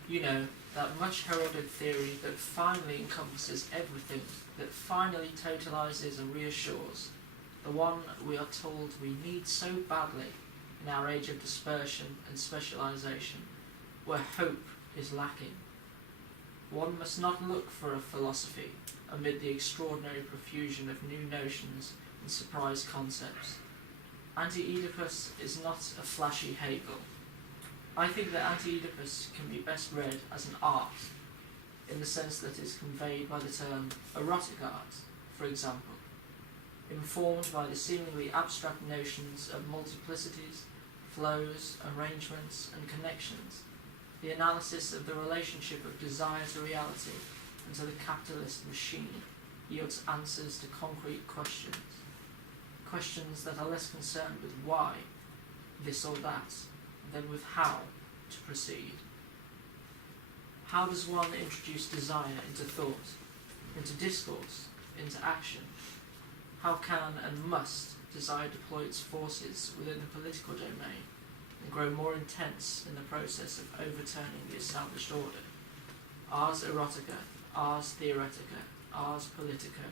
You know, that much heralded theory that finally encompasses everything, that finally totalizes and reassures, the one we are told we need so badly in our age of dispersion and specialization, where hope is lacking. One must not look for a philosophy amid the extraordinary profusion of new notions and surprise concepts. Anti-Oedipus is not a flashy Hegel. I think that Anti-Oedipus can be best read as an art, in the sense that is conveyed by the term erotic art, for example, informed by the seemingly abstract notions of multiplicities, flows, arrangements, and connections, the analysis of the relationship of desire to reality and to the capitalist machine yields answers to concrete questions that are less concerned with why, this or that, than with how to proceed. How does one introduce desire into thought, into discourse, into action? How can and must desire deploy its forces within the political domain and grow more intense in the process of overturning the established order? Ars erotica, ars theoretica, ars politica.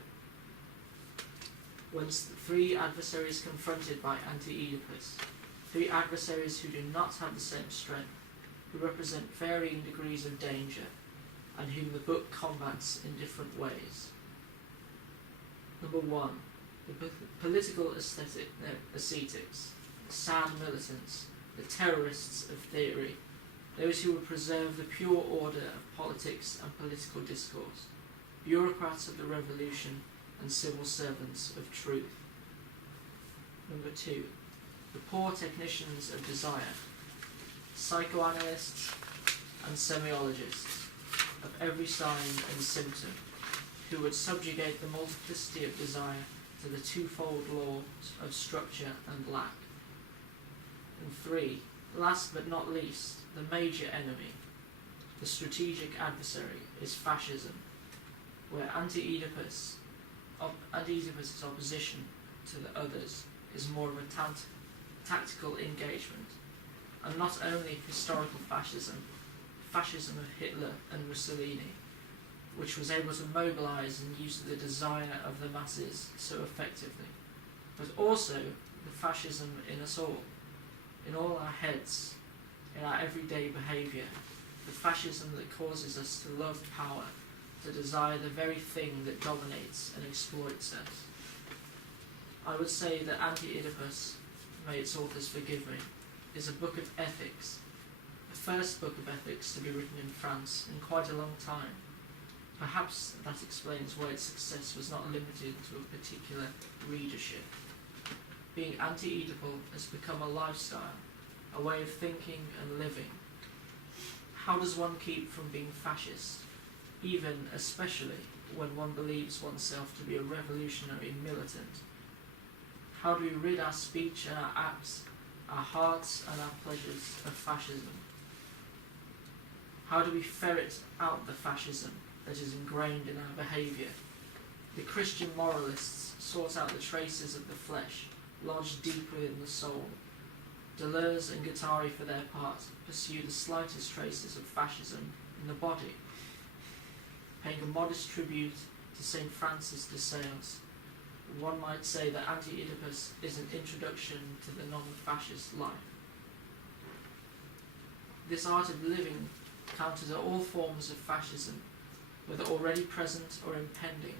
When three adversaries confronted by Anti-Oedipus, three adversaries who do not have the same strength, who represent varying degrees of danger, and whom the book combats in different ways. Number one, the political ascetics, the sad militants, the terrorists of theory, those who would preserve the pure order of politics and political discourse, bureaucrats of the revolution and civil servants of truth. Number 2, the poor technicians of desire, psychoanalysts and semiologists of every sign and symptom, who would subjugate the multiplicity of desire to the twofold laws of structure and lack. And 3, last but not least, the major enemy, the strategic adversary, is fascism, where Anti-Oedipus' opposition to the others is more of a tactical engagement, and not only historical fascism of Hitler and Mussolini, which was able to mobilise and use the desire of the masses so effectively, but also the fascism in us all, in all our heads, in our everyday behaviour, the fascism that causes us to love power, to desire the very thing that dominates and exploits us. I would say that Anti-Oedipus, may its authors forgive me, is a book of ethics, the first book of ethics to be written in France in quite a long time. Perhaps that explains why its success was not limited to a particular readership. Being anti-Oedipal has become a lifestyle, a way of thinking and living. How does one keep from being fascist, even especially when one believes oneself to be a revolutionary militant? How do we rid our speech and our acts, our hearts and our pleasures of fascism? How do we ferret out the fascism that is ingrained in our behaviour? The Christian moralists sought out the traces of the flesh, lodged deep within the soul. Deleuze and Guattari, for their part, pursue the slightest traces of fascism in the body. Paying a modest tribute to St. Francis de Sales, one might say that Anti-Oedipus is an introduction to the non-fascist life. This art of living counters all forms of fascism, whether already present or impending,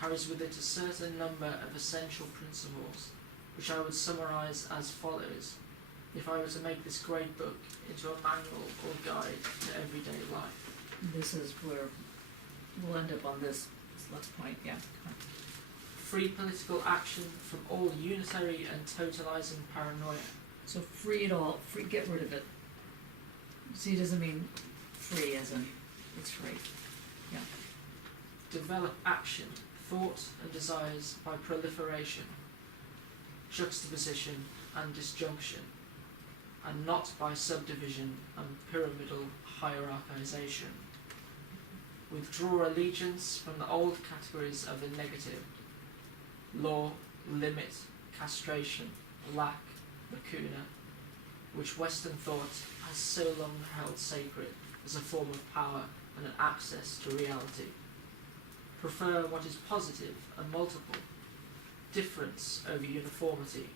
carries with it a certain number of essential principles, which I would summarise as follows, if I were to make this great book into a manual or guide to everyday life. This is where we'll end up on this last point, yeah. Free political action from all unitary and totalising paranoia. So free it all, free, get rid of it. See, it doesn't mean free as in it's free. Yeah. Develop action, thought and desires by proliferation, juxtaposition and disjunction, and not by subdivision and pyramidal hierarchisation. Withdraw allegiance from the old categories of the negative: law, limit, castration, lack, lacuna, which Western thought has so long held sacred as a form of power and an access to reality. Prefer what is positive and multiple, difference over uniformity,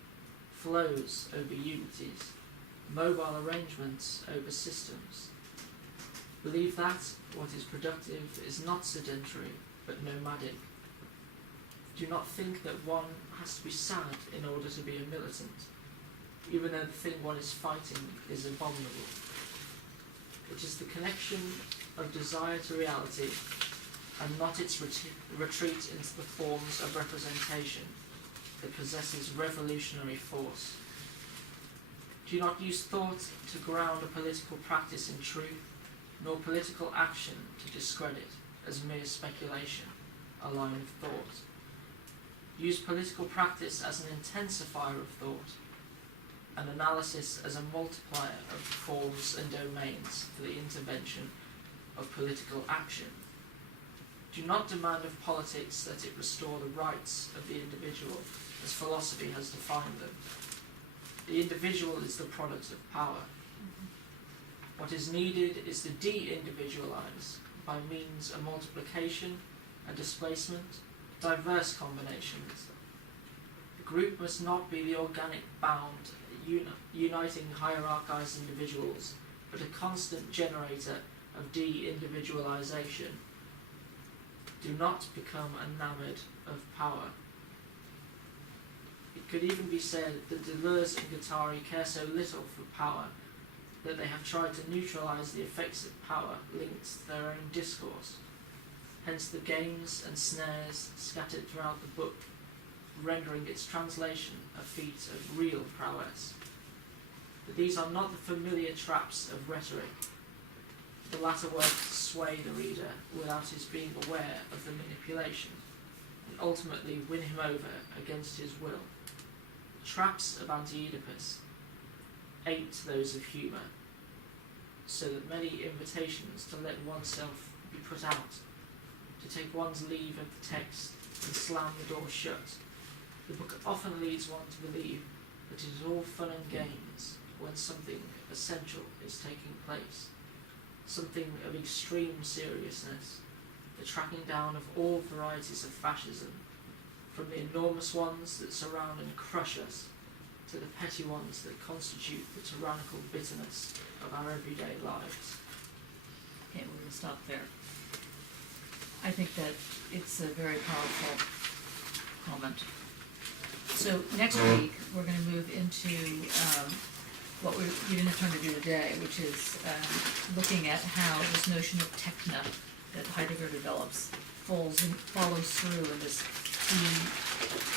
flows over unities, mobile arrangements over systems. Believe that what is productive is not sedentary but nomadic. Do not think that one has to be sad in order to be a militant, even though the thing one is fighting is abominable. It is the connection of desire to reality and not its retreat into the forms of representation that possesses revolutionary force. Do not use thought to ground a political practice in truth, nor political action to discredit as mere speculation, a line of thought. Use political practice as an intensifier of thought, and analysis as a multiplier of forms and domains for the intervention of political action. Do not demand of politics that it restore the rights of the individual as philosophy has defined them. The individual is the product of power. What is needed is to de-individualize by means of multiplication and displacement, diverse combinations. The group must not be the organic bound, uniting hierarchized individuals, but a constant generator of de-individualization. Do not become enamoured of power. It could even be said that Deleuze and Guattari care so little for power that they have tried to neutralise the effects of power linked to their own discourse. Hence the games and snares scattered throughout the book, rendering its translation a feat of real prowess. But these are not the familiar traps of rhetoric. The latter work to sway the reader without his being aware of the manipulation, and ultimately win him over against his will. The traps of Anti-Oedipus ate those of humour, so that many invitations to let oneself be put out, to take one's leave of the text and slam the door shut. The book often leads one to believe that it is all fun and games when something essential is taking place, something of extreme seriousness, the tracking down of all varieties of fascism, from the enormous ones that surround and crush us to the petty ones that constitute the tyrannical bitterness of our everyday lives. Okay, we're going to stop there. I think that it's a very powerful comment. So next week, we're going to move into what we didn't have time to do today, which is looking at how this notion of techna that Heidegger develops follows through in this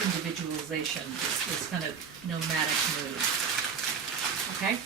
individualization, this kind of nomadic mood. Okay?